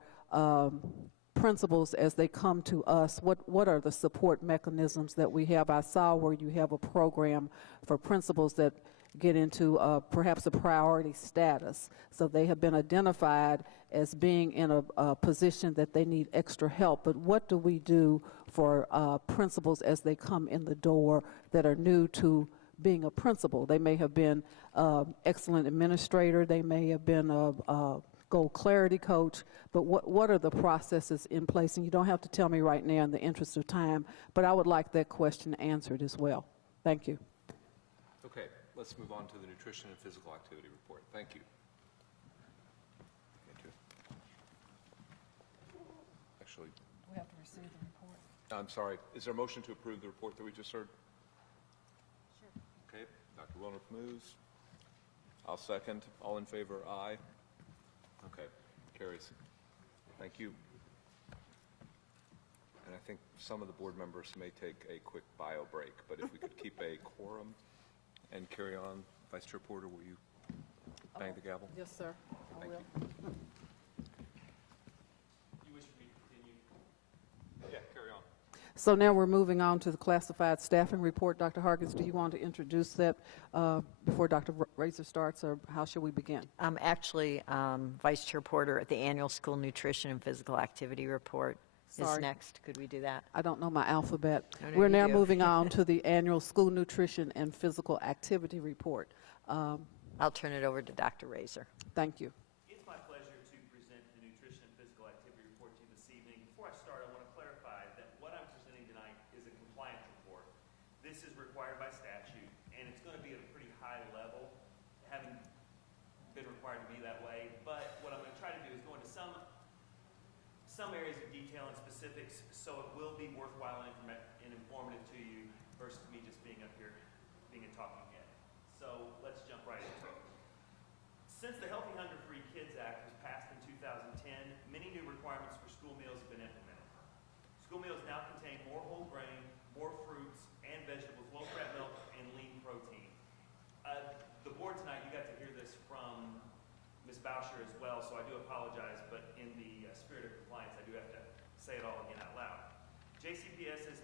principals as they come to us? What are the support mechanisms that we have? I saw where you have a program for principals that get into perhaps a priority status. So they have been identified as being in a position that they need extra help. But what do we do for principals as they come in the door that are new to being a principal? They may have been excellent administrator. They may have been a Gold Clarity coach. But what are the processes in place? And you don't have to tell me right now in the interest of time, but I would like that question answered as well. Thank you. Okay, let's move on to the nutrition and physical activity report. Thank you. Actually, We have to receive the report. I'm sorry. Is there a motion to approve the report that we just heard? Sure. Okay, Dr. Wilner moves. I'll second. All in favor, aye. Okay, carries. Thank you. And I think some of the board members may take a quick bio break, but if we could keep a quorum and carry on. Vice Chair Porter, will you bang the gavel? Yes, sir. I will. You wish for me to continue? Yeah, carry on. So now we're moving on to the classified staffing report. Dr. Harkins, do you want to introduce that before Dr. Razor starts, or how should we begin? Actually, Vice Chair Porter, the annual school nutrition and physical activity report is next. Could we do that? I don't know my alphabet. No, We're you now do. moving on to the annual school nutrition and physical activity report. I'll turn it over to Dr. Razor. Thank you. It's my pleasure to present the nutrition and physical activity report to you this evening. Before I start, I want to clarify that what I'm presenting tonight is a compliance report. This is required by statute, and it's going to be at a pretty high level, having been required to be that way. But what I'm going to try to do is go into some areas of detail and specifics, so it will be worthwhile and informative to you versus me just being up here being a talking head. So let's jump right into it. Since the Healthy Hunger Free Kids Act was passed in 2010, many new requirements for school meals have been implemented. School meals now contain more whole grain, more fruits and vegetables, low-fat milk, and lean protein. The board tonight, you got to hear this from Ms. Boucher as well, so I do apologize, but in the spirit of compliance, I do have to say it all again out loud. JCPS has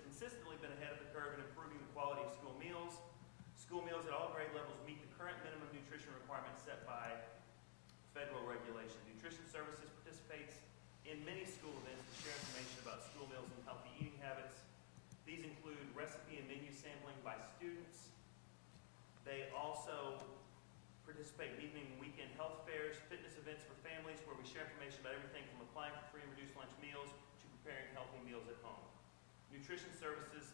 They also participate in evening and weekend health fairs, fitness events for families where we share information about everything from applying for free and reduced lunch meals to preparing healthy meals at home. Nutrition Services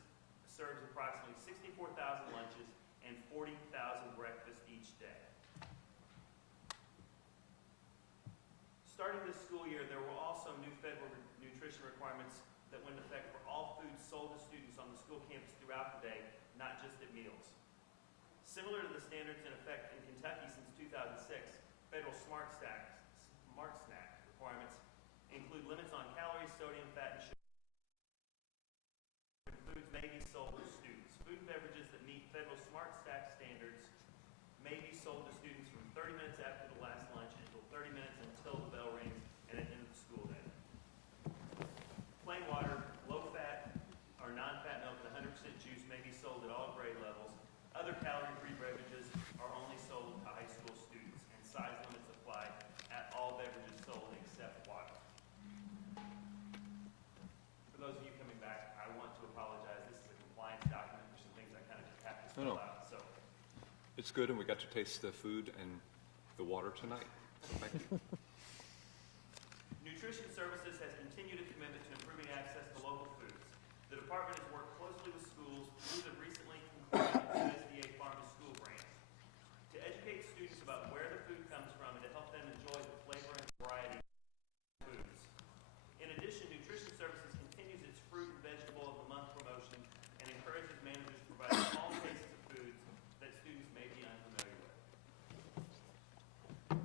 serves approximately 64,000 lunches and 40,000 breakfasts each day. Starting this school year, there were also new federal nutrition requirements that went into effect for all foods sold to students on the school campus throughout the day, not just at meals. Similar to the standards in effect in Kentucky since 2006, federal Smart Snack requirements include limits on calories, sodium, fat, and sugar. Foods may be sold to students. Food and beverages that meet federal Smart Snack standards may be sold to students from 30 minutes after the last lunch until 30 minutes until the bell rings and at the end of the school day. Plain water, low-fat or non-fat milk, and 100% juice may be sold at all grade levels. Other calorie-free beverages are only sold to high school students, and size limits apply at all beverages sold except water. For those of you coming back, I want to apologize. This is a compliance document. There's some things I kind of just have to spell out. So It's good, and we got to taste the food and the water tonight. So thank you. Nutrition Services has continued a commitment to improving access to local foods. The department has worked closely with schools through the recently concluded USDA Farm to School grant to educate students about where the food comes from and to help them enjoy the flavor and variety of foods. In addition, Nutrition Services continues its Fruit and Vegetable of the Month promotion and encourages managers to provide small tastes of foods that students may be unfamiliar with.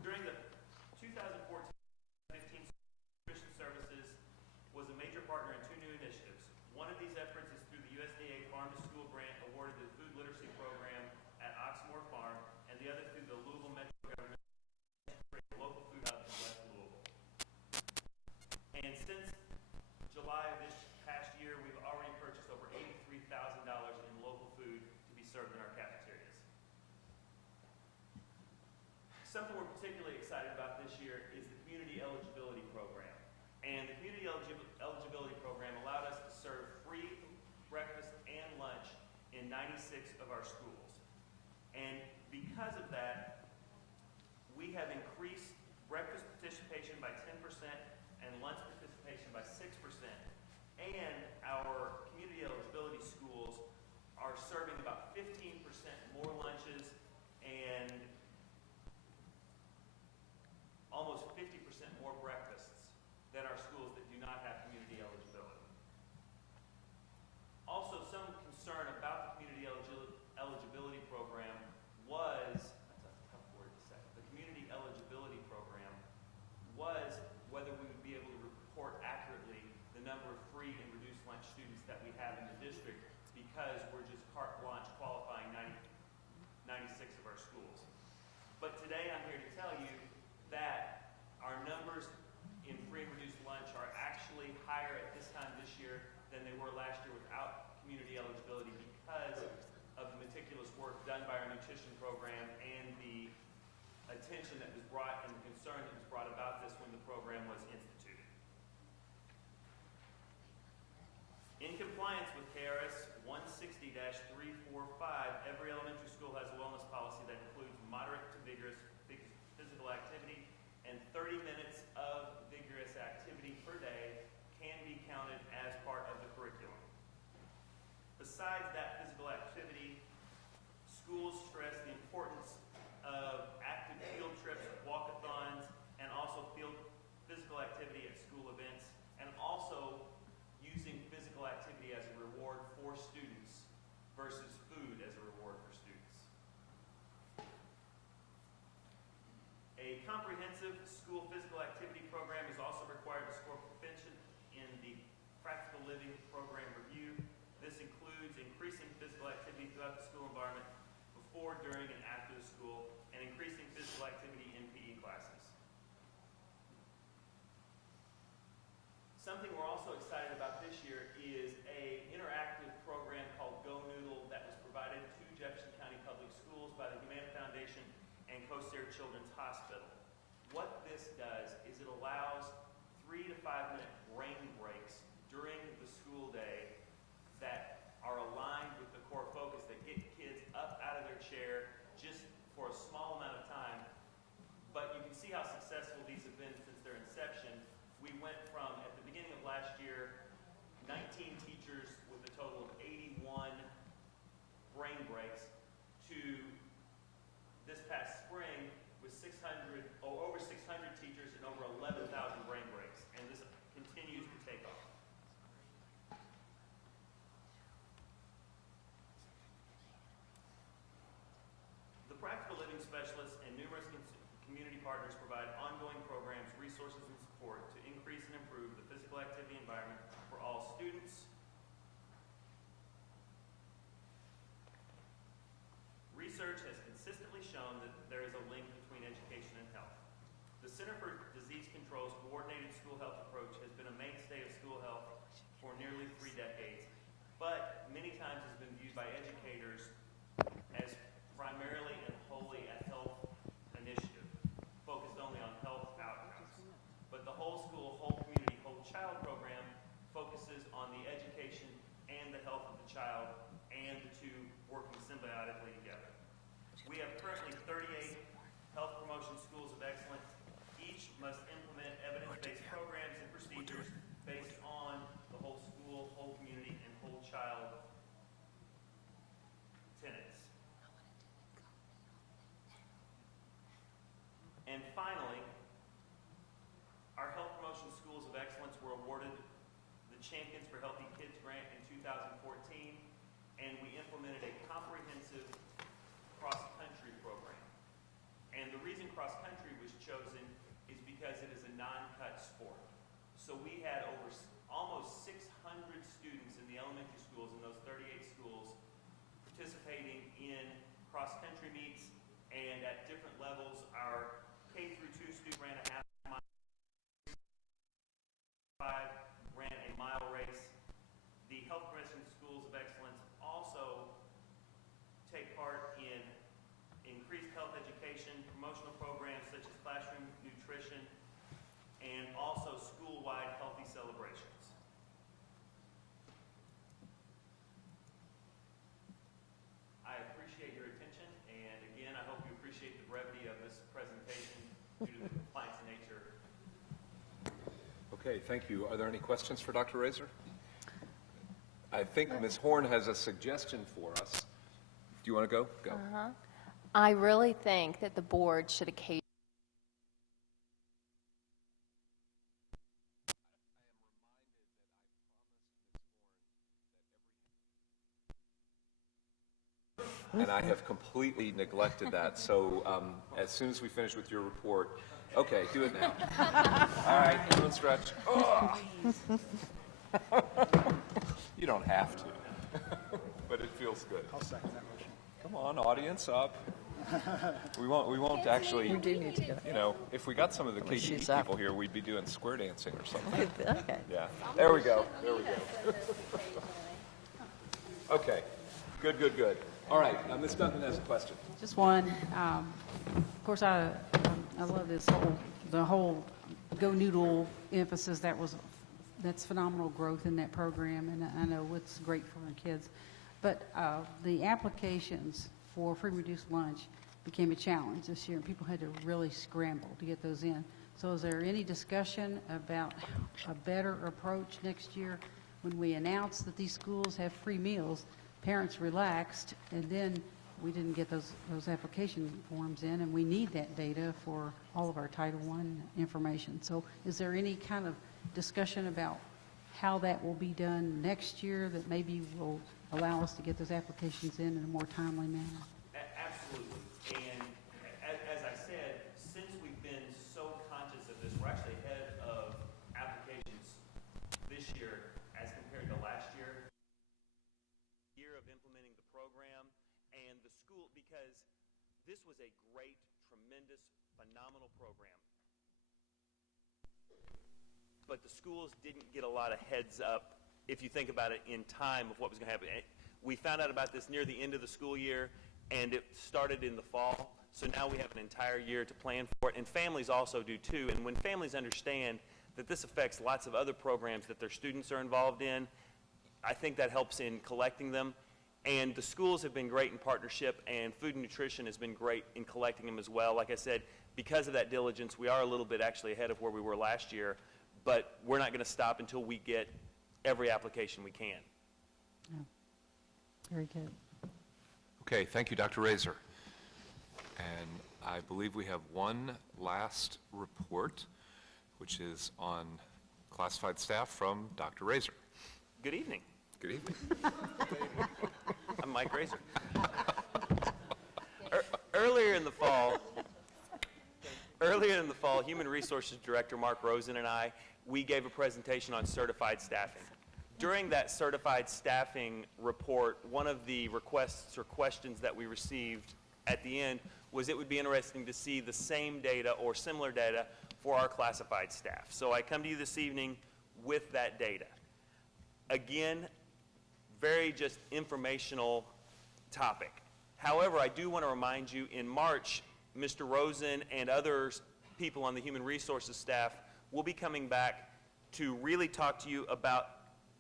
During the 2014-15 Nutrition Services was a major partner in two new initiatives. One of these efforts is through the USDA Farm to School grant awarded to the Food Literacy Program at Oxmoor Farm, and the other through the Louisville Metro Government to create a local food hub in West Louisville. And since July of this past year, we've already purchased over $83,000 in local food to be served in our cafeterias. Something we're particularly excited about this year is the Community Eligibility Program. And the Community Eligibility Program allowed us to serve free breakfast and lunch in 96 of our schools. And because of that, we have increased breakfast participation by 10% and lunch participation by 6%. And our community eligibility schools are serving about 15% more lunches and almost 50% more breakfasts than our schools that do not have community eligibility. Also, some concern about the community eligibility program was, that's a tough word to say, the community eligibility program was whether we would be able to report accurately the number of free and reduced lunch students that we have in the district because we're just carte blanche qualifying 96 of our schools. But today I'm here to tell you that our numbers in free and reduced lunch are actually higher at this time this year than they were last year without community eligibility because of the meticulous work done by our nutrition program and the attention that was brought and the concern that was brought about this when the program was instituted. In compliance with KRS 160-345, every elementary school has a wellness policy that includes moderate to vigorous physical activity, and 30 minutes of vigorous activity per day can be counted as part of the curriculum. Besides that physical activity, schools stress the importance of active field trips, walkathons, and also physical activity at school events, and also using physical activity as a reward for students versus food as a reward for students. A comprehensive school physical activity program is also required to score proficient in the practical living program review. This includes increasing physical activity throughout the school environment before, during, and after the school, and increasing physical activity in PE classes. Something we're also excited about this year is an interactive program called Go Noodle that was provided to Jefferson County Public Schools by the Humana Foundation and Coast Air Children's Hospital. What this does is partners provide ongoing programs, resources, and support to increase and improve the physical activity environment for all students. Research has consistently shown that there is a link between education and health. The Center for Disease Control's coordinated school health approach has been a mainstay of school health for nearly 3 decades, but many times has been viewed by educators as primarily and wholly a health initiative, focused only on health outcomes. But the Whole School, Whole Community, Whole Child program focuses on the education and the health of the child, and the two working symbiotically together. We have currently 38 health promotion schools of excellence. Each must implement evidence-based programs and procedures based on the whole school, whole community, and whole child tenets. And finally, our health promotion schools of excellence were awarded the Champions for Healthy Kids grant in 2014, and we implemented a comprehensive cross-country program. And the reason cross-country was chosen is because it is a non-cut sport. So we had almost 600 students in the elementary schools, in those 38 schools, participating in cross-country meets, and at different levels, our K through 2 student ran a half mile, 5 ran a mile race. The health promotion schools of excellence also take part in increased health education, promotional programs such as classroom nutrition, and also school-wide healthy celebrations. I appreciate your attention, and again, I hope you appreciate the brevity of this presentation due to the compliance nature. Okay, thank you. Are there any questions for Dr. Razor? I think Ms. Horn has a suggestion for us. Do you want to go? Go. I really think that the board should occasionally And I have completely neglected that. So as soon as we finish with your report, okay, do it now. All right, everyone stretch. Oh. You don't have to, but it feels good. I'll second that motion. Come on, audience, up. We won't actually, You do need to go. you know, if we got some of the KDE she's up. people here, we'd be doing square dancing or something. Okay. Yeah, there we go, there we go. Okay, good, good, good. All right, Ms. Duncan has a question. Just one. Of course, I love the whole Go Noodle emphasis. That's phenomenal growth in that program, and I know it's great for our kids. But the applications for free reduced lunch became a challenge this year, and people had to really scramble to get those in. So is there any discussion about a better approach next year when we announce that these schools have free meals? Parents relaxed, and then we didn't get those application forms in, and we need that data for all of our Title I information. So is there any kind of discussion about how that will be done next year that maybe will allow us to get those applications in a more timely manner? Absolutely. And as I said, since we've been so conscious of this, we're actually ahead of applications this year as compared to last year. Year of implementing the program and the school, because this was a great, tremendous, phenomenal program. But the schools didn't get a lot of heads up, if you think about it, in time of what was going to happen. We found out about this near the end of the school year, and it started in the fall. So now we have an entire year to plan for it, and families also do too. And when families understand that this affects lots of other programs that their students are involved in, I think that helps in collecting them. And the schools have been great in partnership, and Food and Nutrition has been great in collecting them as well. Like I said, because of that diligence, we are a little bit actually ahead of where we were last year, but we're not going to stop until we get every application we can. Yeah. Very good. Okay, thank you, Dr. Razor. And I believe we have one last report, which is on classified staff from Dr. Razor. Good evening. Good evening. I'm Mike Razor. Earlier in the fall, earlier in the fall, Human Resources Director Mark Rosen and I, we gave a presentation on certified staffing. During that certified staffing report, one of the requests or questions that we received at the end was it would be interesting to see the same data or similar data for our classified staff. So I come to you this evening with that data. Again, very just informational topic. However, I do want to remind you, in March, Mr. Rosen and other people on the Human Resources staff will be coming back to really talk to you about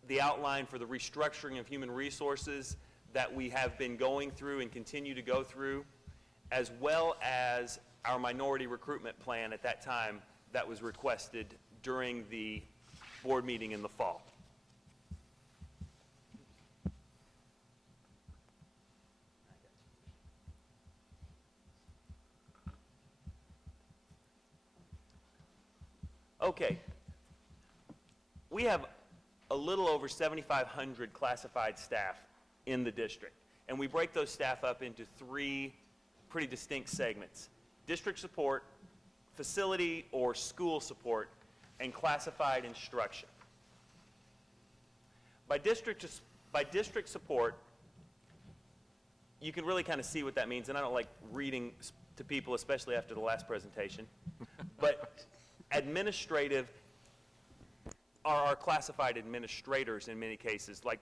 the outline for the restructuring of human resources that we have been going through and continue to go through, as well as our minority recruitment plan at that time that was requested during the board meeting in the fall. Okay. We have a little over 7,500 classified staff in the district, and we break those staff up into three pretty distinct segments: district support, facility or school support, and classified instruction. By district support, you can really kind of see what that means, and I don't like reading to people, especially after the last presentation, but administrative are our classified administrators in many cases, like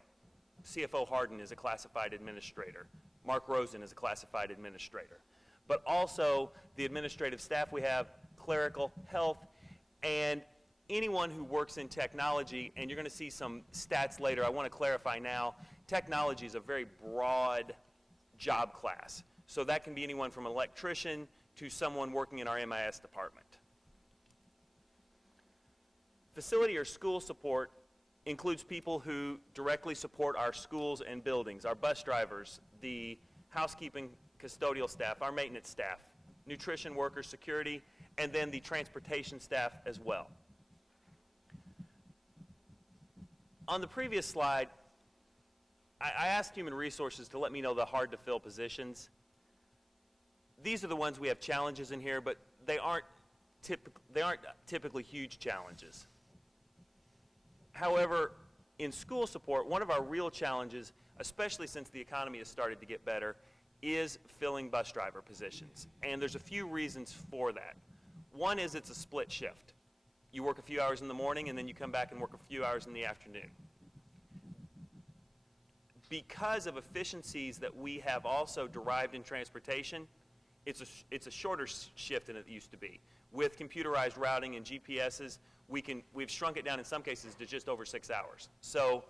CFO Harden is a classified administrator. Mark Rosen is a classified administrator. But also the administrative staff we have, clerical, health, and anyone who works in technology, and you're going to see some stats later. I want to clarify now, technology is a very broad job class. So that can be anyone from an electrician to someone working in our MIS department. Facility or school support includes people who directly support our schools and buildings, our bus drivers, the housekeeping custodial staff, our maintenance staff, nutrition workers, security, and then the transportation staff as well. On the previous slide, I asked Human Resources to let me know the hard-to-fill positions. These are the ones we have challenges in here, but they aren't typically huge challenges. However, in school support, one of our real challenges, especially since the economy has started to get better, is filling bus driver positions. And there's a few reasons for that. One is it's a split shift. You work a few hours in the morning and then you come back and work a few hours in the afternoon. Because of efficiencies that we have also derived in transportation, it's a shorter shift than it used to be. With computerized routing and GPSs, we've shrunk it down in some cases to just over 6 hours. So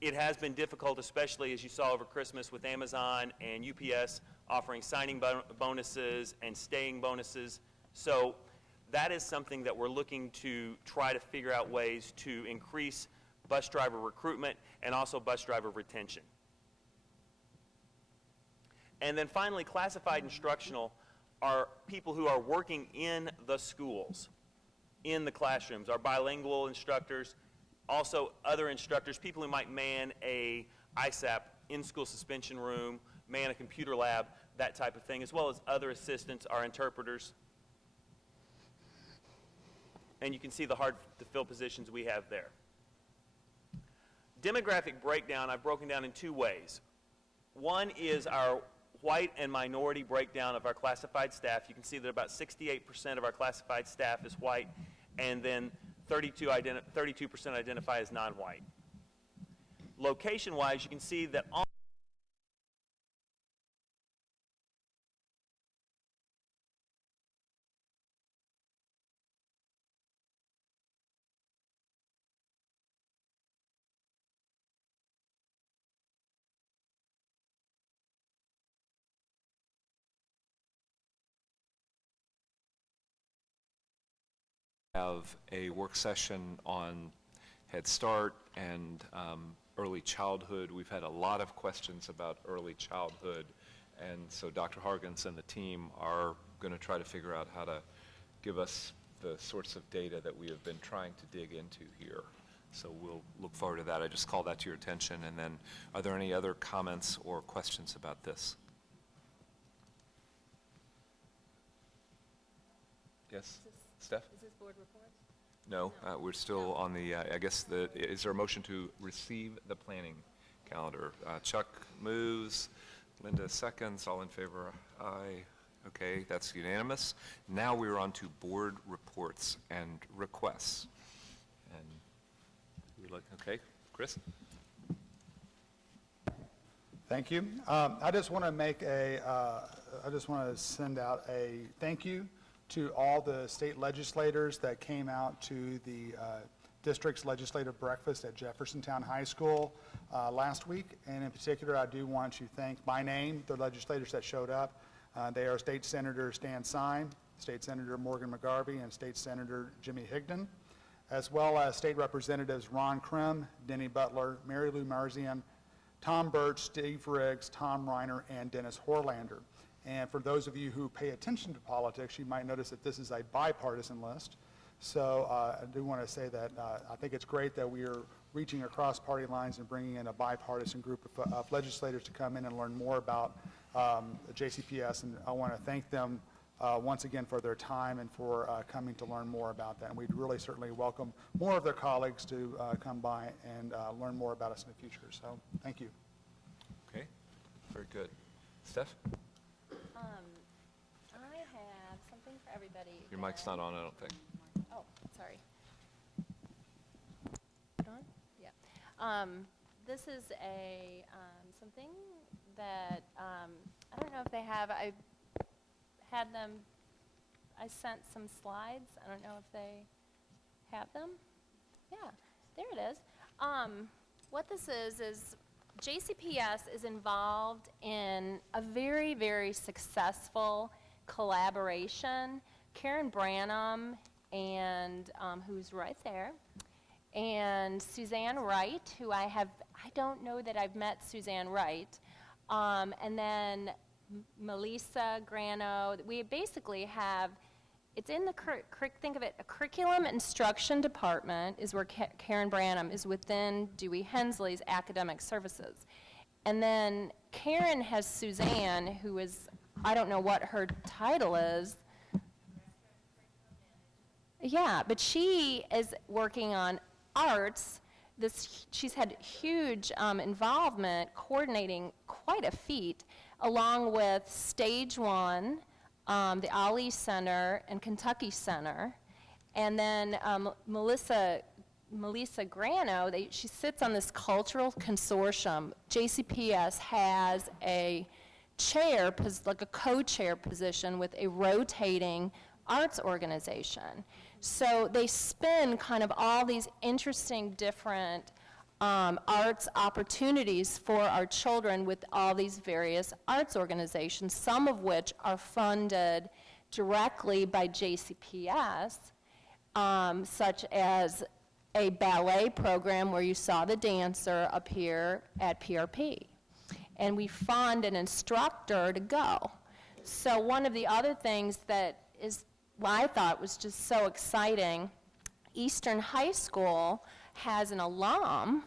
it has been difficult, especially as you saw over Christmas with Amazon and UPS offering signing bonuses and staying bonuses. So that is something that we're looking to try to figure out ways to increase bus driver recruitment and also bus driver retention. And then finally, classified instructional are people who are working in the schools, in the classrooms, our bilingual instructors, also other instructors, people who might man a ISAP, in-school suspension room, man a computer lab, that type of thing, as well as other assistants, our interpreters. And you can see the hard-to-fill positions we have there. Demographic breakdown, I've broken down in two ways. One is our white and minority breakdown of our classified staff. You can see that about 68% of our classified staff is white, and then 32% identify as non-white. Location-wise, you can see that have a work session on Head Start and early childhood. We've had a lot of questions about early childhood, and so Dr. Hargens and the team are going to try to figure out how to give us the sorts of data that we have been trying to dig into here. So we'll look forward to that. I just call that to your attention. And then are there any other comments or questions about this? Yes, Steph? Is this board reports? No, we're still on the, I guess, is there a motion to receive the planning calendar? Chuck moves, Linda seconds, all in favor, aye. Okay, that's unanimous. Now we're on to board reports and requests. And we like, okay, Chris? Thank you. I just want to make I just want to send out a thank you to all the state legislators that came out to the district's legislative breakfast at Jeffersontown High School last week. And in particular, I do want to thank by name the legislators that showed up. They are State Senator Stan Syme, State Senator Morgan McGarvey, and State Senator Jimmy Higdon, as well as State Representatives Ron Krim, Denny Butler, Mary Lou Marzian, Tom Birch, Steve Riggs, Tom Reiner, and Dennis Horlander. And for those of you who pay attention to politics, you might notice that this is a bipartisan list. So I do want to say that I think it's great that we are reaching across party lines and bringing in a bipartisan group of legislators to come in and learn more about JCPS. And I want to thank them once again for their time and for coming to learn more about that. And we'd really certainly welcome more of their colleagues to come by and learn more about us in the future. So thank you. Okay, very good. Steph? I have something for everybody. Your mic's not on, I don't think. Oh, sorry. Put on? Yeah. This is a something that I don't know if they have. I had them. I sent some slides. I don't know if they have them. Yeah, there it is. What this is JCPS is involved in a very, very successful collaboration. Karen Branham, and who's right there, and Suzanne Wright, who I don't know that I've met Suzanne Wright, and then Melissa Grano. We basically have, it's in the, think of it, a curriculum instruction department is where Karen Branham is within Dewey Hensley's academic services. And then Karen has Suzanne, who is, I don't know what her title is. Yeah, but she is working on arts. She's had huge involvement coordinating quite a feat, along with Stage One, the Ali Center, and Kentucky Center. And then Melissa Grano, she sits on this cultural consortium. JCPS has a chair, like a co-chair position with a rotating arts organization. So they spin kind of all these interesting different arts opportunities for our children with all these various arts organizations, some of which are funded directly by JCPS, such as a ballet program where you saw the dancer up here at PRP. And we fund an instructor to go. So one of the other things that is, what I thought was just so exciting, Eastern High School has an alum,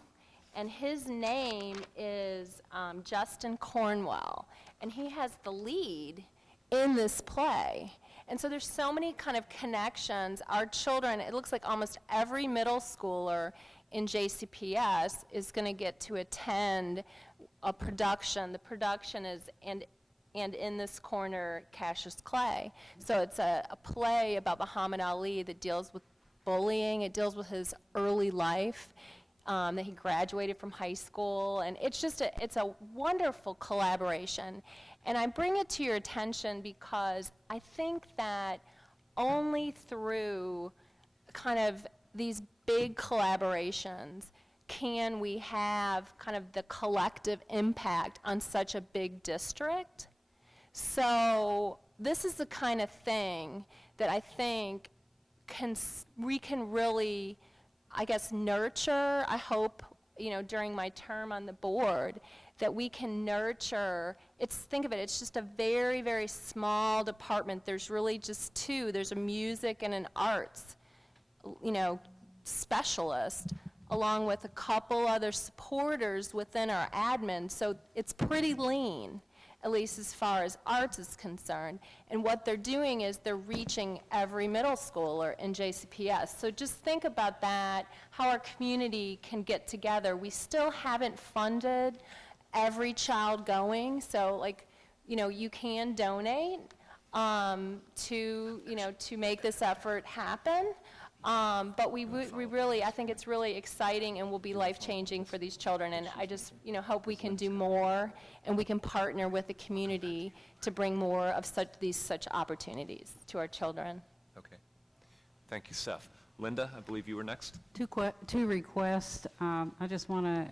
and his name is Justin Cornwell, and he has the lead in this play. And so there's so many kind of connections. Our children, it looks like almost every middle schooler in JCPS is going to get to attend a production. The production is, and in this corner, Cassius Clay. So it's a play about Muhammad Ali that deals with bullying. It deals with his early life, that he graduated from high school. And it's just it's a wonderful collaboration. And I bring it to your attention because I think that only through kind of these big collaborations can we have kind of the collective impact on such a big district. So this is the kind of thing that I think we can really, I guess, nurture. I hope, during my term on the board, that we can nurture. Think of it, it's just a very, very small department. There's really just two. There's a music and an arts, specialist, along with a couple other supporters within our admin. So it's pretty lean. at least as far as arts is concerned. And what they're doing is they're reaching every middle schooler in JCPS. So just think about that, how our community can get together. We still haven't funded every child going, so like, you know, you can donate to make this effort happen. But we really, I think it's really exciting and will be life-changing for these children. And I just, you know, hope we can do more and we can partner with the community to bring more of such opportunities to our children. Okay. Thank you, Steph. Linda, I believe you were next. Two requests. I just want to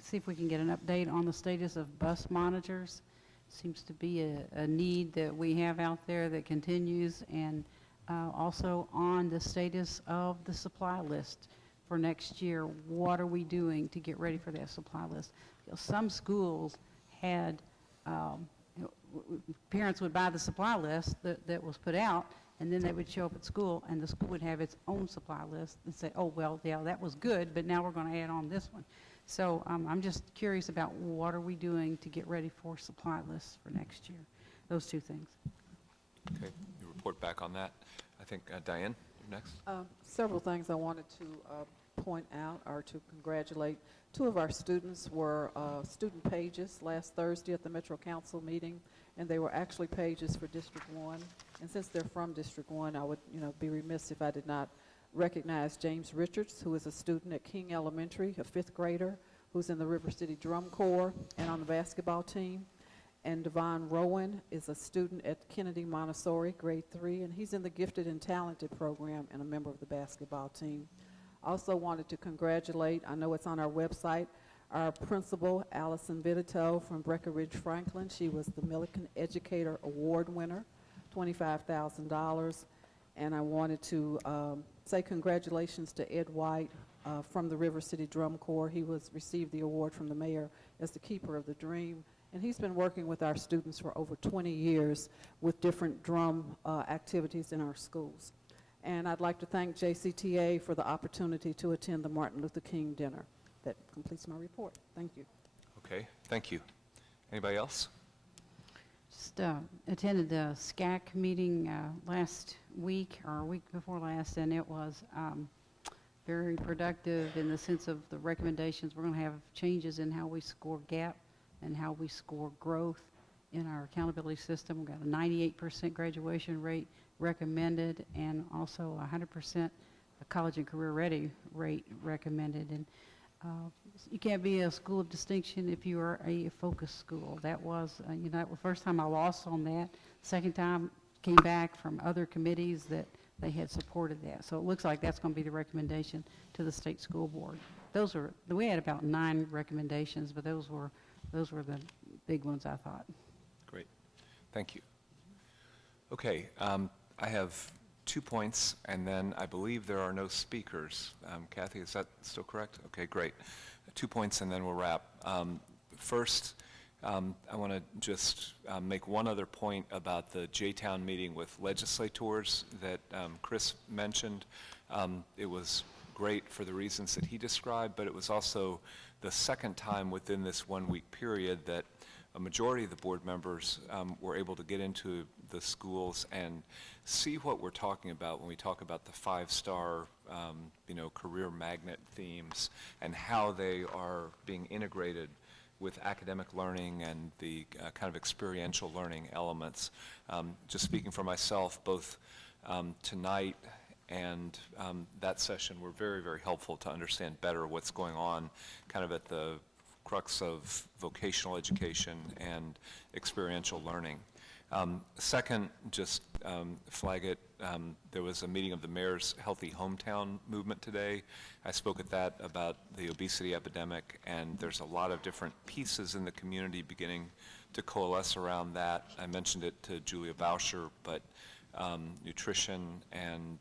see if we can get an update on the status of bus monitors. Seems to be a need that we have out there that continues, and also on the status of the supply list for next year. What are we doing to get ready for that supply list? You know, some schools had, parents would buy the supply list that was put out, and then they would show up at school, and the school would have its own supply list and say, oh, well, yeah, that was good, but now we're going to add on this one. So I'm just curious about what are we doing to get ready for supply lists for next year. Those two things. Okay, you report back on that. I think, Diane, you're next. Several things I wanted to point out or to congratulate. Two of our students were student pages last Thursday at the Metro Council meeting, and they were actually pages for District 1. And since they're from District 1, I would, you know, be remiss if I did not recognize James Richards, who is a student at King Elementary, a 5th grader, who's in the River City Drum Corps and on the basketball team. And Devon Rowan is a student at Kennedy Montessori, grade 3, and he's in the Gifted and Talented program and a member of the basketball team. Also wanted to congratulate, I know it's on our website, our principal, Allison Vidito from Breckenridge Franklin. She was the Milliken Educator Award winner, $25,000. And I wanted to say congratulations to Ed White from the River City Drum Corps. He received the award from the mayor as the Keeper of the Dream. And he's been working with our students for over 20 years with different drum activities in our schools. And I'd like to thank JCTA for the opportunity to attend the Martin Luther King dinner. That completes my report. Thank you. Okay, thank you. Anybody else? Just attended the SCAC meeting last week or a week before last, and it was very productive in the sense of the recommendations. We're going to have changes in how we score gap and how we score growth in our accountability system. We've got a 98% graduation rate recommended, and also 100% college and career ready rate recommended. And you can't be a school of distinction if you are a focused school. That was, you know, the first time I lost on that. Second time came back from other committees that they had supported that. So it looks like that's going to be the recommendation to the state school board. We had about 9 recommendations, but those were the big ones, I thought. Great. Thank you. Okay, I have 2 points, and then I believe there are no speakers. Kathy, is that still correct? Okay, great. 2 points, and then we'll wrap. First, I want to just make one other point about the J-Town meeting with legislators that Chris mentioned. It was great for the reasons that he described, but it was also the second time within this 1 week period that a majority of the board members were able to get into the schools and see what we're talking about when we talk about the 5-star career magnet themes and how they are being integrated with academic learning and the kind of experiential learning elements. Just speaking for myself, both tonight and that session were very, very helpful to understand better what's going on kind of at the crux of vocational education and experiential learning. Second, just flag it, there was a meeting of the mayor's Healthy Hometown movement today. I spoke at that about the obesity epidemic, and there's a lot of different pieces in the community beginning to coalesce around that. I mentioned it to Julia Bauscher, but nutrition and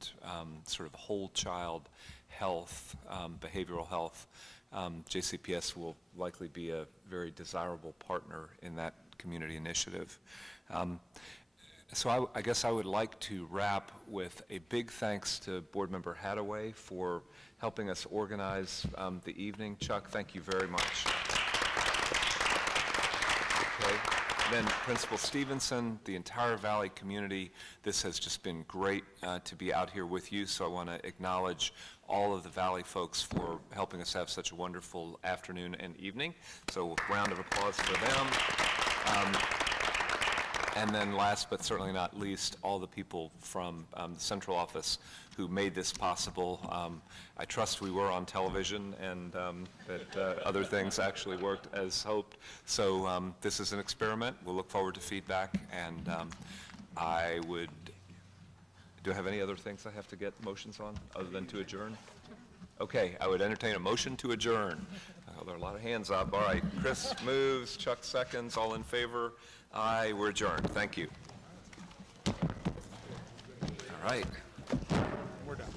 sort of whole child health, behavioral health, JCPS will likely be a very desirable partner in that community initiative. So I guess I would like to wrap with a big thanks to Board Member Hadaway for helping us organize the evening. Chuck, thank you very much. Okay. then Principal Stevenson, the entire Valley community. This has just been great to be out here with you, so I want to acknowledge all of the Valley folks for helping us have such a wonderful afternoon and evening. So a round of applause for them. And then last but certainly not least, all the people from the central office who made this possible. I trust we were on television and that other things actually worked as hoped. So this is an experiment. We'll look forward to feedback, and do I have any other things I have to get motions on other than to adjourn? Okay, I would entertain a motion to adjourn. There are a lot of hands up. All right, Chris moves, Chuck seconds, all in favor? Aye, we're adjourned. Thank you. All right. We're done.